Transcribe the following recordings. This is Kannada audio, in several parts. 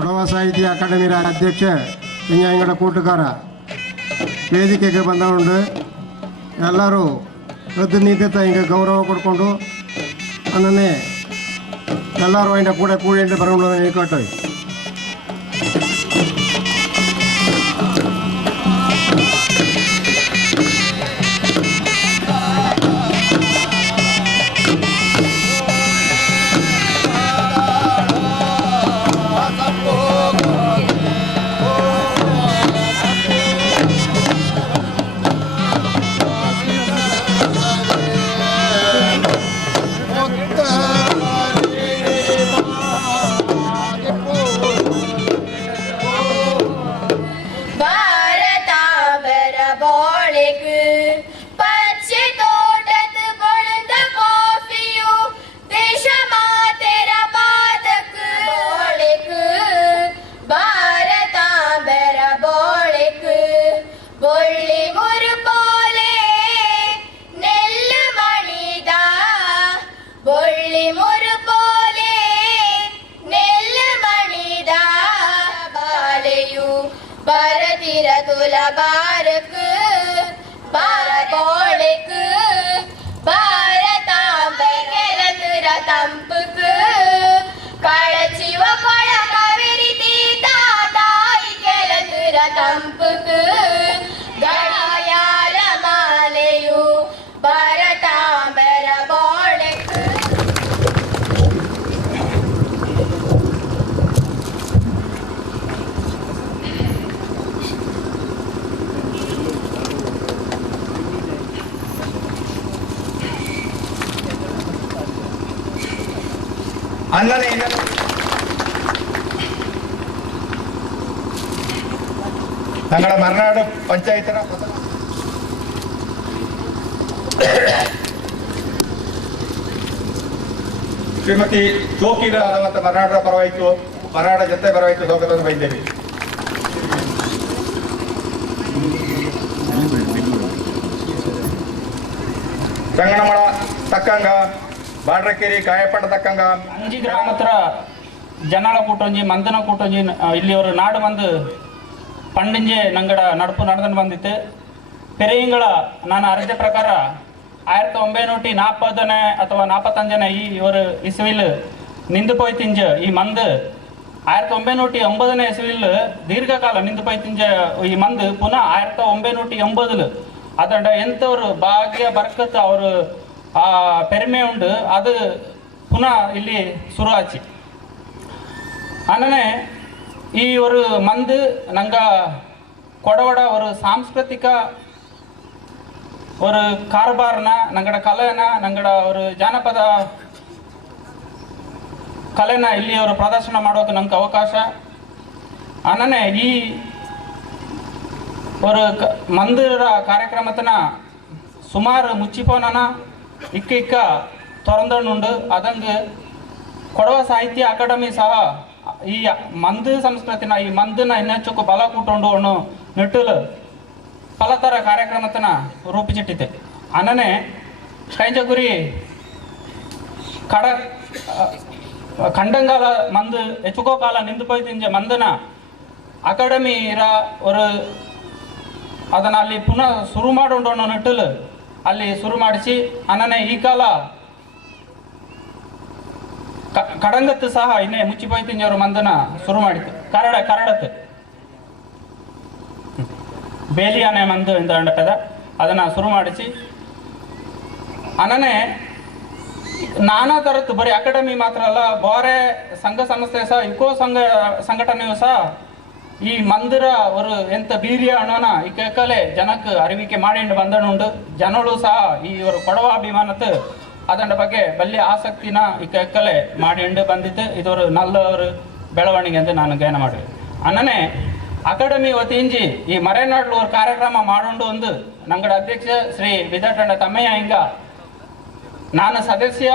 ಕೊಡವ ಸಾಹಿತ್ಯ ಅಕಾಡೆಮಿ ಅಧ್ಯಕ್ಷ ಇಂಗಡ ಕೂಟುಗಾರ ವೇದಿಕೆಗೆ ಬಂದವರು ಎಲ್ಲರೂ ಎದ್ದು ನಿಂತ ಹಿಂಗೆ ಗೌರವ ಕೊಡ್ಕೊಂಡು ಅನ್ನೇ ಎಲ್ಲರೂ ಹಿಂಗೆ ಕೂಡ ಕೂಡಿ ಬರೋಣ ಹೇಳ್ಕೊಟ್ಟು बारक बारक भारतांबेरत रतंपक काळजीव कोळ कावेरी दादाई केलत रतंपक गणायाल मालेयु भारतांबेर बोळक അങ്ങനെ ഞങ്ങളുടെ മറനാട് പഞ്ചായത്തിന് ಶ್ರೀಮತಿ ಜೋಕಿರ ಮತ್ತು ಮರನಾಡರ ಪರವಾಯಿತು ಮರನಾಡ ಜನತೆ ಪರವಾಯಿತು ಸ್ವಾಗತವನ್ನು ಬಯಸಿದ್ದೇವೆ. ಸಂಗಣಮಳ ತಕ್ಕಂಗ ಬಾಡ್ರಕೇರಿ ಕಾಯಪಟ್ಟ ತಕ್ಕಂಗ ಅಂಜಿ ಗ್ರಾಮತ್ರ ಜನಳ ಕೂಟೊಂಜಿ ಮಂದನ ಕೂಟೊಂಜಿ ಇಲ್ಲಿ ಅವರು ನಾಡು ಬಂದು ಪಂಡಿಂಜೆ ನಂಗಡ ನಡುಪು ನಡೆದನ್ನು ಬಂದಿತ್ತು ಪೆರೆಯಿಂಗಳ ನಾನು ಅರ್ಜೆ ಪ್ರಕಾರ 1940 ಅಥವಾ 45 ಈ ಇವರು ಇಸ್ವಿಲ್ ನಿಂದು ಪೋಯ್ತಿಂಜ ಈ ಮಂದ್ 1909 ಇಸ್ವಿಲ್ ದೀರ್ಘಕಾಲ ನಿಂದು ಪೋಯ್ತಿಂಜ ಈ ಮಂದ್ ಪುನಃ 1980 ಅದಂಡ ಎಂತವರು ಭಾಗ್ಯ ಬರ್ಕತ್ ಅವರು ಆ ಪೆರ್ಮೆ ಉಂಡು ಅದು ಪುನಃ ಇಲ್ಲಿ ಶುರು ಆಚಿ ಅನ್ನನೆ ಈ ஒரு ಮಂದ್ ನಂಗ ಕೊಡವಡ ஒரு ಸಾಂಸ್ಕೃತಿಕ ஒரு ಕಾರ್ಬಾರ್ನ ನಂಗಡ ಕಲೆನ ನಂಗಡ ஒரு ಜಾನಪದ ಕಲೆನ ಇಲ್ಲಿ ಅವರು ಪ್ರದರ್ಶನ ಮಾಡೋಕೆ ನಂಗೆ ಅವಕಾಶ ಅನ್ನನೆ ಈ ஒரு ಮಂದಿರ ಕಾರ್ಯಕ್ರಮತನ ಸುಮಾರು ಮುಚ್ಚಿಪೋನನ ಇಕ್ಕ ತೊರಂದಣ್ಣುಂಡು ಅದಂಗೆ ಕೊಡವ ಸಾಹಿತ್ಯ ಅಕಾಡೆಮಿ ಸಹ ಈ ಮಂದ್ ಸಂಸ್ಕೃತಿನ ಈ ಮಂದನ ಇನ್ನೆಚ್ಚುಕು ಬಲ ಕೂಟೊಂಡು ಅಣ್ಣು ನಿಟ್ಟಲು ಫಲತರ ಕಾರ್ಯಕ್ರಮತನ ರೂಪಿಸಿಟ್ಟಿದೆ ಅನ್ನನೆ ಕೈಂಜ ಗುರಿ ಖಂಡಂಗಾಲ ಮಂದ್ ಹೆಚ್ಚುಕೋ ಕಾಲ ನಿಂದು ಪೋಯ್ತಿಂಜ ಮಂದನ ಅಕಾಡೆಮಿ ಇರ ஒரு ಅದನ್ನು ಅಲ್ಲಿ ಪುನಃ ಶುರು ಮಾಡೋಣ ನಿಟ್ಟಲು ಅಲ್ಲಿ ಶುರು ಮಾಡಿಸಿ ಅನ್ನನೆ ಈ ಕಾಲ ಕಡಂಗತ್ತು ಸಹ ಇನ್ನೇ ಮುಚ್ಚಿಪೋಯ್ತಿಂಜವರು ಮಂದನ ಶುರು ಮಾಡಿತ್ತು ಕರಡತ್ತು ಬೇಲಿಯಾನೆ ಮಂದು ಎಂದು ಅಂಡಕದ ಅದನ್ನು ಶುರು ಮಾಡಿಸಿ ಅನ್ನನೆ ನಾನಾ ಥರದ್ದು ಬರೀ ಅಕಾಡೆಮಿ ಮಾತ್ರ ಅಲ್ಲ ಬೇರೆ ಸಂಘ ಸಂಸ್ಥೆ ಸಹ ಇಕೋ ಸಂಘಟನೆಯು ಸಹ ಈ ಮಂದಿರ ஒரு ಎಂತ ಬೀರ್ಯ ಅನ್ನೋನ ಈ ಕೇಕಲೆ ಜನಕ್ಕೆ ಅರಿವಿಕೆ ಮಾಡಿಂಡು ಬಂದನುಂಡು ಜನಗಳು ಸಹ ಈ ஒரு ಕೊಡವಾಭಿಮಾನತ್ತು ಅದರ ಬಗ್ಗೆ ಬಲ್ಲಿ ಆಸಕ್ತಿನ ಈ ಕೇಕಲೆ ಮಾಡಿಂಡು ಬಂದಿತ್ತು ಇದೊರು ನಲ್ಲ ஒரு ಬೆಳವಣಿಗೆ ಅಂತ ನಾನು ಜ್ಞಾನ ಮಾಡಿದೆ ಅನ್ನನೆ ಅಕಾಡೆಮಿ ವತಿಂಜಿ ಈ ಮರೆನಾಡ್ಲು ஒரு ಕಾರ್ಯಕ್ರಮ ಮಾಡೋಂಡು ಒಂದು ನಂಗಡ ಅಧ್ಯಕ್ಷ ಶ್ರೀ ವಿದಟಂಡ ತಮ್ಮಯ್ಯ ಹಿಂಗ ನಾನು ಸದಸ್ಯ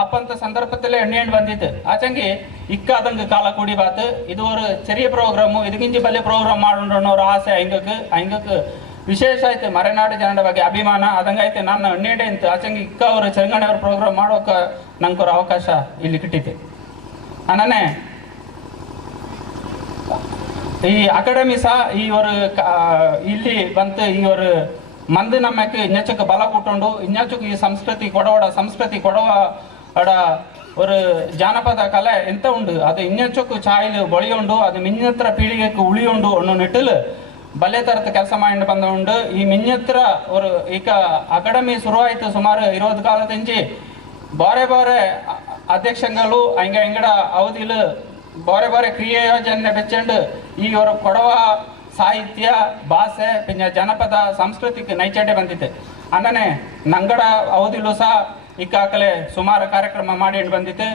ಆಪಂತ ಸಂದರ್ಭದಲ್ಲೇ ಎಣ್ಣೆಂಡು ಬಂದಿತ್ತು ಆಚಂಗಿ ಇಕ್ಕಾದಂಗೆ ಕಾಲ ಕೂಡಿ ಬಾತು ಇದು ஒரு ചെറിയ ಪ್ರೋಗ್ರಾಮು ಇದಕ್ಕಿಂಚಿ ಬಲ್ಲೆ ಪ್ರೋಗ್ರಾಮ್ ಮಾಡೋಣ ಅನ್ನೋ ಆಸೆ ಹಂಗಕ್ಕೆ ವಿಶೇಷ ಆಯ್ತು ಮರೆನಾಡು ಜನರ ಬಗ್ಗೆ ಅಭಿಮಾನ ಅದಂಗೈತೆ ನಾನು ಎಣ್ಣೆಡೆ ಅಂತ ಆಚಂಗಿ ಇಕ್ಕ ಅವರು ಚಂಗಣ್ಣವ್ರ ಪ್ರೋಗ್ರಾಮ್ ಮಾಡೋಕೆ ನಂಗೆ ಅವಕಾಶ ಇಲ್ಲಿ ಕಿಟ್ಟಿತ್ತು ಅನ್ನನೆ ಈ ಅಕಾಡೆಮಿ ಸಹ ಈ ಒಂದು ಇಲ್ಲಿ ಬಂತು ಈ ಒಂದು ಮಂದಿ ನಮ್ಮಕ್ಕೆ ಇನ್ನಚಕ್ಕೆ ಬಲ ಕೊಟ್ಟುಂಡು ಇನ್ನಚಕ್ಕೆ ಈ ಸಂಸ್ಕೃತಿ ಕೊಡವ ಅಡ ஒரு ಜಾನಪದ ಕಲೆ ಎಂತ ಉಂಡು ಅದು ಇನ್ನೆಚ್ಚಕ್ಕು ಚಾಯಿಲು ಬಳಿಯುಂಡು ಅದು ಮಿನ್ಯತ್ರ ಪೀಳಿಗೆಗೆ ಉಳಿಯುಂಡು ಅನ್ನೋ ನಿಟ್ಟಿಲು ಬಲ್ಲೆ ತರದ ಕೆಲಸ ಮಾಡಿ ಬಂದ ಉಂಡು ಈ ಮಿನ್ಯತ್ರ ஒரு ಈಗ ಅಕಾಡೆಮಿ ಶುರುವಾಯಿತು ಸುಮಾರು 20 ಕಾಲದಿಂಚಿ ಬಾರೆ ಅಧ್ಯಕ್ಷಗಳು ಎಂಗಡ ಅವಧಿಲು ಬಾರೆ ಕ್ರಿಯೆ ಯೋಜನೆ ಬೆಚ್ಚಂಡು ಈ ಒಂದು ಕೊಡವ ಸಾಹಿತ್ಯ ಭಾಷೆ ಪಿಂಜ ಜನಪದ ಸಾಂಸ್ಕೃತಿಕ ನೈಚಡ್ಡೆ ಬಂದಿತ್ತು ಅನ್ನನೆ ನಂಗಡ ಅವಧಿಲು ಸಹ ಈಗಾಗಲೇ ಸುಮಾರು ಕಾರ್ಯಕ್ರಮ ಮಾಡಿ ಬಂದಿತ್ತು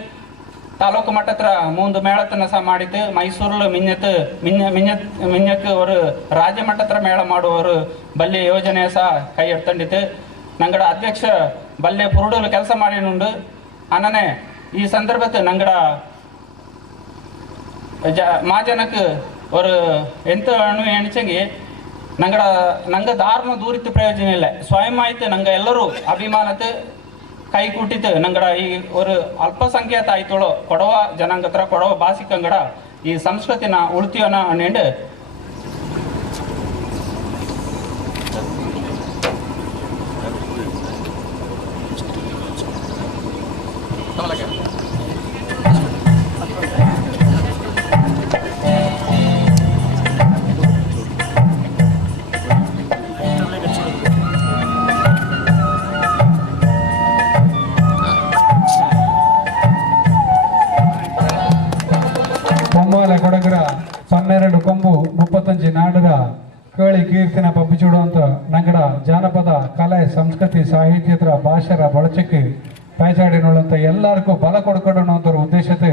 ತಾಲೂಕು ಮಟ್ಟತ್ರ 3 ಮೇಳತನ ಸಹ ಮಾಡಿತ್ತು ಮೈಸೂರಲ್ಲಿ ಮಿನ್ಯಕ್ಕೆ ஒரு ರಾಜ್ಯ ಮಟ್ಟತ್ರ ಮೇಳ ಮಾಡುವವರು ಬಲ್ಲೆ ಯೋಜನೆ ಸಹ ಕೈ ಎತ್ತಂಡಿತ್ತು ನಂಗಡ ಅಧ್ಯಕ್ಷ ಬಲ್ಲೆ ಪುರುಡಲು ಕೆಲಸ ಮಾಡಿನುಂಡು ಅನ್ನನೆ ಈ ಸಂದರ್ಭದಲ್ಲಿ ನಂಗಡ ಮಾಜನಕ್ಕೆ ஒரு ಎಂತ ಅಣು ಎಣಿಸಂಗಿ ನಂಗ ದಾರುಣ ದೂರಿತ್ತು ಪ್ರಯೋಜನ ಇಲ್ಲ ಸ್ವಯಂ ಆಯ್ತು ನಂಗೆ ಎಲ್ಲರೂ ಅಭಿಮಾನತೆ ಕೈ ಕೂಟಿತ್ತು ನಂಗಡ ಈ ಒಂದು ಅಲ್ಪಸಂಖ್ಯಾತ ಆಯ್ತೋಳು ಕೊಡವ ಜನಾಂಗತ್ರ ಕೊಡವ ಭಾಷಿಕಂಗಡ ಈ ಸಂಸ್ಕೃತಿನ ಉಳಿತೀವನ ಅನ್ನೆಂಡು ಕೊಡಗರ 12 ಕೊಂಬು 35 ನಾಡರ ಕೇಳಿ ಕೀರ್ತಿನ ಪಬ್ಬಿಚೂಡುವಂತ ನಂಗಡ ಜಾನಪದ ಕಲೆ ಸಂಸ್ಕೃತಿ ಸಾಹಿತ್ಯದ ಭಾಷೆರ ಬಳಚಕ್ಕೆ ಪೈಚಾಡಿನೊಳ್ಳಂತ ಎಲ್ಲರಿಗೂ ಬಲ ಕೊಡ್ಕೊಡೋಣ ಉದ್ದೇಶತೆ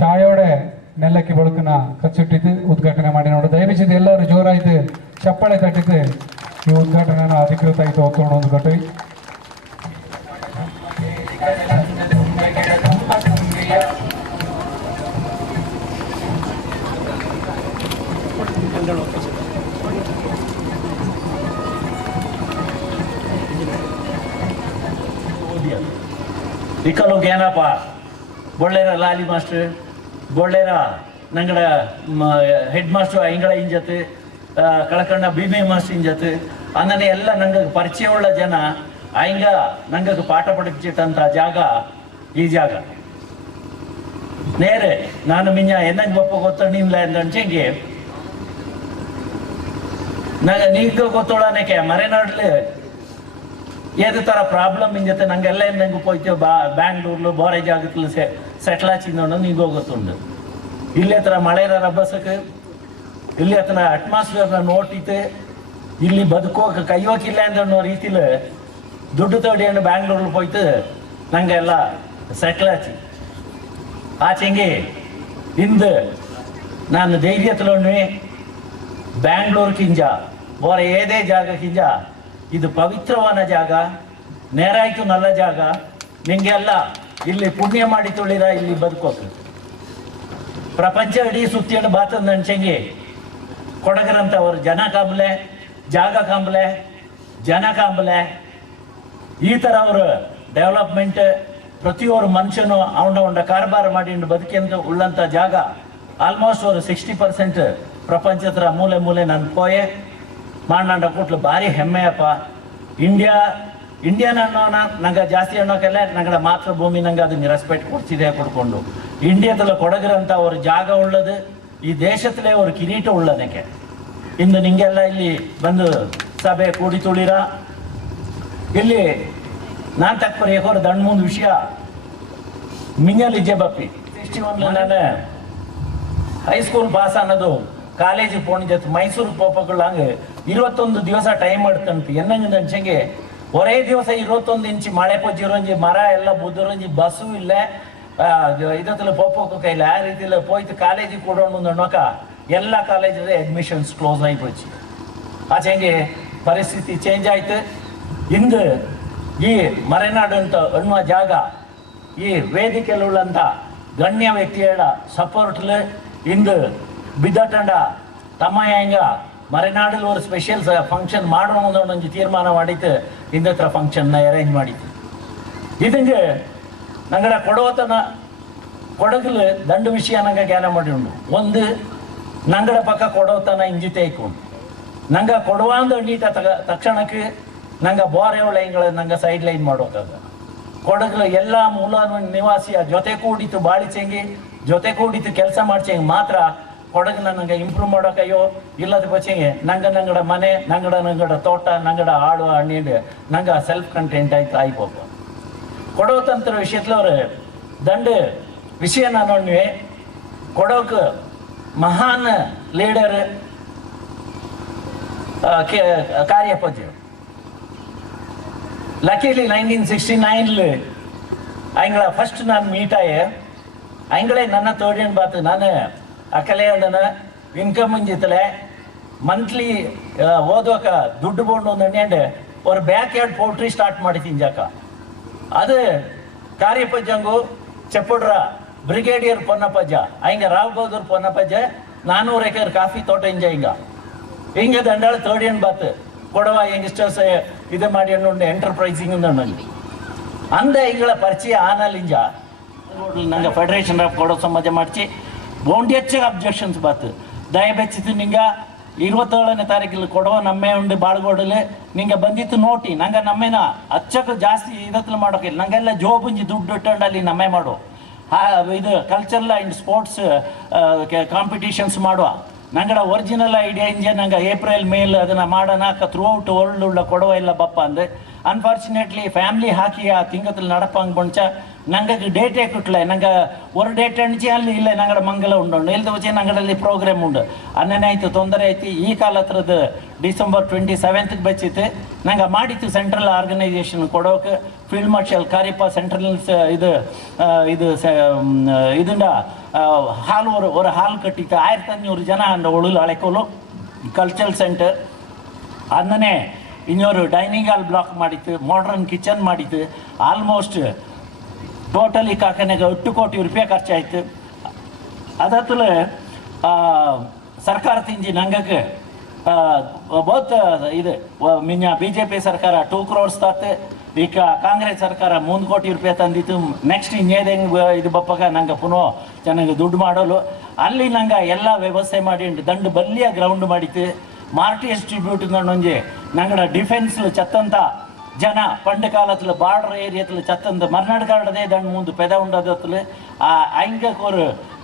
ಚಾಯೋಡೆ ನೆಲ್ಲಕ್ಕಿ ಬಳಕನ ಕಚ್ಚಿಟ್ಟಿದ್ದು ಉದ್ಘಾಟನೆ ಮಾಡಿ ನೋಡು ದಯವಿಸಿದ ಎಲ್ಲರೂ ಜೋರಾಯ್ತು ಚಪ್ಪಳೆ ತಟ್ಟಿದ್ದು ಈ ಉದ್ಘಾಟನೆನ ಅಧಿಕೃತ ಆಯ್ತು ಹೊತ್ತೋಣ ಒಂದು ಗಟ್ಟಿ ಇಕ್ಕಲು ಏನಪ್ಪ ಬೊಳ್ಳೇರ ಲಾಲಿ ಮಾಸ್ಟರ್ ಬೊಳ್ಳೇರ ನಂಗಡ ಹೆಡ್ ಮಾಸ್ಟರ್ ಐಂಗಳ ಇಂಜತ್ತು ಕಳಕಂಡ ಭೀಮೆ ಮಾಸ್ಟರ್ ಇಂಜತ್ತು ಅನ್ನನೆ ಎಲ್ಲ ನಂಗೆ ಪರಿಚಯ ಉಳ್ಳ ಜನ ಐಂಗ ನಂಗೆ ಪಾಠ ಪಡಿಸಿಟ್ಟಂತ ಜಾಗ ಈ ಜಾಗ ನೇರೆ ನಾನು ಮಿಂಜ ಎನ್ನಂಗೆ ಬಪ್ಪ ಗೊತ್ತಣಿಲ್ಲ ಅಂಚೆಂಗೆ ನಂಗೆ ನೀಗ ಗೊತ್ತೋಳನಕ್ಕೆ ಮರೆನಾಡ್ಲಿ ಏದು ತರ ಪ್ರಾಬ್ಲಮ್ ಇಂಜತೆ ನಂಗೆಲ್ಲ ನಂಗೆ ಹೋಯ್ತು ಬ್ಯಾಂಗ್ಳೂರ್ಲು ಬೋರೆ ಜಾಗತ್ಲು ಸೆಟ್ಲ್ ಆಚಿಂದ ನೀಗ ಗೊತ್ತುಂಡು ಇಲ್ಲಿ ಹತ್ರ ಮಳೆ ರಬ್ಬಸಕ್ಕೆ ಇಲ್ಲಿ ಹತ್ರ ಅಟ್ಮಾಸ್ಫಿಯರ್ನ ನೋಟಿತ್ತು ಇಲ್ಲಿ ಬದುಕೋಕೆ ಕೈಯೋಕಿಲ್ಲ ಅನ್ನೋ ರೀತಿಲಿ ದುಡ್ಡು ತೋಡಿಯನ್ನು ಬ್ಯಾಂಗ್ಳೂರ್ಲು ಹೋಯ್ತು ನಂಗೆಲ್ಲ ಸೆಟ್ಲ್ ಆಚಿ ಆಚೆಂಗೆ ಇಂದು ನಾನು ಧೈರ್ಯತ್ಲೋಣ್ಣೆ ಬ್ಯಾಂಗ್ಳೂರ್ ಕಿಂಜ ಬೋರೆ ಏದೇ ಜಾಗ ಕಿಂಜ ಇದು ಪವಿತ್ರವಾದ ಜಾಗ ನೇರಾಯ್ತು ನಲ್ಲ ಜಾಗ ನಿಂಗೆಲ್ಲ ಇಲ್ಲಿ ಪುಣ್ಯ ಮಾಡಿ ತುಳಿರ ಇಲ್ಲಿ ಬದುಕೋಕೆ ಪ್ರಪಂಚ ಇಡೀ ಸುತ್ತಿಯನ್ನು ಬಾತಂದ ಅನ್ಸಂಗೆ ಕೊಡಗರಂತ ಅವರು ಜನ ಕಾಂಬಲೆ ಜಾಗ ಕಾಂಬಲೆ ಜನ ಕಾಂಬಲೆ ಈ ಥರ ಅವರು ಡೆವಲಪ್ಮೆಂಟ್ ಪ್ರತಿಯೊಬ್ಬರು ಮನುಷ್ಯನು ಅವನ ಕಾರ್ಬಾರ ಮಾಡಿ ಬದುಕಿಂದ ಉಳ್ಳಂಥ ಜಾಗ ಆಲ್ಮೋಸ್ಟ್ ಅವರು 60% ಪ್ರಪಂಚದ ಮೂಲೆ ಮೂಲೆ ನನ್ನ ಪೋಯೆ ಮಾಡಾಂಡ ಕೊಟ್ಲು ಭಾರಿ ಹೆಮ್ಮೆಯಪ್ಪ ಇಂಡಿಯನ್ ಅನ್ನೋನ ನಂಗೆ ಜಾಸ್ತಿ ಅನ್ನೋಕೆಲ್ಲ ನಂಗಡ ಮಾತೃಭೂಮಿ ನಂಗೆ ಅದನ್ನ ರೆಸ್ಪೆಕ್ಟ್ ಕೊಡ್ತಿದೆ ಕೊಡ್ಕೊಂಡು ಇಂಡಿಯಾದಲ್ಲ ಕೊಡಗರಂತ ಅವ್ರ ಜಾಗ ಉಳ್ಳದು ಈ ದೇಶದಲ್ಲೇ ಅವ್ರ ಕಿರೀಟ ಉಳ್ಳದಕ್ಕೆ ಇಂದು ನಿಂಗೆಲ್ಲ ಇಲ್ಲಿ ಬಂದು ಸಭೆ ಕೂಡಿ ತುಳಿರ ಇಲ್ಲಿ ನಾನು ತಕ್ಪರಿ ಯಾಕೋರು ದಂಡ್ ಮುಂದ್ ವಿಷಯ ಮಿಂಜಲ್ ಇಜ್ಜೆ ಬಪ್ಪಿ 61 ನಾನು ಹೈಸ್ಕೂಲ್ ಪಾಸ್ ಅನ್ನೋದು ಕಾಲೇಜಿಗೆ ಪೋಣಿದ್ದು ಮೈಸೂರು ಪೋಪಗಳಂಗೆ 21 ದಿವಸ ಟೈಮ್ ಮಾಡ್ತಂತ ಎನ್ನಂಗೆ ಅಂಚಂಗೆ ಒರೇ ದಿವಸ 21 ಇಂಚಿ ಮಳೆ ಪೊಜ್ಜಿರೋಂಜಿ ಮರ ಎಲ್ಲ ಬುದ್ದಿರೋಂಜಿ ಬಸ್ಸು ಇಲ್ಲ ಇದத்துல ಪೋಪೋಕು ಕೈಲ ಆ ರೀತಿಯಲ್ಲಿ ಹೋಯ್ತು ಕಾಲೇಜಿಗೆ ಕೊಡೋಣ ಅನ್ನೋಕ ಎಲ್ಲ ಕಾಲೇಜಲ್ಲಿ ಅಡ್ಮಿಷನ್ಸ್ ಕ್ಲೋಸ್ ಆಯ್ಪೋಚಿ ಆಚೆಂಗೆ ಪರಿಸ್ಥಿತಿ ಚೇಂಜ್ ಆಯ್ತು ಇಂದು ಈ ಮರೆನಾಡು ಅಂತ ಅನ್ನುವ ಜಾಗ ಈ ವೇದಿಕೆಯಲ್ಲುಳ್ಳಂಥ ಗಣ್ಯ ವ್ಯಕ್ತಿಗಳ ಸಪೋರ್ಟ್ಲು ಇಂದು ಬಿದ್ದಟಂಡ ತಮ್ಮಯ್ಯ ಮರೆನಾಡಲ್ಲಿ ಒಂದು ಸ್ಪೆಷಲ್ ಫಂಕ್ಷನ್ ಮಾಡೋಣ ಒಂದು ತೀರ್ಮಾನ ಮಾಡಿತ್ತು ಇಂದತ್ರ ಫಂಕ್ಷನ್ನ ಅರೇಂಜ್ ಮಾಡಿತ್ತು ಇದಂಗೆ ನಂಗಡ ಕೊಡೋತನ ಕೊಡಗಲು ದಂಡು ವಿಷಯ ನಂಗೆ ಜ್ಞಾನ ಮಾಡಿ ಉಂಡು ಒಂದು ನಂಗಡ ಪಕ್ಕ ಕೊಡೋತನ ಇಂಜಿತೆ ಇಕ್ಕೊಂಡು ನಂಗೆ ಕೊಡುವಂದು ನೀಟ ತಕ್ಷಣಕ್ಕೆ ನಂಗೆ ಬೋರೆ ಒಳಗಳ ನಂಗೆ ಸೈಡ್ ಲೈನ್ ಮಾಡೋಕ್ಕಾಗ ಕೊಡಗಲ ಎಲ್ಲ ಮೂಲ ನಿವಾಸಿಯ ಜೊತೆ ಕೂಡಿತು ಬಾಳಿಸಂಗಿ ಜೊತೆ ಕೂಡಿತು ಕೆಲಸ ಮಾಡ್ಸಂಗೆ ಮಾತ್ರ ಕೊಡಗನ್ನ ನಂಗೆ ಇಂಪ್ರೂವ್ ಮಾಡೋಕಯ್ಯೋ ಇಲ್ಲದ ಬಚ್ಚಂಗೆ ನಂಗಡ ಮನೆ ನಂಗಡ ತೋಟ ನಂಗಡ ಆಡು ಹಣ್ಣಿಂಡು ನಂಗೆ ಸೆಲ್ಫ್ ಕಂಟೆಂಟ್ ಆಯ್ತು ಆಯ್ಬೋದು ಕೊಡೋತಂತ್ರ ವಿಷಯದಲ್ಲಿ ಅವರು ದಂಡ ವಿಷಯ ನಾನು ಕೊಡೋಕೆ ಮಹಾನ್ ಲೀಡರ್ ಕಾರ್ಯಪದ್ಯ ಲಕಿಲಿ 1969 ಅಯ್ಯಗಳ ಫಸ್ಟ್ ನಾನು ಮೀಟ್ ಆಯೆ ಅಯ್ಯಗಳೇ ನನ್ನ ತೋಡಿಯನ್ ಬಾತು ನಾನು ಅಕಲೆ ಅಂದನ ಇನ್ಕಮ್ ಮುಂಜಿತಲೆ ಮಂತ್ಲಿ ಓದೋಕ ದುಡ್ಡು ಬೋಂಡು ಅಂದಂಡು ಅವ್ರ ಬ್ಯಾಕ್ ಯಾರ್ಡ್ ಪೌಲ್ಟ್ರಿ ಸ್ಟಾರ್ಟ್ ಮಾಡಿತೀನಿ ಜಾಕ ಅದು ಕಾರ್ಯಪದ್ಯಂಗು ಚೆಪ್ಪುಡ್ರ ಬ್ರಿಗೇಡಿಯರ್ ಪೊನ್ನಪ್ಪಜ್ಜ ಹಂಗೆ ರಾವ್ ಬಹದ್ದೂರ್ ಪೊನ್ನಪ್ಪಜ್ಜ 400 ಎಕರೆ ಕಾಫಿ ತೋಟ ಇಂಜ ಹಿಂಗೆ ದಂಡಾಳ ತೋಡಿಯನ್ ಬಾತು ಕೊಡವ ಯಂಗ್ಸ್ಟರ್ಸ್ ಇದು ಮಾಡಿ ಅನ್ನೋ ಎಂಟರ್ಪ್ರೈಸಿಂಗ್ ನಂಗೆ ಅಂದ ಈಗಳ ಪರಿಚಯ ಆನಲ್ಲಿಂಜ ನಂಗೆ ಫೆಡರೇಷನ್ ಆಫ್ ಕೊಡೋ ಸಮಾಜ ಮಾಡಿಸಿ ಬೋಂಡಿಯಚ್ಚ ಅಬ್ಜೆಕ್ಷನ್ಸ್ ಬಾತು ದಯಬೆಚ್ಚಿತು ನಿಂಗೆ 27ನೇ ತಾರೀಕಿಲ್ಲಿ ಕೊಡವ ನಮ್ಮೆ ಉಂಡು ಬಾಳ್ಗೋಡಲ್ಲಿ ನಿಂಗೆ ಬಂದಿತ್ತು ನೋಟಿ ನಂಗೆ ನಮ್ಮೇನ ಅಚ್ಚಕ್ಕೆ ಜಾಸ್ತಿ ಇದತ್ಲು ಮಾಡೋಕಿಲ್ಲ ನಂಗೆಲ್ಲ ಜೋಬುಂಜಿ ದುಡ್ಡು ಇಟ್ಟಂಡು ನಮ್ಮೆ ಮಾಡು ಇದು ಕಲ್ಚರಲ್ ಆ್ಯಂಡ್ ಸ್ಪೋರ್ಟ್ಸ್ ಕಾಂಪಿಟೇಷನ್ಸ್ ಮಾಡುವ ನಂಗಡ ಒರಿಜಿನಲ್ ಐಡಿಯಾ ಇಂಜೆ ನಂಗೆ ಏಪ್ರಿಲ್ ಮೇಲ್ ಅದನ್ನು ಮಾಡೋಣ ಥ್ರೂ ಔಟ್ ವರ್ಲ್ಡ್ ಉಳ್ಳ ಕೊಡವ ಇಲ್ಲ ಬಪ್ಪ ಅಂದ್ರೆ ಅನ್ಫಾರ್ಚುನೇಟ್ಲಿ ಫ್ಯಾಮಿಲಿ ಹಾಕಿ ಆ ತಿಂಗத்தில் நடப்பாங்க ಬಂಚ ನಂಗೆ ಡೇಟೇ ಕೊಟ್ಟಲೆ ನಂಗೆ ஒரு ಡೇಟ್ ಅಣಿಸಿ ಅಲ್ಲಿ ಇಲ್ಲ ನಂಗಡ ಮಂಗಲ ಉಂಡು ಇಲ್ದ ವಚ್ಚೆ ನಂಗಡಲ್ಲಿ ಪ್ರೋಗ್ರಾಮ್ ಉಂಡು ಅನ್ನನೇ ಆಯ್ತು ತೊಂದರೆ ಆಯ್ತು ಈ ಕಾಲ ಹತ್ರದ ಡಿಸೆಂಬರ್ 27ಗೆ ಬಚ್ಚಿತ್ತು ನಂಗೆ ಮಾಡಿತ್ತು ಸೆಂಟ್ರಲ್ ಆರ್ಗನೈಸೇಷನ್ ಕೊಡೋಕೆ ಫೀಲ್ಡ್ ಮಾರ್ಷಲ್ ಕಾರ್ಯಪ್ಪ ಸೆಂಟ್ರಲ್ ಇದನ್ನ ಹಾಲ್ ஒரு ಹಾಲ್ ಕಟ್ಟಿತ್ತು 1500 ಜನ ಅಂದ ಒಳಲು ಅಳೆಕೋಲು ಕಲ್ಚರಲ್ ಸೆಂಟರ್ ಅನ್ನನೇ ಇನ್ನೊರು ಡೈನಿಂಗ್ ಹಾಲ್ ಬ್ಲಾಕ್ ಮಾಡಿತ್ತು ಮಾಡರ್ನ್ ಕಿಚನ್ ಮಾಡಿತ್ತು ಆಲ್ಮೋಸ್ಟ್ ಟೋಟಲಿ ಕಾಕನಾಗ 8 ಕೋಟಿ ರೂಪಾಯಿ ಖರ್ಚಾಯ್ತು ಅದತ್ತಲ ಸರ್ಕಾರ ತಿಂಜಿ ನಂಗಕ್ಕೆ ಬಹುತ್ ಇದು ಮಿನ್ನ BJP ಸರ್ಕಾರ 2 crores ತಾತೆ ಈಗ ಕಾಂಗ್ರೆಸ್ ಸರ್ಕಾರ 3 ಕೋಟಿ ರೂಪಾಯಿ ತಂದಿತ್ತು ನೆಕ್ಸ್ಟ್ ಇನ್ನೇದಂಗೆ ಇದು ಬಪ್ಪಾಗ ನಂಗೆ ಪುನಃ ಚೆನ್ನಾಗಿ ದುಡ್ಡು ಮಾಡಲು ಅಲ್ಲಿ ನಂಗೆ ಎಲ್ಲ ವ್ಯವಸ್ಥೆ ಮಾಡಿ ದಂಡು ಬಲ್ಲಿಯ ಗ್ರೌಂಡ್ ಮಾಡಿತ್ತು ಮಾರ್ಟಿಎಸ್ ಟ್ರಿಬ್ಯೂಟ್ ಒಂಜಿ ನಂಗಡ ಡಿಫೆನ್ಸ್ ಚತ್ತಂತ ಜನ ಪಂಡ ಕಾಲத்தில் ಬಾರ್ಡರ್ ಏರಿಯಾத்தில் ಚತ್ತಂದ ಮರ್ನಾಡ್ಗಾಡದೇ ದಂಡು ಮುಂದೆ ಪೆದ ಉಂಡದತ್ತಲು ಹಂಗೆ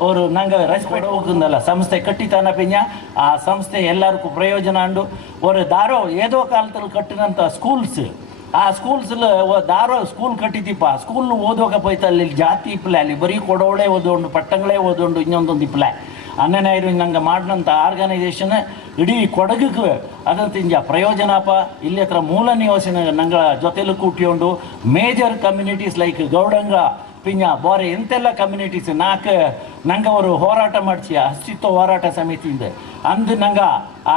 ஒரு நாங்கள் ரெஸ்பெக்ட் ಹೋಗುಂದಲ್ಲ ಸಂಸ್ಥೆ ಕಟ್ಟಿತಾನ ಪಿಂಜ ಆ ಸಂಸ್ಥೆ ಎಲ್ಲರಿಗೂ ಪ್ರಯೋಜನ ಅಂಡು ஒரு ದಾರೋ ಏದೋ ಕಾಲದಲ್ಲಿ ಕಟ್ಟಿನಂಥ ಸ್ಕೂಲ್ಸ್ ಆ ಸ್ಕೂಲ್ಸಲ್ಲಿ ದಾರೋ ಸ್ಕೂಲ್ ಕಟ್ಟಿದ್ದೀಪ ಸ್ಕೂಲ್ ಓದೋಕೆ ಹೋಯ್ತು ಅಲ್ಲಿ ಜಾತಿ ಇಪ್ಪಲೆ ಅಲ್ಲಿ ಬರೀ ಕೊಡೋಳೆ ಓದೋಂಡು ಪಟ್ಟಂಗಳೇ ಓದೋಂಡು ಇನ್ನೊಂದೊಂದು ಇಪ್ಪಲೆ ಅನ್ನನಾಯಿರು ನಂಗೆ ಮಾಡಿದಂಥ ಆರ್ಗನೈಸೇಷನ್ ಇಡೀ ಕೊಡಗಕ್ಕೆ ಅದಂತಿಂಜ ಪ್ರಯೋಜನಪ್ಪ ಇಲ್ಲಿ ಹತ್ರ ಮೂಲ ನಿವಾಸಿನ ನಂಗಳ ಜೊತೆಲು ಕೂಟ್ಕೊಂಡು ಮೇಜರ್ ಕಮ್ಯುನಿಟೀಸ್ ಲೈಕ್ ಗೌಡಂಗ ಪಿಂಜ ಬೋರೆ ಎಂತೆಲ್ಲ ಕಮ್ಯುನಿಟೀಸ್ ನಂಗೆ ಅವರು ಹೋರಾಟ ಮಾಡಿಸಿ ಅಸ್ತಿತ್ವ ಹೋರಾಟ ಸಮಿತಿಯಿಂದ ಅಂದು ನಂಗೆ ಆ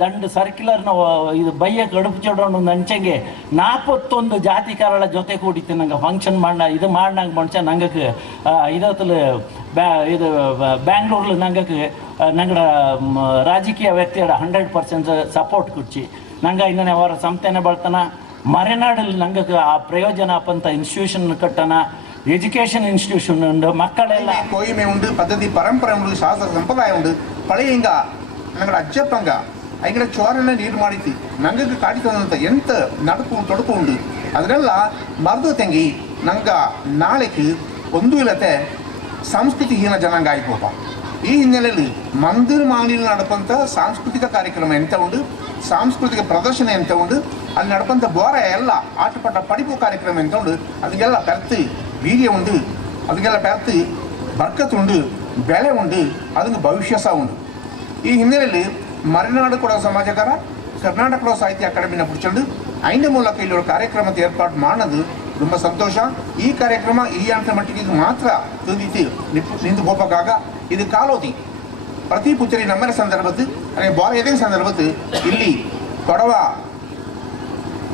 ದಂಡು ಸರ್ಕ್ಯುಲರ್ನ ಇದು ಬೈಯಕ್ಕೆ ಅಡುಪು ಚಡೋಣ ನಂಚಂಗೆ 41 ಜಾತಿಕಾರಳ ಜೊತೆ ಕೂಡಿತ್ತು ನಂಗೆ ಫಂಕ್ಷನ್ ಇದು ಮಾಡ್ನಂಗೆ ಮನುಷ್ಯ ನಂಗೆ ಇದತ್ತಲು ಇದು ಬ್ಯಾಂಗ್ಳೂರ್ಲು ನಂಗೆ ನಂಗಡ ರಾಜಕೀಯ ವ್ಯಕ್ತಿಗಳ 100% ಸಪೋರ್ಟ್ ಕೊಚ್ಚಿ ನಂಗೆ ಇನ್ನೇ ಅವರ ಸಂಸ್ಥೆನೇ ಬಳ್ತಾನ ಮರೆನಾಡಲ್ಲಿ ನಂಗೆ ಆ ಪ್ರಯೋಜನ ಅಪ್ಪಂತ ಇನ್ಸ್ಟಿಟ್ಯೂಷನ್ ಕಟ್ಟನ ಎಜುಕೇಷನ್ ಇನ್ಸ್ಟಿಟ್ಯೂಷನ್ ಉಂಡು ಮಕ್ಕಳೆಲ್ಲ ಕೋಯಿಮೆ ಉಂಡು ಪದ್ಧತಿ ಪರಂಪರೆ ಉಂಡು ಶಾಸ್ತ್ರ ಸಂಪ್ರದಾಯ ಉಂಡು ಪಳೆಯ ಹಿಂಗ ನಂಗಡ ಅಜ್ಜಪ್ಪಂಗ ಐಗಡ ಚೋರನ್ನ ನೀರು ಮಾಡಿತಿ ನಂಗೆ ಕಾಡಿತಂತ ಎಂತ ನಡುಕು ತೊಡುಕು ಉಂಡು ಅದನ್ನೆಲ್ಲ ಮರ್ದು ತೆಂಗಿ ನಂಗ ನಾಳೆಗೆ ಒಂದು ಇಲ್ಲತೆ ಸಂಸ್ಕೃತಿಹೀನ ಜನಾಂಗ ಆಯ್ಕೋಪ ಈ ಹಿನ್ನೆಲೆಯಲ್ಲಿ ಮಂದಿರ ಮಾಣಿಲಿ ನಡಪಂಥ ಸಾಂಸ್ಕೃತಿಕ ಕಾರ್ಯಕ್ರಮ ಎಂತ ಉಂಡು ಸಾಂಸ್ಕೃತಿಕ ಪ್ರದರ್ಶನ ಎಂತ ಉಂಡು ಅಲ್ಲಿ ನಡಪಂಥ ಬೋರ ಎಲ್ಲ ಆಟಪಾಟ ಪಡಿಪು ಕಾರ್ಯಕ್ರಮ ಎಂತ ಉಂಡು ಅದಕ್ಕೆಲ್ಲ ಬೆರ್ತು ವೀರ್ಯ ಉಂಡು ಅದಕ್ಕೆಲ್ಲ ಬೆರ್ತು ಬರ್ಕತ್ ಉಂಡು ಬೆಲೆ ಉಂಡು ಅದಕ್ಕೆ ಭವಿಷ್ಯ ಸಹ ಉಂಡು ಈ ಹಿನ್ನೆಲೆಯಲ್ಲಿ ಮಲೆನಾಡು ಕೊಡೋ ಸಮಾಜಕಾರ ಕರ್ನಾಟಕ ಕೊಡೋ ಸಾಹಿತ್ಯ ಅಕಾಡೆಮಿನ ಪುಡ್ಚಂಡು ಐನ ಮೂಲಕ ಇಲ್ಲಿ ಕಾರ್ಯಕ್ರಮದ ಏರ್ಪಾಡು ಮಾಡೋದು ತುಂಬ ಸಂತೋಷ ಈ ಕಾರ್ಯಕ್ರಮ ಈ ಅಂತ ಮಟ್ಟಿಗೆ ಮಾತ್ರ ತಂದಿತ್ತು ನಿಂತು ಹೋಗಬೇಕಾಗ ಇದು ಕಾಲೋದಿ ಪ್ರತಿ ಪುತ್ತರಿ ನಮ್ಮನ ಸಂದರ್ಭದ್ದು ಅದೇ ಬಾಳ ಎದೇ ಸಂದರ್ಭದ್ದು ಇಲ್ಲಿ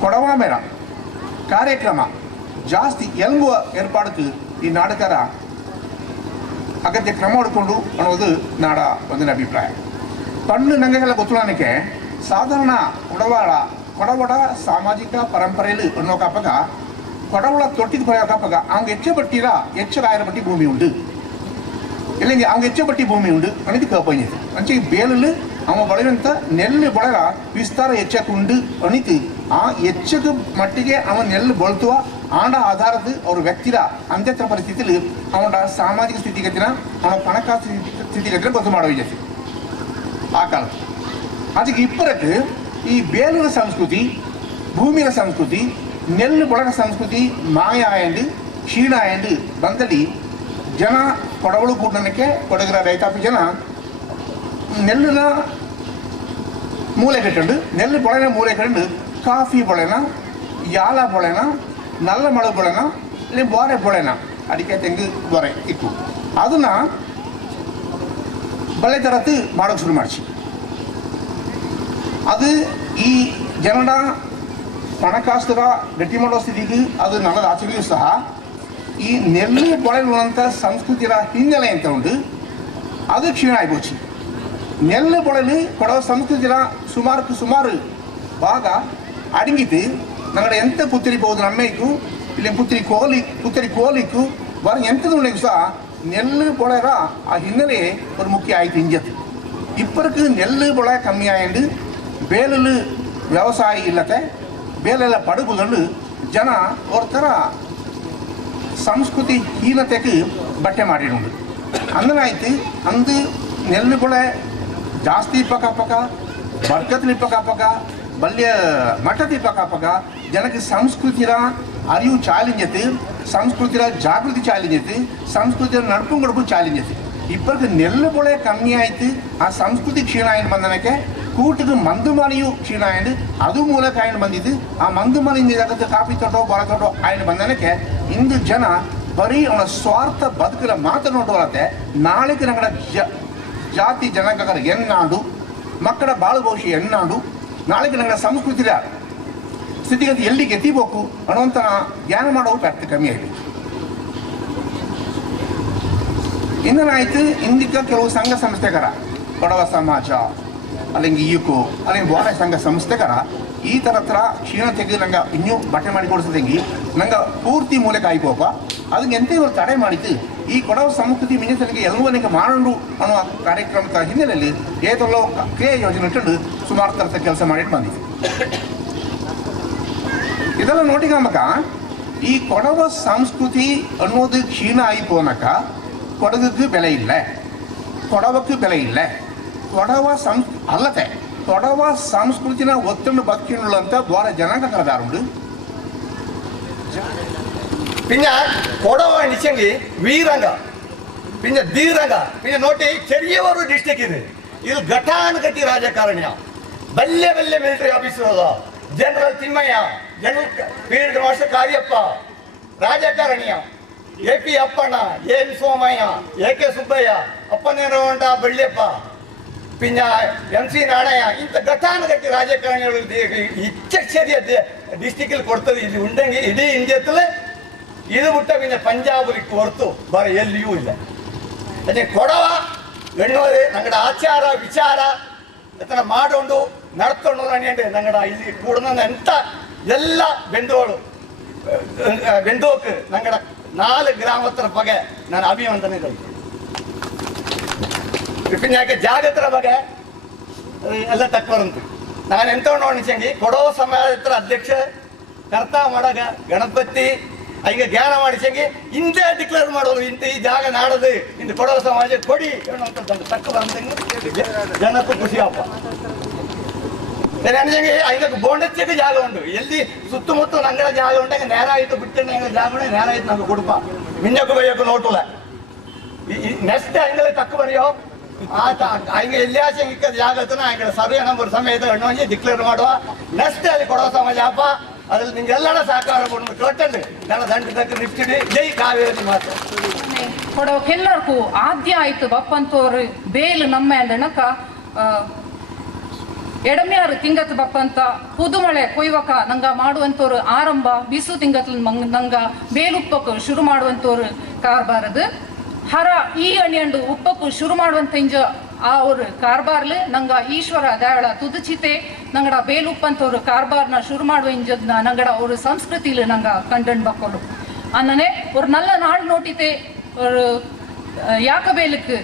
ಕೊಡವ ಮೇಳ ಕಾರ್ಯಕ್ರಮ ಜಾಸ್ತಿ ಎಲ್ಗುವ ಏರ್ಪಾಡಕ್ಕೆ ಈ ನಾಡಕರ ಅಗತ್ಯ ಕ್ರಮ ಹೊಡ್ಕೊಂಡು ಅನ್ನೋದು ನಾಡ ಒಂದಿನ ಅಭಿಪ್ರಾಯ ಪಂಡು ನಂಗೆಲ್ಲ ಗೊತ್ತುಳನಕ್ಕೆ ಸಾಧಾರಣ ಕೊಡವಡ ಸಾಮಾಜಿಕ ಪರಂಪರೆಯಲ್ಲಿ ಅನ್ನೋಕಪ್ಪಗ ಕೊಡವಳ ತೊಟ್ಟಿದ ಪಡೆಯೋಕಪ್ಪಗ ಹಂಗೆ ಹೆಚ್ಚು ಬಟ್ಟಿರ ಹೆಚ್ಚು ರಾಯರ ಬಟ್ಟಿ ಭೂಮಿ ಉಂಟು இல்லைங்க அவங்க எச்சப்பட்டி பூமி உண்டு அனைத்து கேப்பஞ்சது ಅಂಚೆ ಬೇಲಲ್ಲಿ ಅವ ಬಳವಂತ ನೆಲ್ಲು ಬಳಗ ವಿಸ್ತಾರ ಹೆಚ್ಚಕ್ಕುಂಡು ಅನಿತು ಆ ಹೆಚ್ಚಕ್ಕೆ ಮಟ್ಟಿಗೆ ಅವ ನೆಲ್ಲು ಬಳತುವ ಆಂಡ ಆಧಾರದ ಅವ್ರ ವ್ಯಕ್ತಿರ ಅಂತ್ಯತ್ರ ಪರಿಸ್ಥಿತಿಲಿ ಅವನ ಸಾಮಾಜಿಕ ಸ್ಥಿತಿಗತಿನ ಅವನ ಹಣಕಾಸು ಸ್ಥಿತಿಗತಿನ ಗೊತ್ತು ಮಾಡುವಿದೆ ಆ ಕಾಲ ಅದಕ್ಕೆ ಇಪ್ಪರಕ್ಕೆ ಈ ಬೇಲೂರ ಸಂಸ್ಕೃತಿ ಭೂಮಿಯ ಸಂಸ್ಕೃತಿ ನೆಲ್ಲು ಬಳಗ ಸಂಸ್ಕೃತಿ ಮಾಯ ಆಯಂಡು ಕ್ಷೀಣ ಆಯಂಡು ಬಂದಲ್ಲಿ ಜನ ಕೊಡವಳು ಕೂಡನಕ್ಕೆ ಕೊಡಗರ ರೈತಾಪಿ ಜನ ನೆಲ್ಲಿನ ಮೂಲೆ ಕಟ್ಟಂಡು ನೆಲ್ಲು ಬೊಳೆನ ಮೂಲೆ ಕಟ್ಟಂಡು ಕಾಫಿ ಬೊಳೆನ ಯಾಲ ಬೊಳೆನ ನಲ್ಲ ಮಳೆ ಬೊಳೆನ ಇಲ್ಲಿ ಬೋರೆ ಬೊಳೆನ ಅಡಿಕೆ ತೆಂಗು ಬೋರೆ ಇತ್ತು ಅದನ್ನ ಬಳೆ ತರತ್ತು ಮಾಡೋಕೆ ಶುರು ಮಾಡಿಸಿ ಅದು ಈ ಜನರ ಹಣಕಾಸ್ತರ ಗಟ್ಟಿ ಮಾಡೋ ಸ್ಥಿತಿಗೆ ಅದು ನಲ್ಲದ ಆಚರಣೆಯೂ ಸಹ ಈ ನೆಲ್ಲು ಬೊಳೆಯುವಂಥ ಸಂಸ್ಕೃತಿಯ ಹಿನ್ನೆಲೆ ಅಂತ ಉಂಟು ಅದು ಕ್ಷೀಣ ಆಯ್ಬೋಚಿ ನೆಲ್ಲು ಬೊಳೆಲು ಕೊಡೋ ಸಂಸ್ಕೃತಿಯ ಸುಮಾರು ಭಾಗ ಅಡಗಿತು ನಂಗಡ ಎಂತ ಪುತ್ತರಿ போகுது நம்மைக்கு இல்லை புத்திரி கோலிக்கு வர ಎಂಥದ್ದು உண்மைக்கு ಸಹ ನೆಲ್ಲು ಬೊಳೆರ ಆ ಹಿನ್ನೆಲೆ ஒரு ಮುಖ್ಯ ಆಯ್ತು ಇಂಜತ್ತು ಇಪ್ಪರಕ್ಕೆ ನೆಲ್ಲು ಬೊಳೆ ಕಮ್ಮಿ ಆಯಂಡು ಬೇಲಲು ವ್ಯವಸಾಯ ಇಲ್ಲತೆ ಬೇಲೆಲ್ಲ ಪಡುಗುಗಳು ಜನ ಒಂಥರ ಸಂಸ್ಕೃತಿ ಹೀನತೆಗೆ ಬಟ್ಟೆ ಮಾಡಿಡುಂಡು ಅಂದನಾಯ್ತು ಅಂದು ನೆಲ್ಲು ಬೊಳೆ ಜಾಸ್ತಿ ಪಕ್ಕ ಬರ್ಕತ್ಲಿ ಪಕ್ಕ ಬಲ್ಯ ಮಠದಿ ಪಕ್ಕ ಜನಕ್ಕೆ ಸಂಸ್ಕೃತಿಯ ಅರಿವು ಚಾಲೆಂಜತ್ತು ಸಂಸ್ಕೃತಿಯ ಜಾಗೃತಿ ಚಾಲೆಂಜತ್ತು ಸಂಸ್ಕೃತಿಯ ನಡ್ಪು ಚಾಲೆಂಜತ್ತು ಇಪ್ಪಕ್ಕೆ ನೆಲ್ಲು ಬೊಳೆ ಕಮ್ಮಿ ಆಯ್ತು ಆ ಸಂಸ್ಕೃತಿ ಕ್ಷೀಣ ಆಯ್ತು ಬಂದನಕ್ಕೆ ಕೂಟಕ್ಕೆ ಮಂದುಮನೆಯು ಕ್ಷೀಣ ಆಯ್ತು ಅದು ಮೂಲಕ ಆಯ್ತು ಬಂದಿದ್ದು ಆ ಮಂದುಮನೆಯಿಂದ ಜಗತ್ತು ಕಾಫಿ ತೊಟ್ಟೋ ಬರ ತೊಟ್ಟೋ ಆಯ್ತು ಬಂದನಕ್ಕೆ ಇಂದು ಜನ ಬರೀ ಅವನ ಸ್ವಾರ್ಥ ಬದುಕಲ ಮಾತು ನೋಡುವತ್ತೆ ನಾಳೆಗೆ ನಗರ ಜಾತಿ ಜನಾಂಗಗಳ ಎನ್ನಾಡು ಮಕ್ಕಳ ಬಾಳು ಭವಿಷ್ಯ ಎನ್ನಾಡು ನಾಳೆಗೆ ನಗರ ಸಂಸ್ಕೃತಿಯ ಸ್ಥಿತಿಗತಿ ಎಲ್ಲಿಗೆ ಎತ್ತಿಬೇಕು ಅನ್ನುವಂಥ ಜ್ಞಾನ ಮಾಡೋ ವ್ಯಕ್ತಿ ಕಮ್ಮಿ ಆಗಿದೆ ಇನ್ನೇನಾಯ್ತು ಇಂದಿಕ ಕೆಲವು ಸಂಘ ಸಂಸ್ಥೆಗರ ಬಡವ ಸಮಾಜ അല്ലെങ്കിൽ ಈಕೋ അല്ലെങ്കിൽ ಬೇರೆ ಸಂಘ ಸಂಸ್ಥೆಗರ ಈ ಥರ ಕ್ಷೀಣತೆಗೆ ನಂಗೆ ಇನ್ನೂ ಬಟ್ಟೆ ಮಾಡಿ ಕೊಡಿಸೋದಂಗೆ ನಂಗೆ ಪೂರ್ತಿ ಮೂಲಕ ಆಯ್ಕೋಪ ಅದಕ್ಕೆ ಎಂತ ಇವರು ತಡೆ ಮಾಡಿದ್ದು ಈ ಕೊಡವ ಸಂಸ್ಕೃತಿ ಮಿಂಜತನಿಗೆ ಎಲ್ಲವನಿಗೆ ಮಾಡೋಣ ಅನ್ನುವ ಕಾರ್ಯಕ್ರಮದ ಹಿನ್ನೆಲೆಯಲ್ಲಿ ಏತಲ್ಲೋ ಕ್ರಿಯಾ ಯೋಜನೆ ಇಟ್ಟು ಸುಮಾರು ಥರದ ಕೆಲಸ ಮಾಡಿಟ್ಟು ಬಂದಿದೆ ಇದೆಲ್ಲ ನೋಟಿಗಮ್ಮಕ ಈ ಕೊಡವ ಸಂಸ್ಕೃತಿ ಅನ್ನೋದು ಕ್ಷೀಣ ಆಯಿಪೋನಕ ಕೊಡಗಕ್ಕೆ ಬೆಲೆ ಇಲ್ಲ ಕೊಡವಕ್ಕೆ ಬೆಲೆ ಇಲ್ಲ ಕೊಡವ ಅಲ್ಲದೆ ಕೊಡವ ಸಂಸ್ಕೃತಿನ ಒತ್ತನ್ನು ಬದುಕಿನುಳ್ಳಂತ ಬೇರೆ ಜನಾಂಗ ಕರೆದಾರುಂಡು പിന്നെ കൊടവ അണിച്ചെങ്കിൽ വീരങ്ക പിന്നെ ധീരങ്ക പിന്നെ നോട്ടി ചെറിയ ഒരു ഡിസ്ട്രിക്ട് ഇത് ಘಟಾನುಘಟಿ ರಾಜಕಾರಣಿಯ ಬಲ್ಲೆ military officer general Thimayya general field marshal Cariappa ರಾಜಕಾರಣಿಯ AP Appanna N Somaiah AK Subbaiah Appaneravanda Balliyappa പിന്നെ MC നാണയ ಇಂಥ ಘಟಾನುಘಟಿ ರಾಜಕಾರಣಿಗಳು ಇಚ್ಚರಿಯ ಡಿಸ್ಟ್ರಿಕ್ಟಿൽ കൊടുത്തത് ഇത് ഉണ്ടെങ്കിൽ ഇടീ ഇന്ത്യത്തിൽ ഇത് ಬಿಟ್ಟ പിന്നെ പഞ്ചാബിലേക്ക് ಹೊರತು ಬೇರೆ ಎಲ್ಲಿಯೂ ಇಲ್ಲ ಅದೇ ಕೊಡವ ಎನ್ನುವುದು ನങ്ങളുടെ ಆಚಾರ ವಿಚಾರ ಎತ್ತನ ಮಾಡೋದು ನಡ್ಕೊಂಡು ಅನ್ನೇಂಡು ನങ്ങളുടെ ಇಲ್ಲಿ ಕೂಡನ ಎಂತ ಎಲ್ಲ ಬೆಂದೋക്ക് ನങ്ങളുടെ 4 ಗ್ರಾಮತ್ರ ಬಗ್ಗೆ ನಾನು ಅಭಿವಂದನೆ പിന്നെ ಜಾಗತ್ರ ಬಗ್ಗೆ ಎಲ್ಲ ತಕ್ವರಂತು ನಾನು ಎಂತ ನೋಡಿಸಂಗಿ ಕೊಡವ ಸಮಾಜದ ಅಧ್ಯಕ್ಷ ಕರ್ತಾ ಮಾಡಗ ಗಣಪತಿ ಈಗ ಜ್ಞಾನ ಮಾಡಿಸಂಗಿ ಇಂದೇ ಡಿಕ್ಲೇರ್ ಮಾಡೋದು ಇಂತ ಈ ಜಾಗ ನಾಡದು ಇಂದು ಕೊಡವ ಸಮಾಜ ಕೊಡಿ ಅನ್ನುವಂಥದ್ದು ತಕ್ಕ ಬಂದಂಗೆ ಜನಕ್ಕೂ ಖುಷಿಯಪ್ಪ ನನಗೆ ಐದಕ್ಕೆ ಬೋಂಡಚ್ಚಕ್ಕೆ ಜಾಗ ಉಂಟು ಎಲ್ಲಿ ಸುತ್ತಮುತ್ತ ನಂಗಡ ಜಾಗ ಉಂಟಾಗ ನೇರ ಆಯಿತು ಬಿಟ್ಟು ನಂಗೆ ಜಾಗ ಉಂಟು ನೇರ ಆಯ್ತು ನಂಗೆ ಕೊಡುಪ ಮಿಂಜಕ್ಕೆ ಬೈಯಕ್ಕೆ ನೋಟುಲ್ಲ ನೆಕ್ಸ್ಟ್ ಹಂಗಲೇ ತಕ್ಕ ಬರೆಯೋ ಹಂಗೆ ಎಲ್ಲಿ ಆಸೆ ಇಕ್ಕ ಜಾಗ ಹಂಗೆ ಸರ್ವೆ ನಂಬರ್ ಸಮೇತ ಹಣ್ಣು ಡಿಕ್ಲೇರ್ ಮಾಡುವ ನೆಕ್ಸ್ಟ್ ಅಲ್ಲಿ ಕೊಡೋ ಸಮಾಜ ಅಪ್ಪ ಅದ್ರಲ್ಲಿ ನಿಮ್ಗೆ ಎಲ್ಲರ ಸಹಕಾರ ಕೊಡು ಟೋಟಲ್ ನನ್ನ ದಂಡ ತಕ್ಕ ನಿಪ್ಸಿಡಿ ಜೈ ಕಾವೇರಿ ಮಾತು ಕೊಡೋಕೆಲ್ಲರಿಗೂ ಆದ್ಯ ಆಯ್ತು ಬಪ್ಪಂತವ್ರು ಬೇಲು ನಮ್ಮ ಅಂದಣಕ ಎಡಮ್ಯಾರು ತಿಂಗತ್ ಬಪ್ಪಂತ ಪುದುಮಳೆ ಕೊಯ್ವಕ ನಂಗ ಮಾಡುವಂತವ್ರು ಆರಂಭ ಬಿಸು ತಿಂಗತ್ ನಂಗ ಬೇಲುಪ್ಪಕ್ಕೆ ಶುರು ಮಾಡುವಂತವ್ರು ಕಾರ್ಬಾರದು ಹರ ಈ ಅಣಿಯಂಡು ಉಪ್ಪಕ್ಕೂ ಶುರು ಮಾಡುವಂತ ಇಂಜ ಆ ಅವ್ರ ಕಾರ್ಬಾರ್ಲು ನಂಗ ಈಶ್ವರ ದಾಳ ತುದುಚಿತೆ ನಂಗಡ ಬೇಲುಪ್ಪಂತವ್ರು ಕಾರ್ಬಾರ್ನ ಶುರು ಮಾಡುವ ಇಂಜದ್ನ ನಂಗಡ ಅವ್ರ ಸಂಸ್ಕೃತಿಲು ನಂಗ ಕಂಡು ಬಕ್ಕೊಳು ಅನ್ನನೆ ஒரு நல்ல நாள் நோட்டித்தே ஒரு ಯಾಕಬೇಲಕ್ಕೆ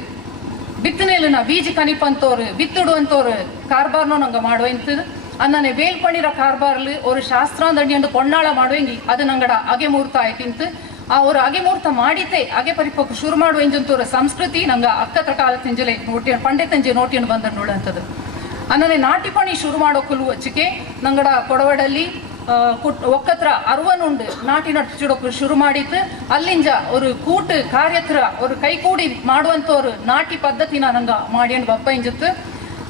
ಬಿತ್ತನೆಲನ ಬೀಜ ಕನಿಪಂತೋರು ಬಿತ್ತಿಡುವಂತೋರು ಕಾರ್ಬಾರ್ನೋ ನಂಗೆ ಮಾಡುವಂಥದ್ದು ಅನ್ನನೆ ಬೇಲ್ಪಣಿರ ಕಾರ್ಬಾರ್ಲು ஒரு ಶಾಸ್ತ್ರಾಂದಣ್ಯಂಡು ಪೊಣ್ಣಾಳ ಮಾಡುವಂಗಿ ಅದು ನಂಗಡ ಅಗೆ ಮುಹೂರ್ತ ಆಯ್ತಿಂತು ಆ ஒரு ಅಗೆ ಮುಹೂರ್ತ ಮಾಡಿತೆ ಅಗೆ ಪರಿಪಕ್ವ ಶುರು ಮಾಡುವ ಎಂಜಂತೋರ ಸಂಸ್ಕೃತಿ ನಂಗೆ ಅಕ್ಕತ್ರ ಕಾಲ ತೆಂಜಲೆ ನೋಟಿ ಪಂಡೆ ತೆಂಜೆ ನೋಟಿಯನ್ನು ಬಂದನುಳ್ಳಂಥದ್ದು ಅನ್ನನೆ ನಾಟಿ ಪಣಿ ಶುರು ಮಾಡೋಕ್ಕಲು ವಚ್ಚಿಕೆ ನಂಗಡ ಕೊಡವಡಲ್ಲಿ ಒಕ್ಕತ್ರ ಅರುವನುಂಡು ನಾಟಿ ನಡ್ಚಿಡೋಕೆ ಶುರು ಮಾಡಿತ್ತು ಅಲ್ಲಿಂದ ஒரு ಕೂಟು ಕಾರ್ಯತ್ರ ஒரு ಕೈಕೂಡಿ ಮಾಡುವಂತವ್ರು ನಾಟಿ ಪದ್ಧತಿನ ನಂಗೆ ಮಾಡಿಯಂಡು ಬಪ್ಪ ಇಂಜತ್ತು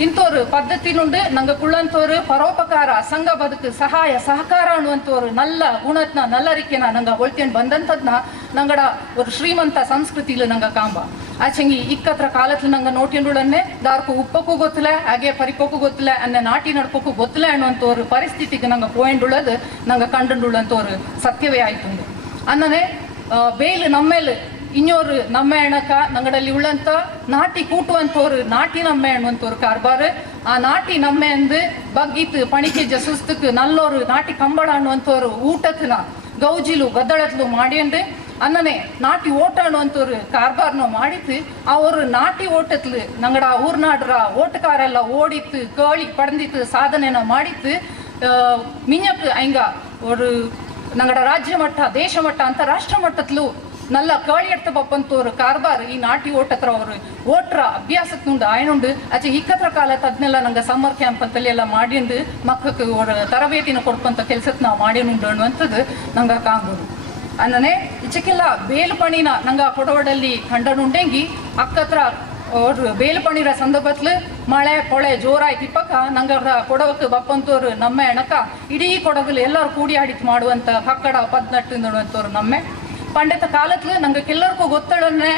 ಇಂಥವ್ರು ಪದ್ಧತಿನುಂಡು ನಂಗೆ ಕುಳ್ಳಂತವ್ರು ಪರೋಪಕಾರ ಸಂಘ ಬದುಕು ಸಹಾಯ ಸಹಕಾರ ಅನ್ನುವಂಥವ್ರು ನಲ್ಲ ಗುಣತ್ನ ನಲ್ಲರಿಕೆನ ನಂಗೆ ಒಳ್ಕೊಂಡು ಬಂದಂಥದ್ನ ನಂಗಡ ஒரு ಶ್ರೀಮಂತ ಸಂಸ್ಕೃತಿಲು ನಂಗೆ ಕಾಂಬ ಆಚಂಗಿ ಇಕ್ಕತ್ರ ಕಾಲತ್ಲು ನಂಗೆ ನೋಟಿಂಡುಳನ್ನೇ ದಾರ್ಕು ಉಪ್ಪಕ್ಕೂ ಗೊತ್ತಿಲ್ಲ ಹಾಗೆ ಪರಿಪಕ್ಕೂ ಗೊತ್ತಿಲ್ಲ ಅನ್ನೆ ನಾಟಿ ನಡ್ಪಕ್ಕೂ ಗೊತ್ತಿಲ್ಲ ಅನ್ನುವಂಥವ್ರು ಪರಿಸ್ಥಿತಿಗೆ ನಂಗೆ ಪೋಯಿಂಡುಳ್ಳದು ನಂಗೆ ಕಂಡುಳ್ಳಂಥವ್ರು ಸತ್ಯವೇ ಆಯ್ತು ಅನ್ನನೆ ಬೇಲು ನಮ್ಮೇಲೆ ಇನ್ನೋರು ನಮ್ಮೆ ಎಣಕ ನಂಗಡಲ್ಲಿ ಉಳ್ಳಂತ ನಾಟಿ ಕೂಟುವಂತವ್ರು ನಾಟಿ ನಮ್ಮೆ ಅನ್ನುವಂಥವ್ರು ಕಾರ್ಬಾರ್ ಆ ನಾಟಿ ನಮ್ಮೆ ಅಂದು ಬಗ್ಗಿತ್ತು ಪಣಿಕೆಜ್ಜ ಸುಸ್ತಕ್ಕೆ ನಲ್ಲೋರು ನಾಟಿ ಕಂಬಳ ಅನ್ನುವಂಥವ್ರು ಊಟಕ್ನ ಗೌಜಿಲು ಗದ್ದಳತ್ಲು ಮಾಡಿಯಂಡು ಅನ್ನನೆ ನಾಟಿ ಓಟ ಅನ್ನುವಂಥವ್ರು ಕಾರ್ಬಾರ್ನ ಮಾಡಿತ್ತು ಅವರು ನಾಟಿ ಓಟತ್ಲು ನಂಗಡ ಊರ್ನಾಡ್ರ ಓಟಕಾರೆಲ್ಲ ಓಡಿತ್ತು ಕೇಳಿ ಪಡೆದಿತ್ತು ಸಾಧನೆನ ಮಾಡಿತ್ತು ಮಿಂಜಕ್ಕೆ ಹಂಗ ஒரு ನಂಗಡ ರಾಜ್ಯ ಮಟ್ಟ ದೇಶ ಮಟ್ಟ ಅಂತಾರಾಷ್ಟ್ರ ಮಟ್ಟತ್ಲು ನಲ್ಲ ಕೇಳಿ ಎಡ್ತ ಬಪ್ಪಂತವ್ರು ಕಾರ್ಬಾರ್ ಈ ನಾಟಿ ಓಟತ್ರ ಅವರು ಓಟ್ರ ಅಭ್ಯಾಸಕ್ನುಂಡು ಆಯನುಂಡು ಆಚೆ ಇಕ್ಕತ್ರ ಕಾಲತ್ ಅದನ್ನೆಲ್ಲ ನಂಗೆ ಸಮ್ಮರ್ ಕ್ಯಾಂಪ್ ಅಂತಲ್ಲಿ ಎಲ್ಲ ಮಾಡಿಂಡು ಮಕ್ಕಕ್ಕೆ ಅವ್ರ ತರಬೇತಿನ ಕೊಡ್ಕೊಂತ ಕೆಲ್ಸಕ್ಕೆ ನಾವು ಮಾಡಿನುಂಡು ಅನ್ನುವಂಥದ್ದು ನಂಗೆ ಕಾಣ್ಬೋದು ಅನ್ನನೆ ಈಚಕ್ಕೆಲ್ಲ ಬೇಲ್ಪಣಿನ ನಂಗೆ ಕೊಡವಡಲ್ಲಿ ಕಂಡನುಂಡೆಂಗಿ ಅಕ್ಕತ್ರ ಅವ್ರು ಬೇಲ್ಪಣಿರ ಸಂದರ್ಭತ್ಲು ಮಳೆ ಕೊಳೆ ಜೋರಾಯ್ತು ಇಪ್ಪಕ್ಕ ನಂಗೆ ಕೊಡವಕ್ಕೆ ಬಪ್ಪಂತವ್ರು ನಮ್ಮ ಎಣಕ ಇಡೀ ಕೊಡಗಲು ಎಲ್ಲರೂ ಕೂಡಿ ಆಡಿತು ಮಾಡುವಂಥ ಕಕ್ಕಡ ಪದ್ನಟ್ಟು ನೋಡುವಂಥವ್ರು ನಮ್ಮೆ ಪಂಡಿತ ಕಾಲತ್ಲು ನಂಗೆ ಕೆಲರಿಗೂ ಗೊತ್ತಳನ್ನೇ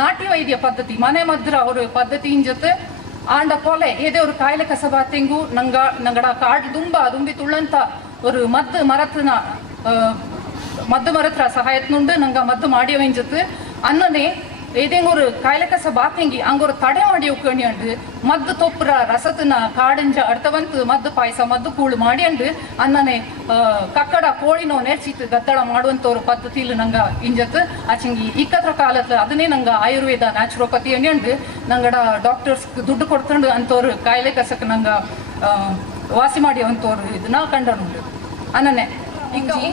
ನಾಟಿ ವೈದ್ಯ ಪದ್ಧತಿ ಮನೆ ಮದ್ರ ಅವ್ರ ಪದ್ಧತಿ ಜೊತೆ ಆಂಡ ಕೊಲೆ ಏದೇವ್ರು ಕಾಯಿಲೆ ಕಸಬಾತೆಂಗು ನಂಗಡ ಕಾಡು ದುಂಬಿ ತುಳ್ಳಂತ ஒரு ಮದ್ದು ಮರತ್ರ ಸಹಾಯತ್ನುಂಡು ನಂಗೆ ಮದ್ದು ಮಾಡಿಯವ ಜೊತೆ ಅನ್ನನೆ ಏದೇಂಗ ஒரு ಕಾಯಿಲೆ ಕಸ ಬಾತೆಂಗಿ ಅಂಗೊರು ತಡೆ ಮಾಡಿ ಉಕ್ಕಣಿಯಂಡು ಮದ್ದು ತೊಪ್ಪರ ರಸತನ ಕಾಡಂಜ ಅರ್ಥವಂತು ಮದ್ದು ಪಾಯಸ ಮದ್ದು ಕೂಳು ಮಾಡಿಯಂಡು ಅನ್ನನೆ ಕಕ್ಕಡ ಕೋಳಿನೋ ನೆರ್ಚಿತ್ತು ಗದ್ದಳ ಮಾಡುವಂಥವ್ರ ಪದ್ಧತಿಲು ನಂಗೆ ಇಂಜತ್ತು ಆಚಂಗಿ ಇಕ್ಕತ್ರ ಕಾಲತ್ತು ಅದನ್ನೇ ನಂಗೆ ಆಯುರ್ವೇದ ನ್ಯಾಚುರೋಪತಿ ಅಣ್ಯಂಡು ನಂಗಡ ಡಾಕ್ಟರ್ಸ್ ದುಡ್ಡು ಕೊಡ್ಕೊಂಡು ಅಂಥವ್ರು ಕಾಯಿಲೆ ಕಸಕ್ಕೆ ನಂಗೆ ವಾಸಿ ಮಾಡಿಯವಂಥವ್ರು ಇದನ್ನ ಕಂಡನುಂಡು ಅನ್ನನೆ ಇಂಜಿ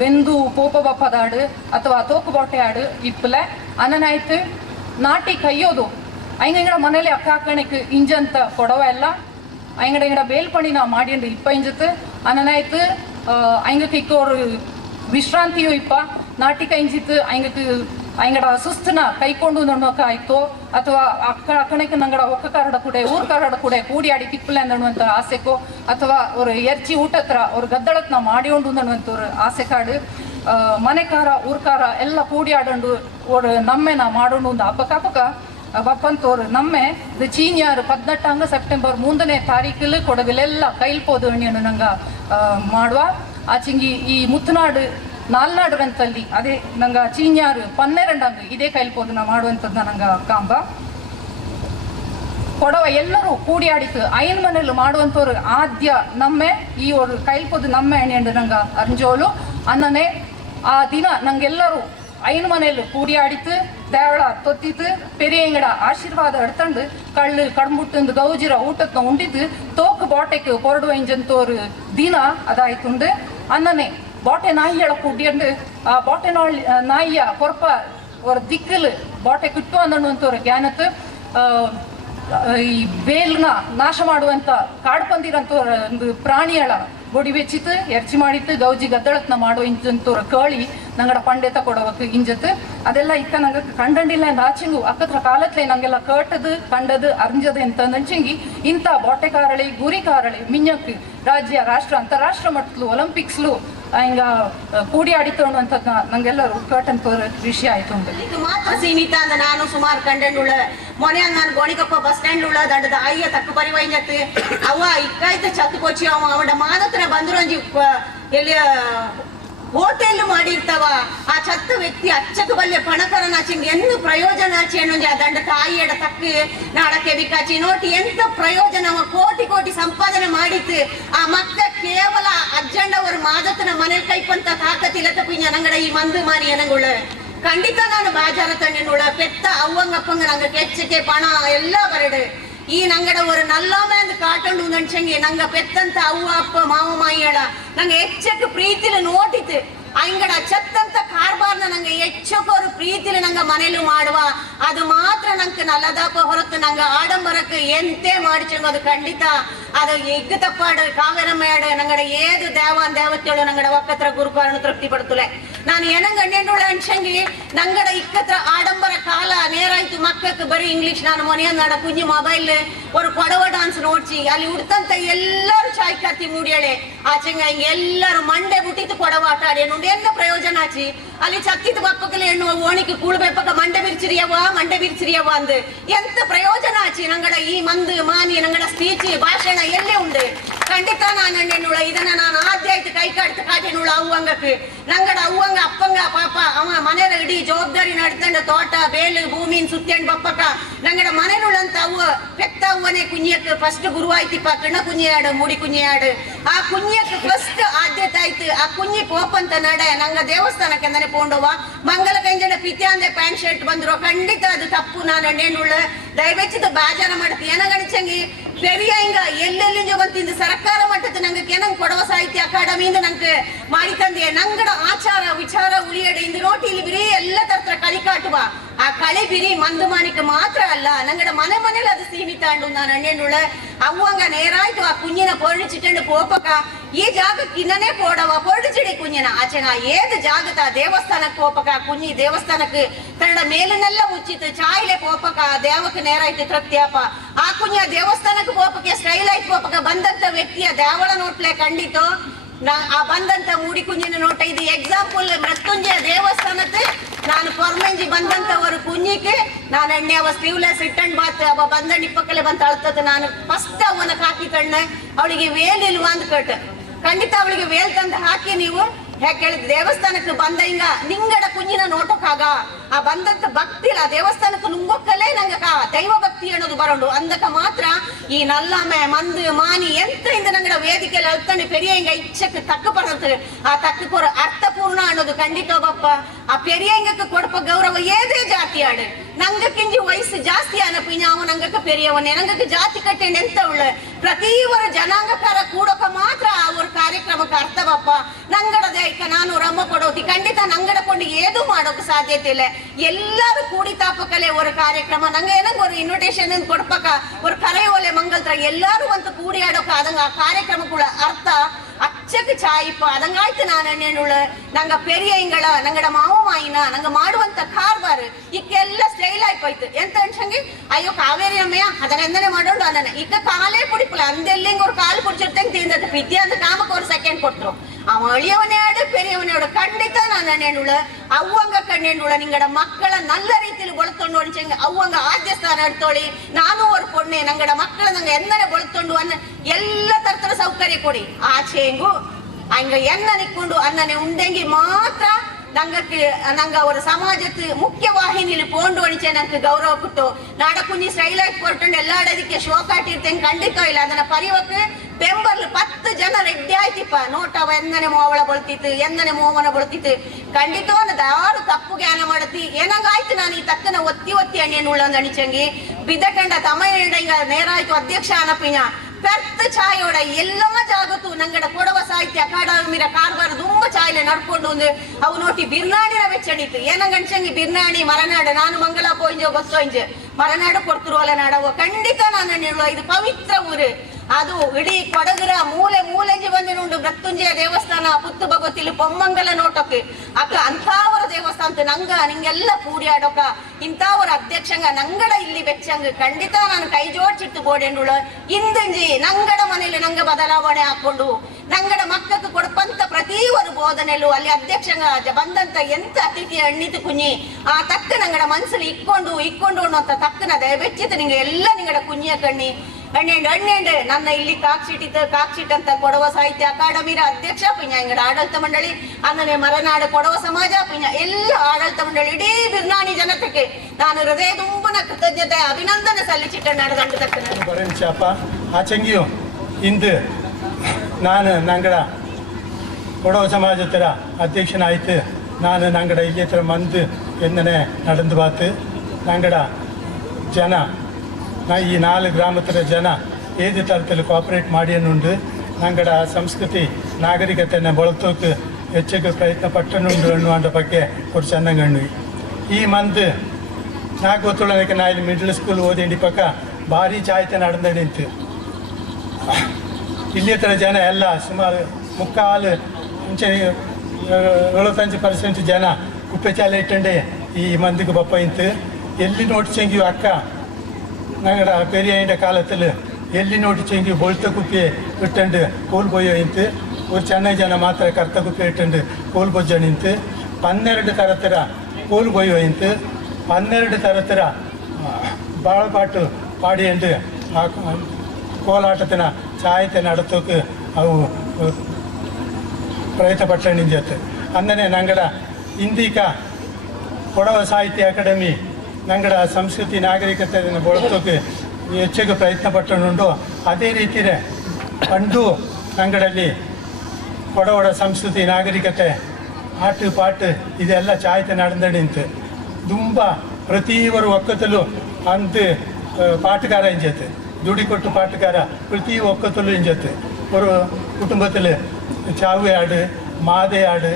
ಬೆಂದು ಪೋಪ ಬಪ್ಪದಾಡು ಅಥವಾ ತೋಕು ಬಾಟೆ ಆಡು ಇಪ್ಪಲೆ ಅನ್ನನಾಯ್ತು ನಾಟಿ ಕೈಯೋದು ಐಂಗಡ ಮನೇಲಿ ಅಕ್ಕ ಹಾಕಣಕ್ಕೆ ಇಂಜಂತ ಕೊಡವ ಎಲ್ಲ ಐಂಗಡ ಬೇಲ್ಪಣಿನ ಮಾಡಿಂಡು ಇಪ್ಪ ಇಂಜತ್ತು ಅನ್ನನಾಯ್ತು ಐಂಗಕ್ಕೆ ಇಕ್ಕೋರು ವಿಶ್ರಾಂತಿಯು ಇಪ್ಪ ನಾಟಿ ಕೈಂಜಿತ್ತು ಐಂಗಡ ಸುಸ್ತನ ಕೈಕೊಂಡು ನೋಡೋಕ ಆಯ್ತು ಅಥವಾ ಅಕ್ಕಣಕ್ಕೆ ನಂಗಡ ಒಕ್ಕ ಕಾರಡ ಕೂಡ ಊರ್ ಕಾರಡ ಕೂಡ ಕೂಡಿ ಆಡಿ ತಿಪ್ಪಲೆ ಅನ್ನುವಂಥ ಆಸೆಕೋ ಅಥವಾ ಅವ್ರು ಎರ್ಚಿ ಊಟತ್ರ ಅವ್ರ ಗದ್ದಳತ್ನ ಮಾಡಿಕೊಂಡು ಅನ್ನುವಂಥವ್ರು ಆಸೆ ಕಾಡು ಮನೆಕಾರ ಊರ್ಕಾರ ಎಲ್ಲ ಕೂಡಿ ಆಡಂಡು ಅವ್ರು ನಮ್ಮೆನ ಮಾಡೋಣ ಒಂದು ಹಬ್ಬಕ್ಕ ಬಪ್ಪಂತವ್ರು ನಮ್ಮೆ ಇದು ಚೀನ್ಯಾರು 18 ಸೆಪ್ಟೆಂಬರ್ 3ನೇ ತಾರೀಕಲ್ಲಿ ಕೊಡಗಲೆಲ್ಲ ಕೈಲ್ಪೋದು ಅಣ್ಣಿಯನ್ನು ನಂಗೆ ಮಾಡುವ ಆಚೆಂಗಿ ಈ ಮುತ್ತನಾಡು ನಾಲ್ನಾಡು ರಂತಲ್ಲಿ ಅದೇ ನಂಗೆ ಚೀನ್ಯಾರು 12 ಇದೇ ಕೈಲ್ಪೋದನ್ನ ಮಾಡುವಂಥದ್ದನ್ನ ನಂಗೆ ಕಾಂಬ ಕೊಡವ ಎಲ್ಲರೂ ಕೂಡಿ ಆಡಿತು ಐನ್ ಮನೇಲಿ ಮಾಡುವಂಥವ್ರು ಆದ್ಯ ನಮ್ಮೆ ಈ ಅವ್ರು ಕೈಲ್ಪೋದು ನಮ್ಮೆ ಎಣ್ಣೆ ನಂಗೆ ಅರ್ಜೋಲು ಅನ್ನನೆ ಆ ದಿನ ನಂಗೆಲ್ಲರೂ ಐನ್ ಮನೇಲಿ ಕೂಡಿ ಆಡಿತು ದೇವಳ ತೊತ್ತಿತ್ತು ಪೆರಿಯಂಗಡ ಆಶೀರ್ವಾದ ಎಡ್ತಂಡು ಕಳ್ಳು ಕಡ್ಮುಟ್ಟಂದು ಗೌಜಿರ ಊಟಕ್ಕೆ ಉಂಡಿದ್ದು ತೋಕು ಬಾಟೆಗೆ ಹೊರಡುವ ಇಂಜಂತವ್ರು ದಿನ ಅದಾಯ್ತುಂಡು ಅನ್ನನೆ ಬಾಟೆ ನಾಯಿಯಳ ಕೂಡಿಯಂಡು ಆ ಬಾಟೆ ನಾಯಿಯ ಕೊರಪ ಅವ್ರ ದಿಕ್ಕಲು ಬಾಟೆ ಕಿಟ್ಟು ಅನ್ನುವಂಥವ್ರ ಜ್ಞಾನತ್ತು ಈ ಬೇಲ್ನ ನಾಶ ಮಾಡುವಂಥ ಕಾಡು ಬಂದಿರೋಂಥವ್ರ ಒಂದು ಪ್ರಾಣಿಯಳ ಬೊಡಿ ಬೆಚ್ಚಿತ್ತು ಎರ್ಚಿ ಮಾಡಿತ್ತು ಗೌಜಿ ಗದ್ದಳತ್ನ ಮಾಡುವ ಇಂಜಂತವ್ರ ಕೇಳಿ ನಂಗಡ ಪಂಡಿತ ಕೊಡೋವಕ್ಕೆ ಇಂಜತ್ತು ಅದೆಲ್ಲ ಇಕ್ಕ ನಂಗೆ ಕಂಡಂಡಿಲ್ಲ ಅಂದ ಆಚೆಂಗು ಅಕ್ಕತ್ರ ಕಾಲತ್ಲೆ ನಂಗೆಲ್ಲ ಕೇಟದು ಕಂಡದು ಅರ್ಂಜದು ಅಂತ ನಂಚಂಗಿ ಇಂಥ ಬಾಟೆ ಕಾರಳಿ ಗುರಿ ಕಾರಳಿ ಮಿಂಜಕ್ಕೆ ರಾಜ್ಯ ರಾಷ್ಟ್ರ ಅಂತಾರಾಷ್ಟ್ರ ಮಟ್ಟಲು ಒಲಿಂಪಿಕ್ಸ್ಲು ಹಿಂಗ ಕೂಡಿ ಆಡಿತು ಅನ್ನುವಂಥದ್ದು ನಂಗೆಲ್ಲರೂ ಕೇಟಂತವ್ರ ವಿಷಯ ಆಯ್ತು ಇದು ಮಾತ್ರ ಸೀಮಿತ ಅಂದ ನಾನು ಸುಮಾರು ಕಂಡೆಂಡುಳ ಮೊನೆ ನಾನು ಗೋಣಿಕೊಪ್ಪ ಬಸ್ ಸ್ಟ್ಯಾಂಡ್ ಉಳ್ಳ ದಂಡದ ಅಯ್ಯ ತಕ್ಕ ಪರಿವೈಂಜತ್ತು ಅವ ಇಕ್ಕಾಯ್ತ ಚತ್ತು ಕೊಚ್ಚಿ ಅವಡ ಮಾನತ್ರ ಬಂದ್ರು ಎಲ್ಲಿ ಹೋಟೆಲ್ ಮಾಡಿರ್ತಾವ ಆ ಚತ್ತು ವ್ಯಕ್ತಿ ಅಚ್ಚಕ ಬಲ್ಲೆ ಪಣಕರನಾಚಿಂಗ್ ಎಂದು ಪ್ರಯೋಜನ ಆಚೆಣ್ಣು ಆ ದಂಡ ತಾಯಿಯಡ ತಕ್ಕ ನಾಡಕ್ಕೆ ವಿಕಾಚಿ ನೋಟಿ ಎಂತ ಪ್ರಯೋಜನ ಕೋಟಿ ಕೋಟಿ ಸಂಪಾದನೆ ಮಾಡಿತ್ತು ಆ ಮಕ್ಕ ಕೇವಲ ಅಜ್ಜಂಡವರು ಮಾದತನ ಮನೆ ಕೈಪಂತ ತಾಕತಿಲ್ಲ ತಪ್ಪಿನ ನಂಗಡ ಈ ಮಂದು ಮಾರಿ ಏನಂಗುಳ ಖಂಡಿತ ನಾನು ಬಾಜಾರ ತಂಡಿನುಳ ಪೆತ್ತ ಅವ್ವಂಗಪ್ಪಂಗ ನಂಗೆ ಕೆಚ್ಚಕ್ಕೆ ಪಣ ಎಲ್ಲ ಬರಡು ಈ ನಂಗಡ ஒரு நல்லாம அந்த காட்டண்டு நன்சங்க ನಂಗ ಪೆತ್ತಂತ ಅವ್ವ ಅಪ್ಪ ಮಾವ ಮಾಯಿಯಳ ನಂಗೆ ಹೆಚ್ಚಕ್ಕೆ ಪ್ರೀತಿಲಿ ನೋಟಿತ್ತು ಅಂಗಡ ಚತ್ತಂತ ಕಾರ್ಬಾರ್ನ ನಂಗೆ ಹೆಚ್ಚಕ್ಕೋರು ಪ್ರೀತಿಲಿ ನಂಗ ಮನೇಲಿ ಮಾಡುವ ಅದು ಮಾತ್ರ ನಂಗೆ ನಲ್ಲದಪ್ಪ ಹೊರತು ನಂಗೆ ಆಡಂಬರಕ್ಕೆ ಎಂತೆ ಮಾಡಿಚಂಗ ಅದು ಖಂಡಿತ ಅದು ಎಗ್ಗು ತಪ್ಪಾಡು ಕಾವೇರಮ್ಮಾಡು ನಂಗಡ ಏದು ದೇವಾನ್ ದೇವತೆಗಳು ನಂಗಡ ಒಕ್ಕತ್ರ ಗುರುಕಾರನು ತೃಪ್ತಿ ಪಡ್ತುಲೆ ನಾನು ಏನಂಗ ಅಣ್ಣೆಂಡುಳ ಅನ್ಸಂಗಿ ನಂಗಡ ಇಕ್ಕತ್ರ ಆಡಂಬರ ಕಾಲ ನೇರಾಯ್ತು ಮಕ್ಕಕ್ಕೆ ಬರೀ ಇಂಗ್ಲಿಷ್ ನಾನು ಮೊನೆಯನ್ನಾಡ ಕುಂಜಿ ಮೊಬೈಲ್ ஒரு கொடவ டான்ஸ் ನೋಡ್ಸಿ ಅಲ್ಲಿ ಉಡ್ತಂತ ಎಲ್ಲರೂ ಚಾಯ್ ಕಾತಿ ಮೂಡಿಯಳೆ ಆಚೆಂಗ ಹಿಂಗೆ ಎಲ್ಲರೂ ಮಂಡೆ ಬಿಟ್ಟಿತ್ತು ಕೊಡವ ಆಟ ಆಡಿ ನೋಡಿ ಎಲ್ಲ ಪ್ರಯೋಜನ ಆಚಿ ಅಲ್ಲಿ ಚತ್ತಿದ ಬಪ್ಪಕಲ್ಲಿ ಹೆಣ್ಣು ಓಣಿಕೆ ಕೂಳ್ಬೇಪಕ ಮಂಡೆ ಬಿರ್ಚಿರಿಯವ ಅಂದು ಎಂತ ಪ್ರಯೋಜನ ಆಚಿ ನಂಗಡ ಈ ಮಂದು ಮಾನಿ ನಂಗಡ ಸ್ಪೀಚ್ ಭಾಷಣ ಎಲ್ಲೇ ಉಂಡು ಖಂಡಿತ ನಾನು ಹೆಣ್ಣುಳ ಇದನ್ನ ನಾನು ಆದ್ಯ ಆಯ್ತು ಕೈ ಕಾಡ್ತು ಕಾಟೆನುಳ ಅವ್ವಂಗಕ್ಕೆ ನಂಗಡ ಅವ್ವಂಗ ಅಪ್ಪಂಗ ಪಾಪ ಅವ ಮನೆಯ ಇಡೀ ಜವಾಬ್ದಾರಿ ನಡ್ತಂಡ ತೋಟ ಬೇಲು ಭೂಮಿನ್ ಸುತ್ತಂಡ್ ಬಪ್ಪಕ ನಂಗಡ ಮನೆನುಳಂತ ಅವ್ವ ಪೆತ್ತ ಅವ್ವನೇ ಕುഞ്ഞിಯಕ್ಕೆ ಫಸ್ಟ್ ಗುರು ಆಯ್ತಿಪ್ಪ ಕಣ್ಣ ಕುഞ്ഞിಯಾಡು ಮೂಡಿ ಕುഞ്ഞിಯಾಡು ಆ ಕುഞ്ഞിಯಕ್ಕೆ ಫಸ್ಟ್ ಆದ್ಯತೆ ಆಯ್ತು ಆ ಕುഞ്ഞി ಪೋಪಂತ ನಡೆ ನಂಗ ದೇವಸ್ಥಾನಕ್ಕೆ ಅಂದನೆ ಪೋಂಡವ ಮಂಗಲ ಕಂಜನ ಪಿತ್ಯಾಂದೆ ಪ್ಯಾಂಟ್ ಶರ್ಟ್ ಬಂದ್ರು ಖಂಡಿತ ಅದು ತಪ್ಪು ನಾನು ಹೆಣ್ಣುಳ್ಳ ದಯವೆಚ್ಚಿದ ಬಾಜಾರ ಮಾಡ್ತಿ ಏನಗಣಿಸಂಗಿ பெரிய இங்க எல்லெல்லிஞ்ச வந்து இந்த சரக்கார மட்டத்து நாங்க கேனங்க கொடவ சாಹಿತ್ಯ ಅಕಾಡೆಮಿಯಿಂದ ನಂಗೆ ಮಾಡಿ ತಂದೆ ನಂಗಡ ಆಚಾರ ವಿಚಾರ ಉಳಿಯಡೆ ಇಂದು ನೋಟಿಲಿ ಬಿರಿ ಎಲ್ಲ ತರ ಕಳಿ ಕಾಟುವ ಆ ಕಳೆ ಬಿರಿ ಮಂದು ಮಾನಿಕ ಮಾತ್ರ ಅಲ್ಲ ನಂಗಡ ಮನೇಲಿ ಅದು ಸೀಮಿತ ಅಂಡು ನಾನು ಅಣ್ಣೆನುಳ ಅವ್ವಂಗ ನೇರಾಯ್ತು ಆ ಕುഞ്ഞിನ ಪೊರಡಿಚಿಟ್ಟಂಡು ಪೋಪಕ ಈ ಜಾಗಕ್ಕೆ ಇನ್ನನೇ ಪೋಡವ ಪೊರಡಿಚಿಡಿ ಕುഞ്ഞിನ ಆಚೆನ ಏದು ಜಾಗತ ದೇವಸ್ಥಾನಕ್ಕೆ ಪೋಪಕ ಕುഞ്ഞി ದೇವಸ್ಥಾನಕ್ಕೆ ಕನ್ನಡ ಮೇಲಿನೆಲ್ಲ ಉಚ್ಚಿತ್ತು ಚಾಯ್ಲೆ ಪೋಪಕ ದೇವಕ್ಕೆ ನೇರಾಯ್ತು ತೃಪ್ತಿಯಪ್ಪ ಆ ಕುഞ്ഞ ದೇವಸ್ಥಾನಕ್ಕೆ ಪೋಪಕ್ಕೆ ಸ್ಟೈಲ್ ಆಯ್ತು ಪೋಪಕ ಬಂದಂತ ವ್ಯಕ್ತಿಯ ದೇವಳ ನೋಟ್ಲೆ ಖಂಡಿತು ಆ ಬಂದಂತ ಮೂಡಿ ಕುഞ്ഞിನ ನೋಟ ಇದು ಎಕ್ಸಾಂಪಲ್ ಮೃತ್ಯುಂಜಯ ದೇವಸ್ಥಾನಕ್ಕೆ ನಾನು ಪೊರ್ಮೆಂಜಿ ಬಂದಂತವರು ಕುഞ്ഞിಕ್ಕೆ ನಾನು ಎಣ್ಣೆ ಅವ ಸ್ಲೀವ್ಲೆಸ್ ಇಟ್ಟಂಡ್ ಬಾತ್ ಅವ ಬಂದ ನಿಪ್ಪಕ್ಕಲೆ ಬಂತ ಅಳ್ತದ ನಾನು ಫಸ್ಟ್ ಅವನ ಹಾಕಿ ಕಣ್ಣ ಅವಳಿಗೆ ವೇಲ್ ಇಲ್ವಾ ಅಂದ್ ಕಟ್ ಖಂಡಿತ ಅವಳಿಗೆ ವೇಲ್ ತಂದು ಹಾಕಿ ನೀವು ಯಾಕೆ ಹೇಳಿದ್ ದೇವಸ್ಥಾನಕ್ಕೆ ಬಂದ ಹಿಂಗ ನಿಂಗಡ ಕುഞ്ഞിನ ನೋಟಕ್ಕಾಗ ಆ ಬಂದಂತ ಭಕ್ತಿ ಇಲ್ಲ ದೇವಸ್ಥಾನಕ್ಕೆ ನುಂಗೊಕ್ಕಲೇ ನಂಗ ದೈವ ಭಕ್ತಿ ಅನ್ನೋದು ಬರೋಡು ಅಂದಕ ಮಾತ್ರ ಈ ನಲ್ಲಮೆ ಮಂದು ಮಾನಿ ಎಂತ ಇಂದ ನಂಗಡ ವೇದಿಕೆಯಲ್ಲಿ ಅಳ್ತಾನೆ ಪೆರಿಯ ಹಿಂಗ ಇಚ್ಛಕ್ಕೆ ತಕ್ಕ ಬರ್ತದೆ ಆ ತಕ್ಕ ಅರ್ಥಪೂರ್ಣ ಅನ್ನೋದು ಖಂಡಿತ ಬಪ್ಪ ಆ ಪೆರಿಯ ಹಿಂಗಕ್ಕೆ ಕೊಡಪ ಗೌರವ ಏದೇ ಜಾತಿ ಆಡು ನಂಗ ಕಿಂಜಿ ವಯಸ್ಸು ಜಾಸ್ತಿ ಅನಪಿನ ಅವ ನಂಗಕ್ಕ ಪೆರಿಯವನ್ನೇ ನಂಗಕ್ಕೆ ಜಾತಿ ಕಟ್ಟೆ ಎಂತ ಉಳ್ಳ ಪ್ರತಿವರ ಜನಾಂಗಕಾರ ಕೂಡಕ ಮಾತ್ರ ಅವ್ರ ಕಾರ್ಯಕ್ರಮಕ್ಕೆ ಅರ್ಥ ಬಪ್ಪ ನಂಗಡ ದೈಕ ನಾನು ರಮ್ಮ ಕೊಡೋತಿ ಖಂಡಿತ ನಂಗಡ ಕೊಂಡು ಏದು ಮಾಡೋಕೆ ಸಾಧ್ಯತೆ ಇಲ್ಲ ಎಲ್ಲರೂ ಕೂಡಿ ತಾಪಕಲೆ ஒரு ಕಾರ್ಯಕ್ರಮ ನಂಗ ಏನಂಗ ஒரு ಇನ್ವಿಟೇಷನ್ ಕೊಡ್ಪಕ ஒரு ಕರೆ ಒಲೆ ಮಂಗಲ್ತ್ರ ಎಲ್ಲರೂ ಅಂತ ಕೂಡಿ ಆಡೋಕ ಅದಂಗ ಆ ಕಾರ್ಯಕ್ರಮಕ್ಕುಳ ಅರ್ಥ ಅಚ್ಚಕ್ಕೆ ಚಾಯಿಪ್ಪ ಅದಂಗಾಯ್ತು ನಾನು ಎಣ್ಣೆನುಳ ನಂಗ ಪೆರಿಯ ಇಂಗಳ ನಂಗಡ ಮಾವ ಮಾಯಿನ ನಂಗ ಮಾಡುವಂತ ಕಾರ್ಬಾರ್ ಇಕ್ಕೆಲ್ಲ ಸ್ಟೈಲ್ ಆಯ್ತು ಎಂತ ಅನ್ಸಂಗಿ ಅಯ್ಯೋ ಕಾವೇರಿ ಅಮ್ಮಯ್ಯ ಅದನ್ನೆಂದನೆ ಮಾಡೋಣ ಅನ್ನ ಇಕ್ಕ ಕಾಲೇ ಕುಡಿಪಲ್ಲ ಅಂದೆಲ್ಲಿಂಗ ಅವ್ರು ಕಾಲು ಕುಡಿಸಿರ್ತಂಗೆ ತಿಂದದ್ದು ಪಿದ್ಯ ಅಂತ ಕಾಮಕ್ಕೆ ಅವ್ರು ಸೆಕೆಂಡ್ ಕೊಟ್ರು ಅವ ಅಳಿಯವನೇ ಆಡು ಪೆರಿಯವನೇ ಆಡು ಖಂಡಿತ ನಾನು ಎಣ್ಣೆನುಳ ಅವ್ವಂಗ ಕಣ್ಣೆಣ್ಣುಳ ನಿಂಗಡ ಮಕ್ಕಳ ನಲ್ಲ ರೀತಿಲಿ ಬಳತೊಂಡು ಅನ್ಸಂಗ ಅವ್ವಂಗ ಆದ್ಯ ಸ್ಥಾನ ಇಡ್ತೋಳಿ ನಾನು ಅವ್ರ ಕೊಣ್ಣೆ ನಂಗಡ ಮಕ್ಕಳ ನಂಗ ಎಂದನೆ ಬಳತೊಂಡು ಅನ್ನ ಎಲ್ಲ ತರತರ ಸೌಕರ್ಯ ಕೊಡಿ ಆಚೆಂಗು ಹಂಗ ಎನ್ನ ನಿಕ್ಕೊಂಡು ಅನ್ನನೆ ಉಂಡೆಂಗಿ ಮಾತ್ರ ನಂಗ ಅವರ ಸಮಾಜಕ್ಕೆ ಮುಖ್ಯ ವಾಹಿನಿಲಿ ಪೋಂಡು ಅಣಿಚೆ ನಂಗೆ ಗೌರವ ಕೊಟ್ಟು ನಾಡ ಕುഞ്ഞി ಸ್ಟೈಲ್ ಆಗಿ ಕೊಟ್ಟು ಎಲ್ಲ ಆಡೋದಕ್ಕೆ ಶೋಕಾಟಿರ್ತೇನೆ ಖಂಡಿತ ಇಲ್ಲ ಅದನ್ನ ಪರಿವಕ್ಕೆ ಬೆಂಬರ್ಲು 10 ಜನ ರೆಡ್ಡಿ ಆಯ್ತಿಪ್ಪ ನೋಟವ ಎಂದನೆ ಮೋವಳ ಬಳ್ತಿತ್ತು ಎಂದನೆ ಮೋವನ ಬಳ್ತಿತ್ತು ಖಂಡಿತ ಅನ್ನದ ಯಾರು ತಪ್ಪು ಜ್ಞಾನ ಮಾಡತಿ ಏನಂಗಾಯ್ತು ನಾನು ಈ ತಕ್ಕನ ಒತ್ತಿ ಅಣ್ಣೆಣ್ಣುಳ್ಳೊಂದು ಅಣಿಚಂಗಿ ಬಿದ್ದಕಂಡ ತಮ್ಮ ನೇರಾಯ್ತು ಅಧ್ಯಕ್ಷ ಅನಪಿನ ಪೆರ್ತ ಚಾಯೋಡ ಎಲ್ಲ ಜಾಗತ್ತು ನಂಗಡ ಕೊಡವ ಸಾಹಿತ್ಯ ಅಕಾಡೆಮಿರ ಕಾರ್ಬಾರ ತುಂಬ ಚಾಯ್ಲೆ ನಡ್ಕೊಂಡು ಒಂದು ಅವು ನೋಟಿ ಬಿರ್ನಾಡಿನ ಬೆಚ್ಚಣಿತ್ತು ಏನಂಗಂಚಂಗಿ ಬಿರ್ನಾಡಿ ಮರನಾಡ ನಾನು ಮಂಗಲ ಪೋಂಜೋ ಬಸ್ಸೋಂಜ್ ಮರನಾಡು ಕೊಡ್ತಿರುವಲ್ಲ ನಾಡವ ಖಂಡಿತ ನಾನು ಹೇಳುವ ಇದು ಪವಿತ್ರ ಊರು ಅದು ಇಡೀ ಕೊಡಗರ ಮೂಲೆಂಜಿ ಬಂದಿನುಂಡು ಮೃತ್ಯುಂಜಯ ದೇವಸ್ಥಾನ ಪುತ್ತು ಭಗವತಿಲಿ ಪೊಮ್ಮಂಗಲ ನೋಟಕ್ಕೆ ಅಕ್ಕ ಅಂಥವರ ದೇವಸ್ಥಾನ ನಿಂಗೆಲ್ಲ ಕೂಡಿಯಾಡೋಕ ಇಂಥವರ ಅಧ್ಯಕ್ಷಂಗ ನಂಗಡ ಇಲ್ಲಿ ಬೆಚ್ಚಂಗ ಖಂಡಿತ ನಾನು ಕೈ ಜೋಡ್ಸಿಟ್ಟು ಬೋಡೆಂಡುಳ ಇಂದಂಜಿ ನಂಗಡ ಮನೇಲಿ ನಂಗೆ ಬದಲಾವಣೆ ಹಾಕೊಂಡು ನಂಗಡ ಮಕ್ಕಕ್ಕೆ ಕೊಡ್ಪಂತ ಪ್ರತಿ ಒಂದು ಬೋಧನೆಲು ಅಲ್ಲಿ ಅಧ್ಯಕ್ಷಂಗ ಬಂದಂತ ಎಂತ ಅತಿಥಿ ಅಣ್ಣಿತು ಕುഞ്ഞി ಆ ತಕ್ಕ ನಂಗಡ ಮನ್ಸಲ್ಲಿ ಇಕ್ಕೊಂಡು ಅನ್ನೋಂತ ತಕ್ಕನ ದಯವೆಚ್ಚಿತ್ತು ನಿಂಗೆ ಎಲ್ಲ ನಿಂಗಡ ಕುഞ്ഞിಯ ಕಣ್ಣಿ ಅಣ್ಣೆಂಡು ನನ್ನ ಇಲ್ಲಿ ಕಾಕ್ಸಿಟ್ ಅಂತ ಕೊಡವ ಸಾಹಿತ್ಯ ಅಕಾಡೆಮಿರ ಅಧ್ಯಕ್ಷ ಪಿಂಜ ಇಂಗಡ ಆಡಳಿತ ಮಂಡಳಿ ಅನ್ನನೆ ಮರನಾಡು ಕೊಡವ ಸಮಾಜ ಪಿಂಜ ಎಲ್ಲ ಆಡಳಿತ ಮಂಡಳಿ ಇಡೀ ಬಿರ್ನಾಣಿ ಜನತೆಗೆ ನಾನು ಹೃದಯ ತುಂಬನ ಕೃತಜ್ಞತೆ ಅಭಿನಂದನೆ ಸಲ್ಲಿಸಿಟ್ಟ ನಡೆದಂಡು ತಕ್ಕ ಆಚಂಗಿಯು ಇಂದು ನಾನು ನಂಗಡ ಕೊಡವ ಸಮಾಜ ತರ ಅಧ್ಯಕ್ಷನಾಯ್ತು ನಾನು ನಂಗಡ ಇಲ್ಲಿ ಹತ್ರ ಮಂದು என்னென்ன நடந்து பார்த்து நங்கட ಜನ ಈ 4 ಗ್ರಾಮದ ಜನ ಏದು ತರದಲ್ಲಿ ಕೋಆಪರೇಟ್ ಮಾಡಿಯನ್ನುಂಡು ನಂಗಡ ಸಂಸ್ಕೃತಿ ನಾಗರಿಕತೆಯನ್ನು ಬಳಸೋಕೆ ಹೆಚ್ಚಿಗೆ ಪ್ರಯತ್ನ ಪಟ್ಟನುಂಡು ಅನ್ನುವಂಥ ಬಗ್ಗೆ ಒಂದು ಚೆನ್ನಾಗಿ ಈ ಮಂತ್ ನಾಲ್ಕು ಗೊತ್ತುಳ್ಳಕ್ಕೆ ನಾ ಇಲ್ಲಿ ಮಿಡ್ಲ್ ಸ್ಕೂಲ್ ಓದಿಂಡಿ ಪಕ್ಕ ಭಾರಿ ಚಾಯ್ತೆ ನಡೆದಂಡಿಂತು ಇಲ್ಲಿ ಹತ್ರ ಜನ ಎಲ್ಲ ಸುಮಾರು 75% ಜನ ಕುಪ್ಪೆ ಚಾಲೆ ಇಟ್ಟಂಡೆ ಈ ಮಂದಿಗೆ ಬಪ್ಪ ಇಂತು ಎಲ್ಲಿ ನೋಡ್ಸಂಗಿಯು ಅಕ್ಕ ನಂಗಡ ಪೆರಿಯ ಕಾಲದಲ್ಲಿ ಎಲ್ಲಿ ನೋಡ್ಸಂಗಿಯು ಬೊಳ್ತ ಕುಪ್ಪೆ ಇಟ್ಟಂಡು ಕೋಲ್ ಬೊಯ್ಯೋ ಇಂತು ஒரு சென்னை ஜன மாத்திர கர்த்த குப்பை இட்டு கோல் பொಜ್ಜ ನಿಂತು 12 ತರತರ ಕೋಲ್ ಬೊಯ್ಯೋ ಇಂತು 12 ತರತರ ಬಾಳಪಾಟು ಪಾಡಿ ಎಂದು ಆ ಕೋಲಾಟತಿನ ಚಾಯತೆ ನಡತೋಕೆ ಅವು ಪ್ರಯತ್ನ ಪಟ್ಟ ನಿಂಜತ್ತು ಅಂದನೆ ನಂಗಡ ಇಂದಿಕ ಕೊಡವ ಸಾಹಿತ್ಯ ಅಕಾಡೆಮಿ ನಂಗಡ ಸಂಸ್ಕೃತಿ ನಾಗರಿಕತೆಯನ್ನು ಬಳಸೋಕೆ ಹೆಚ್ಚಿಗೆ ಪ್ರಯತ್ನ ಪಟ್ಟನುಂಟು ಅದೇ ರೀತಿಯೇ ಪಂಡು ನಂಗಡಲ್ಲಿ ಕೊಡವಡ ಸಂಸ್ಕೃತಿ ನಾಗರಿಕತೆ ಆಟು ಪಾಟು ಇದೆಲ್ಲ ಚಾಯ್ತೆ ನಡೆದಂಡಿಂತು ತುಂಬ ಪ್ರತಿಯೊರು ಒಕ್ಕತ್ತಲು ಅಂತ ಪಾಟುಗಾರ ಇಂಜತ್ತು ದುಡಿ ಕೊಟ್ಟು ಪಾಟುಗಾರ ಪ್ರತಿ ಒಕ್ಕತ್ತಲು ಇಂಜತ್ತು ஒரு ಕುಟುಂಬത്തിൽ ಚಾವು ಆಡು ಮಾದೆ ಆಡು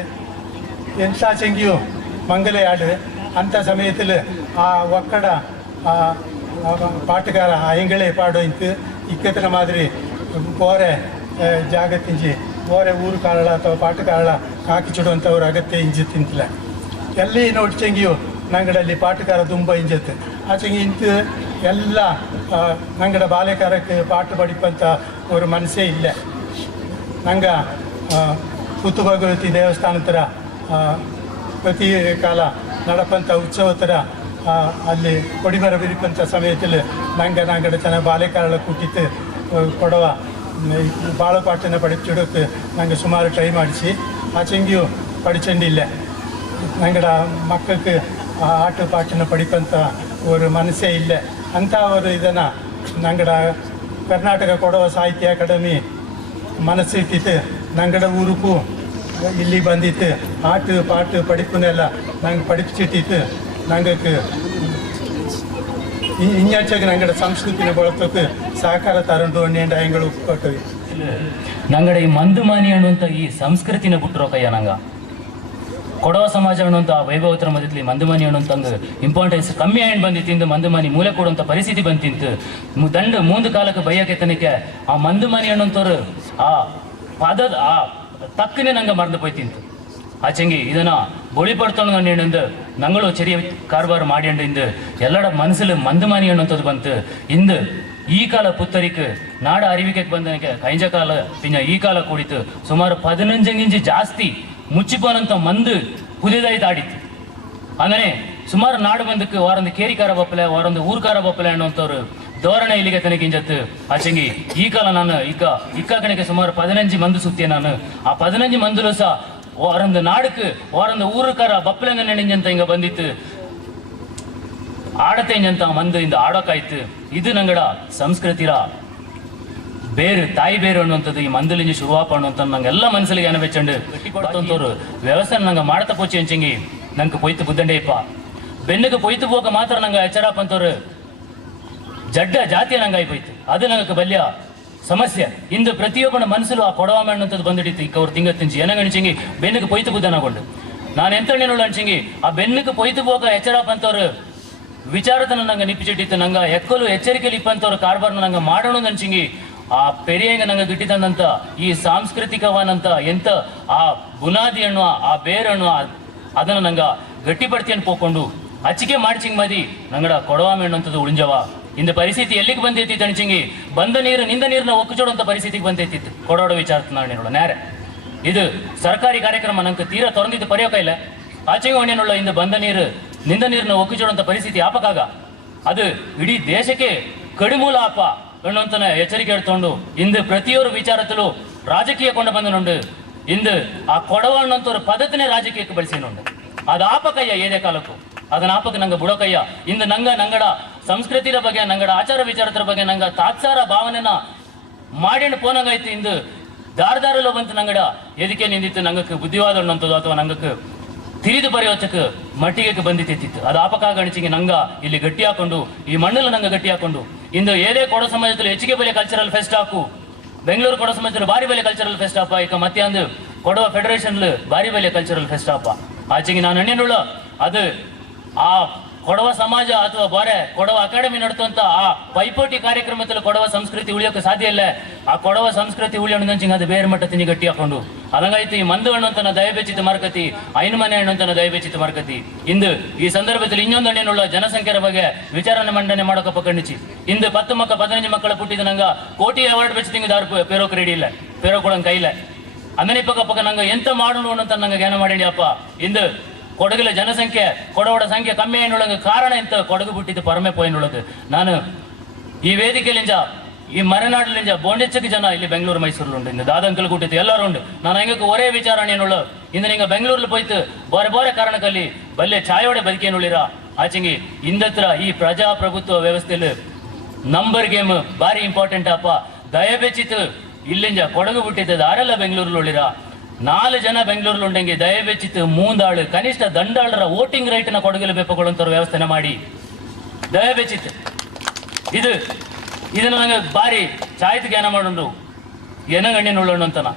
ಎಂಥ ಚೆಂಗಿಯು ಮಂಗಲೆ ಆಡು ಅಂಥ ಸಮಯದಲ್ಲಿ ಆ ಒಕ್ಕಡ ಪಾಟುಗಾರ ಆ ಎಂಗಳೇ ಪಾಡು ಇಂತು ಇಕ್ಕತ್ತಿನ ಮಾದರಿ ಬೋರೆ ಜಾಗತ್ತಿಂಜಿ ಬೋರೆ ಊರು ಕಾರಳ ಅಥವಾ ಪಾಟುಗಾರಳ ಹಾಕಿಚಿಡುವಂಥವ್ರ ಅಗತ್ಯ ಇಂಜಿ ತಿಂತಿಲ್ಲ ಎಲ್ಲಿ ನೋಡಿ ಚೆಂಗಿಯು ನಂಗಡಲ್ಲಿ ಪಾಟುಗಾರ ತುಂಬ ಇಂಜತ್ತು ಆ ಚೆಂಗಿ ಇಂತು ಎಲ್ಲ ನಂಗಡ ಬಾಲ್ಯಕಾರಕ್ಕೆ ಪಾಟು ಪಡಿಪಂಥ ஒரு ಮನಸ್ಸೇ ಇಲ್ಲ ನಂಗೆ ಪುತ್ತು ಭಗವತಿ ದೇವಸ್ಥಾನ ಥರ ಪ್ರತಿ ಕಾಲ ನಡಪಂಥ ಉತ್ಸವ ಥರ ಅಲ್ಲಿ ಕೊಡಿಮರ ಬಿರಿಪಂಥ ಸಮಯದಲ್ಲಿ ನಂಗೆ ನಂಗಡ ಚೆನ್ನಾಗಿ ಬಾಲ್ಯಕಾಲ ಕೂಟಿತ್ತು ಕೊಡವ ಬಾಳಪಾಟನ್ನು ಪಡಿಚಿಡೋಕೆ ನಂಗೆ ಸುಮಾರು ಟ್ರೈ ಮಾಡಿಸಿ ಆ ಚೆಂಗಿಯು ಪಡಿಚಂಡಿಲ್ಲ ನಂಗಡ ಮಕ್ಕൾക്ക് ಆಟ ಪಾಟನ್ನು ಪಡಿಪಂಥ ஒரு ಮನಸ್ಸೇ ಇಲ್ಲ ಅಂಥ ಅವರು ಇದನ್ನು ನಂಗಡ ಕರ್ನಾಟಕ ಕೊಡವ ಸಾಹಿತ್ಯ ಅಕಾಡೆಮಿ ಮನಸ್ಸಿಟ್ಟಿತ್ತು ನಂಗಡ ಊರುಗೂ ಇಲ್ಲಿ ಬಂದಿತ್ತು ಆಟ ಪಾಟು ಪಡಿಪನ್ನೆಲ್ಲ ನಂಗೆ ಪಡಿಪಿಸಿಟ್ಟಿತ್ತು ನಂಗೆ ಇನ್ನೆಚ್ಚಾಗಿ ನಂಗಡ ಸಂಸ್ಕೃತಿನ ಬಳಸೋಕೆ ಸಹಕಾರ ತರಂಡು ಅನ್ನೇಂಡ ಹೆಂಗಳು ಕೊಟ್ಟವಿ ನಂಗಡ ಈ ಮಂದುಮಾನಿ ಅನ್ನುವಂಥ ಈ ಸಂಸ್ಕೃತಿನ ಬಿಟ್ಟರೋ ಕಯ್ಯ ನಂಗ ಕೊಡವ ಸಮಾಜ ಅನ್ನುವಂಥ ವೈಭವತರ ಮಧ್ಯದಲ್ಲಿ ಮಂದುಮಾನಿ ಅನ್ನುವಂಥ ಇಂಪಾರ್ಟೆನ್ಸ್ ಕಮ್ಮಿ ಆಯ್ತು ಬಂದಿತ್ತು ಮಂದುಮಾನಿ ಮೂಲೆ ಕೊಡುವಂಥ ಪರಿಸ್ಥಿತಿ ಬಂತಿತ್ತು ದಂಡ ಮೂಂದು ಕಾಲಕ್ಕೆ ಬೈಯಕ್ಕೆ ತನಕ ಆ ಮಂದುಮಾನಿ ಅನ್ನುವಂಥವ್ರು ಆ ಪದದ ಆ ತಕ್ಕನೆ ನಂಗೆ ಮರೆದು ಹೋಯ್ತಿಂತು ಆ ಚೆಂಗಿ ಇದನ್ನ ಬೊಳಿಪಡ್ತೊಂಡು ನಂಗಳು ಚೆರಿಯ ಕಾರ್ಬಾರ ಮಾಡಿಂಡು ಎಲ್ಲರ ಮನಸ್ಸಲ್ಲಿ ಮಂದುಮಾನಿ ಅನ್ನುವಂಥದ್ದು ಬಂತು ಇಂದು ಈ ಕಾಲ ಪುತ್ತರಿಕೆ ನಾಡ ಅರಿವಿಕೆ ಬಂದನಕ್ಕೆ ಕೈಂಜ ಕಾಲ ಪಿಂಜ ಈ ಕಾಲ ಕೂಡಿತು ಸುಮಾರು 15 ಇಂಚು ಜಾಸ್ತಿ ಮುಚ್ಚಿಪೋನಂತ ಮಂದು ಪುದಿದಾಯ್ತು ಆಡಿತ್ತು ಅಂದರೆ ಸುಮಾರು ನಾಡು ಬಂದಕ್ಕೆ ವಾರೊಂದು ಕೇರಿಕಾರ ಬಪ್ಪಲೆ ವಾರೊಂದು ಊರ್ಕಾರ ಬಪ್ಪಲೆ ಅನ್ನುವಂಥವ್ರು ಧೋರಣೆ ಇಲ್ಲಿಗೆ ತನಗಿಂಜತ್ತು ಆಚೆಂಗಿ ಈ ಕಾಲ ನಾನು ಇಕ್ಕ ಕಣಕ್ಕೆ ಸುಮಾರು 15 ಮಂದು ಸುತ್ತಿಯ ನಾನು ಆ 15 ಮಂದಿಲು ಸಹ ವಾರೊಂದು ನಾಡಕ್ಕೆ ವಾರೊಂದು ಊರುಕಾರ ಬಪ್ಪಲೆಂಗ ನೆನೆಂಜಂತ ಹಿಂಗ ಬಂದಿತ್ತು ಆಡತೆಂಜಂತ ಮಂದು ಇಂದ ಆಡೋಕಾಯ್ತು ಇದು ನಂಗಡ ಸಂಸ್ಕೃತಿರ ಬೇರು ತಾಯಿ ಬೇರು ಅನ್ನುವಂಥದ್ದು ಈ ಮಂದಲಿಂಜಿ ಶುರುವಾಪ ಅನ್ನುವಂಥ ನಂಗೆಲ್ಲ ಮನಸ್ಸಲ್ಲಿಗೆ ಅನವೆಚ್ಚಂಡು ಗಟ್ಟಿ ಕೊಡ್ತಂತವ್ರು ವ್ಯವಸ್ಥೆ ನಂಗೆ ಮಾಡ್ತಾ ಪೋಚಿ ಹಂಚಂಗಿ ನಂಗೆ ಪೊಯ್ತು ಬುದ್ದಂಡೇಪ್ಪ ಬೆನ್ನಿಗೆ ಪೊಯ್ತು ಹೋಗ ಮಾತ್ರ ನಂಗೆ ಎಚ್ಚರಾಪ ಅಂತವ್ರು ಜಡ್ಡ ಜಾತಿಯ ನಂಗೆ ಆಯ್ಪೋಯ್ತು ಅದು ನಂಗೆ ಬಲ್ಯ ಸಮಸ್ಯೆ ಇಂದು ಪ್ರತಿಯೊಬ್ಬನ ಮನಸ್ಸಲ್ಲೂ ಆ ಕೊಡವಾಮೆ ಅನ್ನುವಂಥದ್ದು ಬಂದಿಡಿತ್ತು ಈಗ ಅವ್ರು ತಿಂಗತ್ತಿಂಚಿ ಏನಂಗಣಿಚಂಗಿ ಬೆನ್ನಿಗೆ ಪೊಯ್ತು ಬುದ್ಧನಾಗೊಂಡು ನಾನು ಎಂತಣ್ಣೇನೋಳು ಅನ್ಸಂಗಿ ಆ ಬೆನ್ನಿಗೆ ಪೊಯ್ತು ಹೋಗ ಎಚ್ಚರಾಪ ಅಂತವ್ರು ವಿಚಾರತನ ನಂಗೆ ನಿಪ್ಪಿಚಿಟ್ಟಿತ್ತು ನಂಗೆ ಎಕ್ಕಲು ಎಚ್ಚರಿಕೆಯಲ್ಲಿ ಇಪ್ಪಂತವ್ರ ಕಾರ್ಬಾರ್ನ ನಂಗೆ ಮಾಡೋಣ ಅನ್ಸಂಗಿ ಆ ಪೆರಿಯಂಗ ನಂಗೆ ಗಿಟ್ಟಿದಂತ ಈ ಸಾಂಸ್ಕೃತಿಕವಾನಂತ ಎಂತ ಆ ಬುನಾದಿ ಅನ್ನುವ ಆ ಬೇರಣ್ಣುವ ಅದನ್ನು ನಂಗೆ ಗಟ್ಟಿಪಡ್ತಿಯನ್ನು ಪೋಕೊಂಡು ಅಚ್ಚಿಗೆ ಮಾಡ್ಚಿಂಗ್ ಮದಿ ನಂಗಡ ಕೊಡವಾಮೆ ಅನ್ನುವಂಥದ್ದು ಉಳಿಂಜವ ಇಂದ ಪರಿಸ್ಥಿತಿ ಎಲ್ಲಿಗೆ ಬಂದೈತಿತ್ತು ಅನ್ಸಿಂಗಿ ಬಂದ ನೀರು ನಿಂದ ನೀರನ್ನ ಒಕ್ಕುಚೋಡುವಂಥ ಪರಿಸ್ಥಿತಿಗೆ ಬಂದೈತಿತ್ತು ಕೊಡೋಡ ವಿಚಾರ ನಾಡಿನೋಳ ನ್ಯಾರೆ ಇದು ಸರ್ಕಾರಿ ಕಾರ್ಯಕ್ರಮ ನಂಗೆ ತೀರಾ ತೊರಂದಿದ್ದು ಪರ್ಯೋಕ ಇಲ್ಲ ಆಚೆಗೆ ಹೊಣ್ಣೆನುಳ್ಳ ಇಂದ ಬಂದ ನೀರು ನಿಂದ ನೀರನ್ನ ಒಕ್ಕುಚೋಡುವಂಥ ಪರಿಸ್ಥಿತಿ ಆಪಕ್ಕಾಗ ಅದು ಇಡೀ ದೇಶಕ್ಕೆ ಕಡಿಮೂಲ ಆಪ ಅನ್ನುವಂತ ಎಚ್ಚರಿಕೆ ಎಡ್ತೊಂಡು ಇಂದು ಪ್ರತಿಯೊರು ವಿಚಾರದಲ್ಲೂ ರಾಜಕೀಯ ಕೊಂಡ ಬಂದನುಂಡು ಇಂದು ಆ ಕೊಡವ ಅನ್ನೋಂಥವ್ರ ಪದ್ಧತಿನೇ ರಾಜಕೀಯಕ್ಕೆ ಬಳಸಿನುಂಡು ಅದು ಆಪಕಯ್ಯ ಏದೇ ಕಾಲಕ್ಕೂ ಅದನ್ನ ಆಪಕ್ಕೆ ನಂಗೆ ಬುಡಕಯ್ಯ ಇಂದು ನಂಗಡ ಸಂಸ್ಕೃತಿಯ ಬಗ್ಗೆ ನಂಗಡ ಆಚಾರ ವಿಚಾರದ ಬಗ್ಗೆ ನಂಗೆ ತಾತ್ಸಾರ ಭಾವನೆನ ಮಾಡಿಂಡು ಪೋನಂಗಾಯ್ತು ಇಂದು ದಾರದಾರಲ್ಲೂ ಬಂತು ನಂಗಡ ಎದಕ್ಕೆ ನಿಂದಿತ್ತು ನಂಗಕ್ಕೆ ಬುದ್ಧಿವಾದ ಅನ್ನೋಂಥದ್ದು ಅಥವಾ ನಂಗಕ್ಕೆ ತಿರಿದು ಬರೆಯೋಚಕ್ಕೆ ಮಟ್ಟಿಗೆ ಬಂದಿತ್ತಿತ್ತು ಅದು ಆಪಕಾಗ ಅಣಿಚಿಗೆ ನಂಗ ಇಲ್ಲಿ ಗಟ್ಟಿ ಹಾಕೊಂಡು ಈ ಮಣ್ಣಲ್ಲಿ ನಂಗೆ ಗಟ್ಟಿ ಹಾಕೊಂಡು ಇಂದು ಏದೇ ಕೊಡೋ ಸಮಾಜದಲ್ಲಿ ಹೆಚ್ಚಿಗೆ ಬೆಲೆ ಕಲ್ಚರಲ್ ಫೆಸ್ಟ್ ಹಾಕು ಬೆಂಗಳೂರು ಕೊಡೋ ಸಮಾಜದಲ್ಲಿ ಬಾರಿ ಬೆಲೆ ಕಲ್ಚರಲ್ ಫೆಸ್ಟ್ ಹಾಪ ಈಗ ಮತ್ತೆ ಅಂದು ಕೊಡವ ಫೆಡರೇಷನ್ ಬಾರಿ ಬೆಲೆ ಕಲ್ಚರಲ್ ಫೆಸ್ಟ್ ಹಾಪ ಆಚೆಗೆ ನಾನು ಅಣ್ಣೆನುಳ್ಳ ಅದು ಆ ಕೊಡವ ಸಮಾಜ ಅಥವಾ ಬಾರೆ ಕೊಡವ ಅಕಾಡೆಮಿ ನಡೆಸುವಂತ ಆ ಪೈಪೋಟಿ ಕಾರ್ಯಕ್ರಮದಲ್ಲಿ ಕೊಡವ ಸಂಸ್ಕೃತಿ ಉಳಿಯೋಕೆ ಸಾಧ್ಯ ಇಲ್ಲ ಆ ಕೊಡವ ಸಂಸ್ಕೃತಿ ಉಳಿಯೋಣಂಚಿಂಗ ಅದು ಬೇರೆ ಮಟ್ಟ ತಿನಿ ಗಟ್ಟಿ ಹಾಕೊಂಡು ಅದಂಗಾಯ್ತು ಈ ಮಂದು ಹಣ್ಣು ಅಂತ ದಯಬೆಚ್ಚಿತ ಮಾರ್ಕತಿ ಐನು ಮನೆ ಹಣ್ಣು ಅಂತ ದಯಬೆಚ್ಚಿತ ಮಾರ್ಕತಿ ಇಂದು ಈ ಸಂದರ್ಭದಲ್ಲಿ ಇನ್ನೊಂದು ಹಣ್ಣಿನುಳ್ಳ ಜನಸಂಖ್ಯೆಯ ಬಗ್ಗೆ ವಿಚಾರಣೆ ಮಂಡನೆ ಮಾಡೋಕಪ್ಪ ಕಣ್ಣಿಚಿ ಇಂದು 10 ಮಕ್ಕ 15 ಮಕ್ಕಳ ಪುಟ್ಟಿದ ನಂಗ ಕೋಟಿ ಅವಾರ್ಡ್ ಬೆಚ್ಚ ತಿಂಗ ದಾರು ಪೇರೋಕ್ ರೆಡಿ ಇಲ್ಲ ಪೇರೋಕೊಳಂಗ್ ಕೈಲ ಅಮೇನೆ ಪಕ್ಕ ನಂಗ ಎಂತ ಮಾಡೋಣ ಅಂತ ನಂಗೆ ಜ್ಞಾನ ಮಾಡಿ ಅಪ್ಪ ಇಂದು ಕೊಡಗಿನ ಜನಸಂಖ್ಯೆ ಕೊಡವಡ ಸಂಖ್ಯೆ ಕಮ್ಮಿ ಎನ್ನುಳಂಗ ಕಾರಣ ಎಂತ ಕೊಡಗು ಬಿಟ್ಟಿದ್ದು ಪರಮೆ ಪೋಯಿನುಳದು ನಾನು ಈ ವೇದಿಕೆಲಿಂಜ ಈ ಮಲೆನಾಡಿಲಿಂಜ ಬೋಂಡೆಚ್ಚಕ್ಕೆ ಜನ ಇಲ್ಲಿ ಬೆಂಗಳೂರು ಮೈಸೂರಲ್ಲಿ ಉಂಟು ಇನ್ನು ದಾದಂಕಲ್ ಕೂಟಿತ್ತು ಎಲ್ಲರೂ ಉಂಟು ನಾನು ಹಂಗಕ್ಕೆ ಒರೇ ವಿಚಾರಣೆ ಎನ್ನುಳು ಇಂದು ನಿಂಗೆ ಬೆಂಗಳೂರಲ್ಲಿ ಹೋಯ್ತು ಬಾರೆ ಕಾರಣಕ್ಕಲ್ಲಿ ಬಲ್ಲೆ ಛಾಯೋಡೆ ಬದುಕೇನುಳಿರ ಆಚೆಂಗಿ ಇಂದತ್ರ ಈ ಪ್ರಜಾಪ್ರಭುತ್ವ ವ್ಯವಸ್ಥೆಯಲ್ಲಿ ನಂಬರ್ ಗೇಮ್ ಬಾರಿ ಇಂಪಾರ್ಟೆಂಟ್ ಅಪ್ಪ ದಯಬೆಚ್ಚಿತ್ತು ಇಲ್ಲಿಂಜ ಕೊಡಗು ಬಿಟ್ಟಿದ್ದು ಆರೆಲ್ಲ ಬೆಂಗಳೂರಲ್ಲಿ ಉಳಿರ 4 ಜನ ಬೆಂಗಳೂರಲ್ಲಿ ಉಂಡಂಗೆ ದಯಬೆಚ್ಚಿತ್ತು 3 ಆಳು ಕನಿಷ್ಠ ದಂಡಾಳರ ವೋಟಿಂಗ್ ರೈಟ್ ನ ಕೊಡಗಲು ಬೇಪುಗಳಂತ ವ್ಯವಸ್ಥೆ ಮಾಡಿ ದಯಬೆಚ್ಚಿತ್ತು ಇದನ್ನ ನಂಗೆ ಬಾರಿ ಚಾಯ್ತು ಜ್ಞಾನ ಮಾಡೋಣ ಏನಗಣ್ಣಿನ ಉಳ್ಳೋಣ ಅಂತನ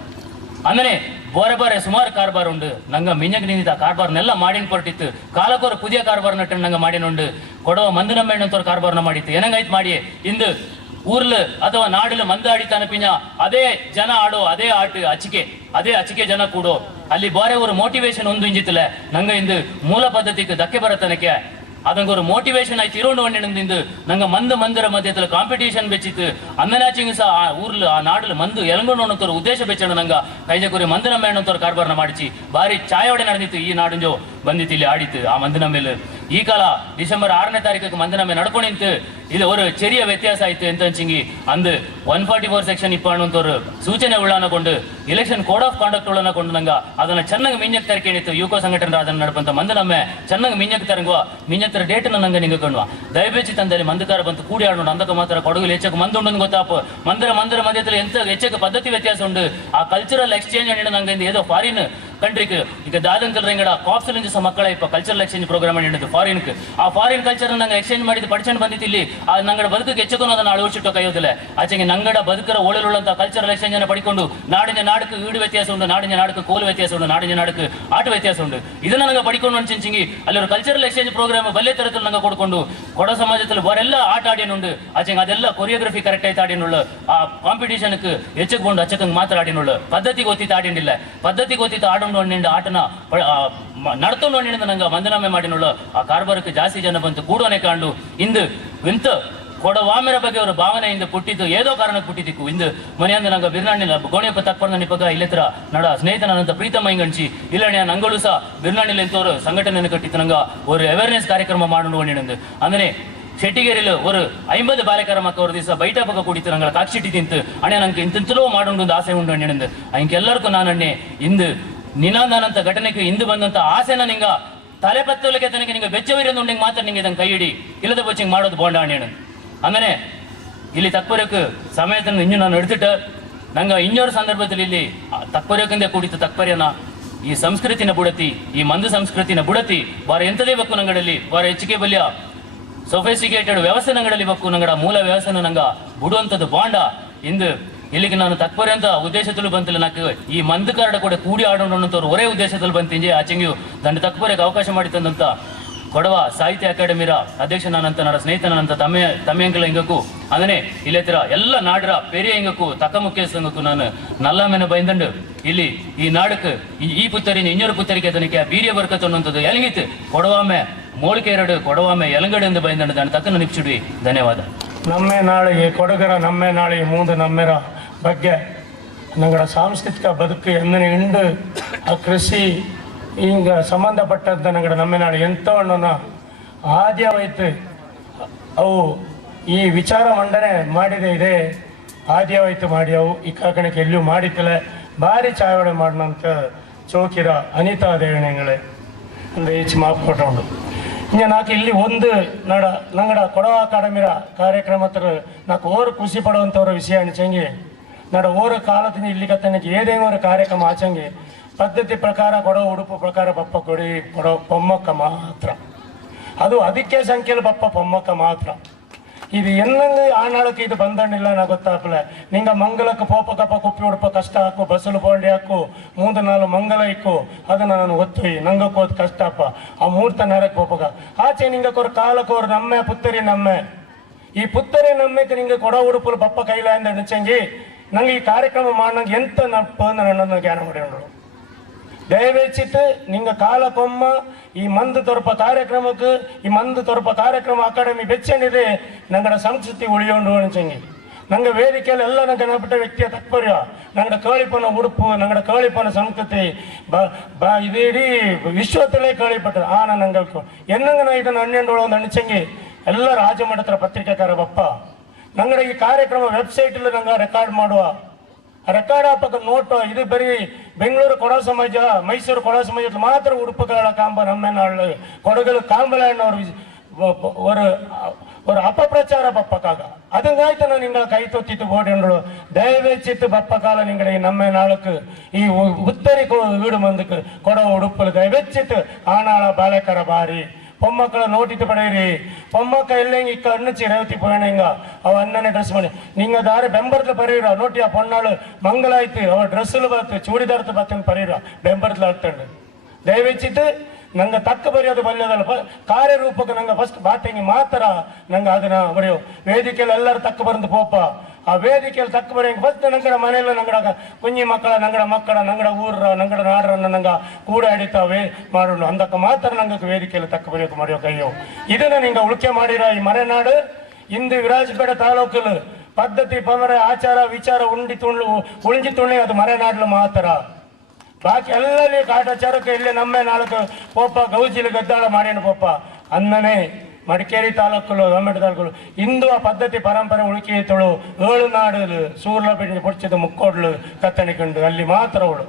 ಅಂದ್ರೆ ಬಾರೆ ಸುಮಾರು ಕಾರ್ಬಾರ್ ಉಂಡು ನಂಗೆ ಮಿಂಜಕ್ ನಿಂತ ಕಾರ್ಬಾರ್ನೆಲ್ಲ ಮಾಡಿನ ಪಟ್ಟಿತ್ತು ಕಾಲಕ್ಕೋರು ಪುದಿಯ ಕಾರ್ಬಾರ್ ನಟ್ಟು ನಂಗೆ ಮಾಡಿನುಂಡು ಕೊಡವ ಮಂದಿನಮ್ಮೆಣ್ಣಂತವ್ರ ಕಾರ್ಬಾರ್ನ ಮಾಡಿತ್ತು ಏನಂಗಾಯ್ತು ಮಾಡಿ ಇಂದು ಊರ್ಲು ಅಥವಾ ನಾಡಲು ಮಂದ ಆಡಿತಾನ ಪಿಂಜ ಅದೇ ಜನ ಆಡೋ ಅದೇ ಆಟ ಅಚಿಕೆ ಜನ ಕೂಡೋ ಅಲ್ಲಿ ಬಾರೆ ಒಂದು ಮೋಟಿವೇಶನ್ ಒಂದು ಇಂಜಿತ್ತಲ್ಲ ನಂಗೆ ಇಂದು ಮೂಲ ಪದ್ಧತಿಗೆ ಧಕ್ಕೆ ಬರತನಕ್ಕೆ ಅದಂಗೆ ಒಂದು ಮೋಟಿವೇಶನ್ ಆಯ್ತು ಇರೋಣ ಒಣ್ಣಿನಿಂದ ನಂಗೆ ಮಂದಿರ ಮಧ್ಯದಲ್ಲಿ ಕಾಂಪಿಟೇಷನ್ ಬೆಚ್ಚಿತ್ತು ಅಮ್ಮೆನಾಚಿಂಗ್ ಸಹ ಆ ಊರ್ಲು ಆ ನಾಡಲು ಮಂದು ಎಲಂಗೋಣ ಅನ್ನೋಂಥವ್ರ ಉದ್ದೇಶ ಬೆಚ್ಚಣ ನಂಗೆ ಕೈಜಕುರಿ ಮಂದಿನಮ್ಮೆ ಅನ್ನೋಂಥವ್ರ ಕಾರ್ಬಾರ್ನ ಮಾಡಿಸಿ ಬಾರಿ ಛಾಯೋಡೆ ನಡೆದಿತ್ತು ಈ ನಾಡಂಜೋ ಬಂದಿತ್ತು ಇಲ್ಲಿ ಆಡಿತ್ತು ಆ ಮಂದಿನಮ್ಮೆಲು ಈ ಕಾಲ ಡಿಸೆಂಬರ್ 6ನೇ ತಾರೀಕಿಗೆ ಮಂದಿನಮ್ಮೆ ನಡ್ಕೊಂಡಿಂತು ಇದು ஒரு ചെറിയ ವ್ಯತ್ಯಾಸ ಆಯ್ತು ಎಂತ ಅಂಚಿಂಗಿ ಅಂದು 144 ಸೆಕ್ಷನ್ ಇಪ್ಪಣ್ಣಂತವ್ರು ಸೂಚನೆ ಉಳ್ಳಾನಕೊಂಡು ಎಲೆಕ್ಷನ್ ಕೋಡ್ ಆಫ್ ಕಾಂಡಕ್ಟ್ ಉಳ್ಳಾನಕೊಂಡು ನಂಗ ಅದನ್ನ ಚೆನ್ನಾಗಿ ಮಿಂಜಕ್ ತರಕೇಣಿತ್ತು ಯುಕೋ ಸಂಘಟನೆ ಅದನ್ನ ನಡ್ಪಂತ ಮಂದಿನಮ್ಮೆ ಚೆನ್ನಾಗಿ ಮಿಂಜಕ್ ತರಂಗುವ ಮಿಂಜತ್ರ ಡೇಟ್ ನಂಗೆ ನಿಂಗೆ ಕಣ್ಣುವ ದಯಬೇಚಿ ತಂದಲ್ಲಿ ಮಂದಕಾರ ಬಂತು ಕೂಡಿ ಆಡೋಣ ಅಂದಕ್ಕೆ ಮಾತ್ರ ಕೊಡಗು ಹೆಚ್ಚಕ್ಕೆ ಮಂದು ಉಂಡು ಗೊತ್ತಾಪ ಮಂದಿರ ಮಧ್ಯದಲ್ಲಿ ಎಂತ ಹೆಚ್ಚಕ್ಕೆ ಪದ್ಧತಿ ವ್ಯತ್ಯಾಸ ಉಂಡು ಆ ಕಲ್ಚರಲ್ ಎಕ್ಸ್ಚೇಂಜ್ ಅಣ್ಣ ನಂಗೆ ಏದೋ ಫಾರಿನ್ ಕಂಟ್ರಿಗೆ ಈಗ ದಾದಂಕಲ್ ರಂಗಡ ಕಾಪ್ಸಲ್ ಸಹ ಮಕ್ಕಳ ಇಪ್ಪ ಕಲ್ಚರಲ್ ಎಕ್ಸ್ಚೇಂಜ್ ಪ್ರೋಗ್ರಾಮ್ ಹಿಡಿದು ಫಾರಿನ್ ಆ ಫಾರಿನ್ ಕಲ್ಚರ್ ನಂಗೆ ಎಕ್ಸ್ಚೇಂಜ್ ಮಾಡಿದ್ದು ಪಡ್ಚಂಡ್ ಬಂದಿತ್ತು ಇಲ್ಲಿ ಆ ನಂಗಡ ಬದುಕಿಗೆ ಹೆಚ್ಚಕ್ಕೂ ಅದನ್ನು ಅಳವಡಿಸಿಟ್ಟು ಕೈಯೋದಿಲ್ಲ ಆಚೆಗೆ ನಂಗಡ ಬದುಕರ ಓಳಲುಳ್ಳಂತ ಕಲ್ಚರಲ್ ಎಕ್ಸ್ಚೇಂಜ್ ಅನ್ನು ಪಡ್ಕೊಂಡು ನಾಡಿನ ನಾಡಕ್ಕೆ ಈಡು ವ್ಯತ್ಯಾಸ ಉಂಟು ನಾಡಿನ ನಾಡಕ್ಕೆ ಕೋಲು ವ್ಯತ್ಯಾಸ ಉಂಟು ನಾಡಿನ ನಾಡಕ್ಕೆ ಆಟ ವ್ಯತ್ಯಾಸ ಉಂಟು ಇದನ್ನ ನಂಗೆ ಪಡ್ಕೊಂಡು ಅನ್ಚಿಂಚಿಂಗಿ ಅಲ್ಲಿ ಕಲ್ಚರಲ್ ಎಕ್ಸ್ಚೇಂಜ್ ಪ್ರೋಗ್ರಾಮ್ ಬಲ್ಲೆ ತರದಲ್ಲಿ ನಂಗೆ ಕೊಡ್ಕೊಂಡು ಕೊಡ ಸಮಾಜದಲ್ಲಿ ಬರೆಲ್ಲ ಆಟ ಆಡಿನುಂಡು ಆಚೆಗೆ ಅದೆಲ್ಲ ಕೊರಿಯೋಗ್ರಫಿ ಕರೆಕ್ಟ್ ಆಯ್ತು ಆಡಿನುಳ್ಳು ಆ ಕಾಂಪಿಟೇಷನ್ಗೆ ಹೆಚ್ಚಕೊಂಡು ಅಚ್ಚಕ್ಕಂಗೆ ಮಾತ್ರ ಆಡಿನುಳ್ಳು ಪದ್ಧತಿ ಗೊತ್ತಿತ್ತು ಆಡಿನಿಲ್ಲ ಪದ್ಧತಿ ಗೊತ್ತಿತ್ತು ಆಡೋಣ ಹಣ್ಣಿಂದ ಆಟನ ನಡ್ಕೊಂಡು ಹಣ್ಣಿನಿಂದ ನಂಗೆ ಮಂದನಾಮೆ ಮಾಡಿನುಳ್ಳು ಆ ಕಾರ್ಬಾರಕ್ಕೆ ಜಾಸ್ತಿ ಜನ ಬಂತು ಕೂಡೋನೆ ಕಾಂಡು ಇಂದು ಎಂತ ಕೊಡವಾಮೆರ ಬಗ್ಗೆ ಅವರ ಭಾವನೆಯಿಂದ ಪುಟ್ಟಿದ್ದು ಏದೋ ಕಾರಣಕ್ಕೆ ಪುಟ್ಟಿದ್ದಕ್ಕು ಇಂದು ಮನೆಯಂದ ನಂಗೆ ಬಿರ್ನಾಣಿನ ಗೋಣಿಯಪ್ಪ ತಕ್ಕೊಂಡ ನಿಪಗ ಇಲ್ಲತ್ರ ನಡ ಸ್ನೇಹಿತನಂತ ಪ್ರೀತಮ್ಮ ಹಿಂಗಂಚಿ ಇಲ್ಲಣ್ಣ ನಂಗಳು ಸಹ ಬಿರ್ನಾಣಿಲಿ ಎಂತವ್ರು ಸಂಘಟನೆಯನ್ನು ಕಟ್ಟಿತ್ತು ನಂಗೆ ಒಂದು ಅವೇರ್ನೆಸ್ ಕಾರ್ಯಕ್ರಮ ಮಾಡೋಣ ಹಣ್ಣಿನಂದು ಅಂದ್ರೆ ಶೆಟ್ಟಿಗೇರಿಲು ஒரு 50 ಬಾಲಕರ ಮಕ್ಕಳು ದಿವಸ ಬೈಟ ಪಕ್ಕ ಕುಡಿತು ನಂಗೆ ಕಾಕ್ಷಿಟ್ಟಿ ತಿಂತು ಅಣ್ಣ ನಂಗೆ ಇಂತಲೋ ಮಾಡೋಣ ಒಂದು ಆಸೆ ಉಂಟು ಹಣ್ಣಿನಂದು ಹಂಗೆಲ್ಲರಿಗೂ ನಾನು ಅಣ್ಣೆ ಇಂದು ನಿನಾದಾನಂತ ಘಟನೆಗೆ ಇಂದು ಬಂದಂತ ಆಸೆನ ನಿಂಗ ತಲೆ ಪತ್ತಲಿಗೆ ತನಕ ನಿಂಗೆ ಬೆಚ್ಚವಿರೋದು ನಿಂಗೆ ಮಾತ್ರ ನಿಂಗೆ ಇದನ್ನು ಕೈ ಹಿಡಿ ಇಲ್ಲದ ಬಚ್ಚಿಂಗ್ ಮಾಡೋದು ಬೋಂಡ ಅಣ್ಣೇನು ಅಂದ್ರೆ ಇಲ್ಲಿ ತಕ್ಪರ್ಯಕ್ಕೆ ಸಮಯತನ ಇನ್ನು ನಾನು ಹಿಡ್ತಿಟ್ಟು ನಂಗೆ ಇನ್ನೊರು ಸಂದರ್ಭದಲ್ಲಿ ಇಲ್ಲಿ ತಕ್ಪರ್ಯಕ್ಕಿಂದ ಕೂಡಿತು ತಕ್ಪರ್ಯನ ಈ ಸಂಸ್ಕೃತಿನ ಬುಡತಿ ಈ ಮಂದು ಸಂಸ್ಕೃತಿನ ಬುಡತಿ ಬಾರ ಎಂತದೇ ಬೇಕು ನಂಗಡಲ್ಲಿ ಬಾರ ಹೆಚ್ಚಿಗೆ ಬಲ್ಯ ಸೊಫಿಸ್ಟಿಕೇಟೆಡ್ ವ್ಯವಸ್ಥೆ ನಂಗಡಲ್ಲಿ ಬೇಕು ನಂಗಡ ಮೂಲ ವ್ಯವಸ್ಥೆನ ನಂಗ ಬಿಡುವಂಥದ್ದು ಬಾಂಡ ಇಂದು ಇಲ್ಲಿಗೆ ನಾನು ತಕ್ಪರ್ಯ ಅಂತ ಉದ್ದೇಶದಲ್ಲಿ ಬಂತಿಲ್ಲ ನಾಲ್ಕು ಈ ಮಂದು ಕಾರ್ಡ ಕೂಡ ಕೂಡಿ ಆಡೋಣ ಅನ್ನೋಂಥವ್ರು ಒರೇ ಉದ್ದೇಶದಲ್ಲಿ ಬಂತಿಂಜೆ ಆಚೆಂಗಿಯು ದಂಡ ತಕ್ಪರ್ಯಕ್ಕೆ ಅವಕಾಶ ಮಾಡಿತಂದಂತ ಕೊಡವ ಸಾಹಿತ್ಯ ಅಕಾಡೆಮಿರ ಅಧ್ಯಕ್ಷನಾನಂತ ನನ್ನ ಸ್ನೇಹಿತನಂತ ತಮ್ಮೆಂಕಲ ಹಿಂಗಕ್ಕೂ ಅದನ್ನೇ ಇಲ್ಲೆತ್ತರ ಎಲ್ಲ ನಾಡರ ಪೆರಿಯ ಹಿಂಗಕ್ಕೂ ತಕ್ಕ ಮುಖ್ಯಸ್ಥಂಗಕ್ಕೂ ನಾನು ನಲ್ಲಾಮೆನ ಬೈಂದಂಡು ಇಲ್ಲಿ ಈ ನಾಡಕ್ಕೆ ಈ ಪುತ್ತರಿನ ಇನ್ನೊರು ಪುತ್ತರಿಕೆ ತನಕ ಬೀರ್ಯ ಬರ್ಕತ್ ಅನ್ನುವಂಥದ್ದು ಎಲಂಗಿತ್ತು ಕೊಡವಾಮೆ ಮೋಳಿಕೆ ಎರಡು ಕೊಡವಾಮೆ ಎಲಂಗಡೆ ಎಂದು ಬೈಂದಂಡು ನಾನು ತಕ್ಕನ್ನು ನಿಪ್ಸಿಡ್ವಿ ಧನ್ಯವಾದ ನಮ್ಮೆ ನಾಳೆಗೆ ಕೊಡಗರ ನಮ್ಮೆ ನಾಳೆಗೆ ಮೂಂದು ನಮ್ಮೆರ ಬಗ್ಗೆ ನಂಗಡ ಸಾಂಸ್ಕೃತಿಕ ಬದುಕು ಎಂದನೆ ಇಂಡು ಆ ಕೃಷಿ ಹಿಂಗೆ ಸಂಬಂಧಪಟ್ಟಂತ ನಂಗಡ ನಮ್ಮೆ ನಾಳೆ ಎಂಥವನ್ನ ಆದ್ಯವಾಯ್ತು ಅವು ಈ ವಿಚಾರ ಮಂಡನೆ ಮಾಡಿದೆ ಇದೆ ಆದ್ಯವಾಯ್ತು ಮಾಡಿ ಅವು ಈ ಕಾಕಣಕ್ಕೆ ಎಲ್ಲೂ ಮಾಡಿತ್ತಲೆ ಭಾರಿ ಚಾವಣೆ ಮಾಡಿನಂತ ಚೌಕಿರ ಅನಿತಾ ದೇವಣೆಗಳೇ ಅಂದರೆ ಈಚೆ ಮಾಪ್ ಕೊಟ್ಟುಂಡು ಇನ್ನು ನಾಲ್ಕು ಇಲ್ಲಿ ಒಂದು ನಂಗಡ ಕೊಡವ ಅಕಾಡೆಮಿರ ಕಾರ್ಯಕ್ರಮತ್ರ ನಾಲ್ಕು ಓರು ಖುಷಿ ಪಡುವಂಥವ್ರ ವಿಷಯ ಅನಿಸಂಗೆ ನಡ ಓರ ಕಾಲದಿಂದ ಇಲ್ಲಿ ಕತ್ತನಕ್ಕೆ ಏದೇ ಒಂದು ಕಾರ್ಯಕ್ರಮ ಆಚಂಗೆ ಪದ್ಧತಿ ಪ್ರಕಾರ ಕೊಡೋ ಉಡುಪು ಪ್ರಕಾರ ಬಪ್ಪ ಕೊಡೋ ಪೊಮ್ಮಕ್ಕ ಮಾತ್ರ. ಅದು ಅದಕ್ಕೆ ಸಂಖ್ಯೆಯಲ್ಲಿ ಬಪ್ಪ ಪೊಮ್ಮಕ್ಕ ಮಾತ್ರ. ಇದು ಎನ್ನಂಗೆ ಆನಾಳಕ್ಕೆ ಇದು ಬಂದಣ್ಣಿಲ್ಲ ನಾ ಗೊತ್ತಾಗಲ್ಲ. ನಿಂಗ ಮಂಗಲಕ್ಕೆ ಪೋಪ ಕಪ್ಪ ಕುಪ್ಪಿ ಉಡುಪ ಕಷ್ಟ ಹಾಕು, ಬಸಲು ಬೋಂಡಿ ಹಾಕು, 3-4 ಮಂಗಲ ಇಕ್ಕು, ಅದನ್ನ ನಾನು ಒತ್ತೊಯ್ ನಂಗಕ್ಕೋದ್ ಕಷ್ಟಪ್ಪ. ಆ ಮೂರ್ತ ನರಕ್ಕೆ ಪೋಪಗ ಆಚೆ ನಿಂಗಕ್ಕೋರ್ ಕಾಲಕ್ಕೋರ್ ನಮ್ಮೆ ಪುತ್ತರಿ ನಮ್ಮೆ. ಈ ಪುತ್ತರಿ ನಮ್ಮೆಗೆ ನಿಂಗೆ ಕೊಡ ಉಡುಪುಲು ಬಪ್ಪ ಕೈಲ ಅಂದ ನಿಚ್ಚಂಗಿ ನಂಗೆ ಈ ಕಾರ್ಯಕ್ರಮ ಮಾಡಂಗೆ ಎಂತ ನಪ್ಪು ನನ್ನ ಜ್ಞಾನ ಮಾಡಿದ್ರು. ದಯವೇಚಿತ್ತು ನಿಂಗೆ ಕಾಲಕ್ಕೊಮ್ಮ ಈ ಮಂದು ತೊರಪ ಕಾರ್ಯಕ್ರಮಕ್ಕೆ ಈ ಮಂದು ತೊರಪ ಕಾರ್ಯಕ್ರಮ ಅಕಾಡೆಮಿ ಬೆಚ್ಚಂಡಿದೆ ನಂಗಡ ಸಂಸ್ಕೃತಿ ಉಳಿಯೋಂಡು ಅನಿಸಂಗಿ. ನಂಗೆ ವೇದಿಕೆಯಲ್ಲಿ ಎಲ್ಲ ನಂಗೆ ನೆನಪಿಟ್ಟ ವ್ಯಕ್ತಿಯ ತಾತ್ಪರ್ಯ ನಂಗಡ ಕೇಳಿಪನ ಉಡುಪು ನಂಗಡ ಕೇಳಿಪನ ಸಂಸ್ಕೃತಿ ಇಡೀ ವಿಶ್ವದಲ್ಲೇ ಕೇಳಿಪಟ್ಟ ನಂಗೆ ಎನ್ನಂಗ ನಾ ಇದನ್ನು 12 ಒಂದು ಅನಿಸಂಗಿ ಎಲ್ಲ ರಾಜಮಠತ್ರ ಪತ್ರಿಕಾಕಾರ ಬಪ್ಪ ನಂಗಡ ಈ ಕಾರ್ಯಕ್ರಮ ವೆಬ್ಸೈಟಲ್ಲಿ ನಂಗೆ ರೆಕಾರ್ಡ್ ಮಾಡುವ ರೆಕಾರ್ಡ್ ಹಾಪಕ ನೋಟು. ಇದು ಬರೀ ಬೆಂಗಳೂರು ಕೊಡ ಸಮಾಜ, ಮೈಸೂರು ಕೊಡ ಸಮಾಜದಲ್ಲಿ ಮಾತ್ರ ಉಡುಪುಗಳ ಕಾಂಬ ನಮ್ಮ ನಾಳು ಕೊಡಗಲು ಕಾಂಬಲಣ್ಣವ್ರು ஒரு ಅಪಪ್ರಚಾರ ಬಪ್ಪಕಾಗ ಅದಂಗಾಯ್ತು. ನಾನು ನಿಂಗಳ ಕೈ ತೊತ್ತಿತ್ತು ಬೋಡಿಂಡ್ರು ದಯವೇಚಿತ್ತು ಬಪ್ಪಕಾಲ ನಿಂಗಳ ನಮ್ಮ ನಾಳಕ್ಕೆ ಈ ಉತ್ತರಿ ವೀಡು ಮಂದಕ್ಕೆ ಕೊಡ ಉಡುಪಲು ದಯವೆಚ್ಚಿತ್ತು ಆನಾಳ ಬಾಲಕರ ಬಾರಿ பொம்மக்களை நோட்டிட்டு படையிறி பொம்மக்க இல்லைங்க இக்க அண்ணிச்சு ரேவத்தி போயினீங்க அவ அண்ணனை ட்ரெஸ் பண்ணி நீங்க தாரு பெம்பரத்துல பறியிறா நோட்டியா பொண்ணாಳು ಮಂಗಲಾಯ್ತು ಅವ ಡ್ರೆಸ್ಸಲ್ಲಿ ಬರ್ತು ಚೂಡಿದಾರ್ತು ಬರ್ತೇನೆ ಪರೀರ ಬೆಂಬರத்துல ಅಳ್ತಂಡು ದಯವಿಚ್ಚಿಟ್ಟು ನಂಗೆ ತಕ್ಕ ಬರೆಯೋದು ಬಲ್ಯದಲ್ಲ ಕಾರ್ಯರೂಪಕ್ಕೆ ನಂಗೆ ಫಸ್ಟ್ ಬಾಟಿಂಗ್ ಮಾತ್ರ ನಂಗೆ ಅದನ್ನ ಬರೆಯೋ ವೇದಿಕೆಯಲ್ಲಿ ಎಲ್ಲರೂ ತಕ್ಕ ಬರೆದು ಪೋಪ ಆ ವೇದಿಕೆಯಲ್ಲಿ ತಕ್ಕ ಬರೆಯಂಗೆ ಫಸ್ಟ್ ನಂಗಡ ಮನೆಯಲ್ಲ ನಂಗಡ ಕುഞ്ഞി ಮಕ್ಕಳ ನಂಗಡ ಊರ ನಂಗಡ ನಾಡರನ್ನ ನಂಗೆ ಕೂಡ ಹಿಡಿತಾವೆ ಮಾಡೋಣ ಅಂದಕ್ಕೆ ಮಾತ್ರ ನಂಗೆ ವೇದಿಕೆಯಲ್ಲಿ ತಕ್ಕ ಬರೆಯೋಕೆ ಮಾಡಿಯೋ ಕೈಯೋ ಇದನ್ನ ನಿಂಗೆ ಉಳಿಕೆ ಮಾಡಿರ ಈ ಮರೆನಾಡು ಇಂದು ವಿರಾಜಪೇಟೆ ತಾಲೂಕಲ್ಲಿ ಪದ್ಧತಿ ಪಮರ ಆಚಾರ ವಿಚಾರ ಉಳಿಂಜಿ ತುಣಿ ಅದು ಮರೆನಾಡ್ಲು ಮಾತ್ರ. ಬಾಕಿ ಎಲ್ಲಲ್ಲಿ ಕಾಟಾಚಾರಕ್ಕೆ ಇಲ್ಲಿ ನಮ್ಮೆ ನಾಲ್ಕು ಪೋಪ ಗೌಜಿಲಿ ಗದ್ದಾಳ ಮಾಡ್ಯಾನ ಪೋಪ ಅನ್ನನೇ ಮಡಿಕೇರಿ ತಾಲೂಕುಲು ಗೌರ್ಮೆಂಟ್ ತಾಲೂಕುಲು ಇಂದು ಆ ಪದ್ಧತಿ ಪರಂಪರೆ ಉಳಿಕೆಯತಳು 7 ನಾಡು ಸೂರ್ಲ ಬಿಡಿ ಪುಡ್ಚಿದ ಮುಕ್ಕೋಡ್ಲು ಕತ್ತಣಿಕೊಂಡು ಅಲ್ಲಿ ಮಾತ್ರ ಅವಳು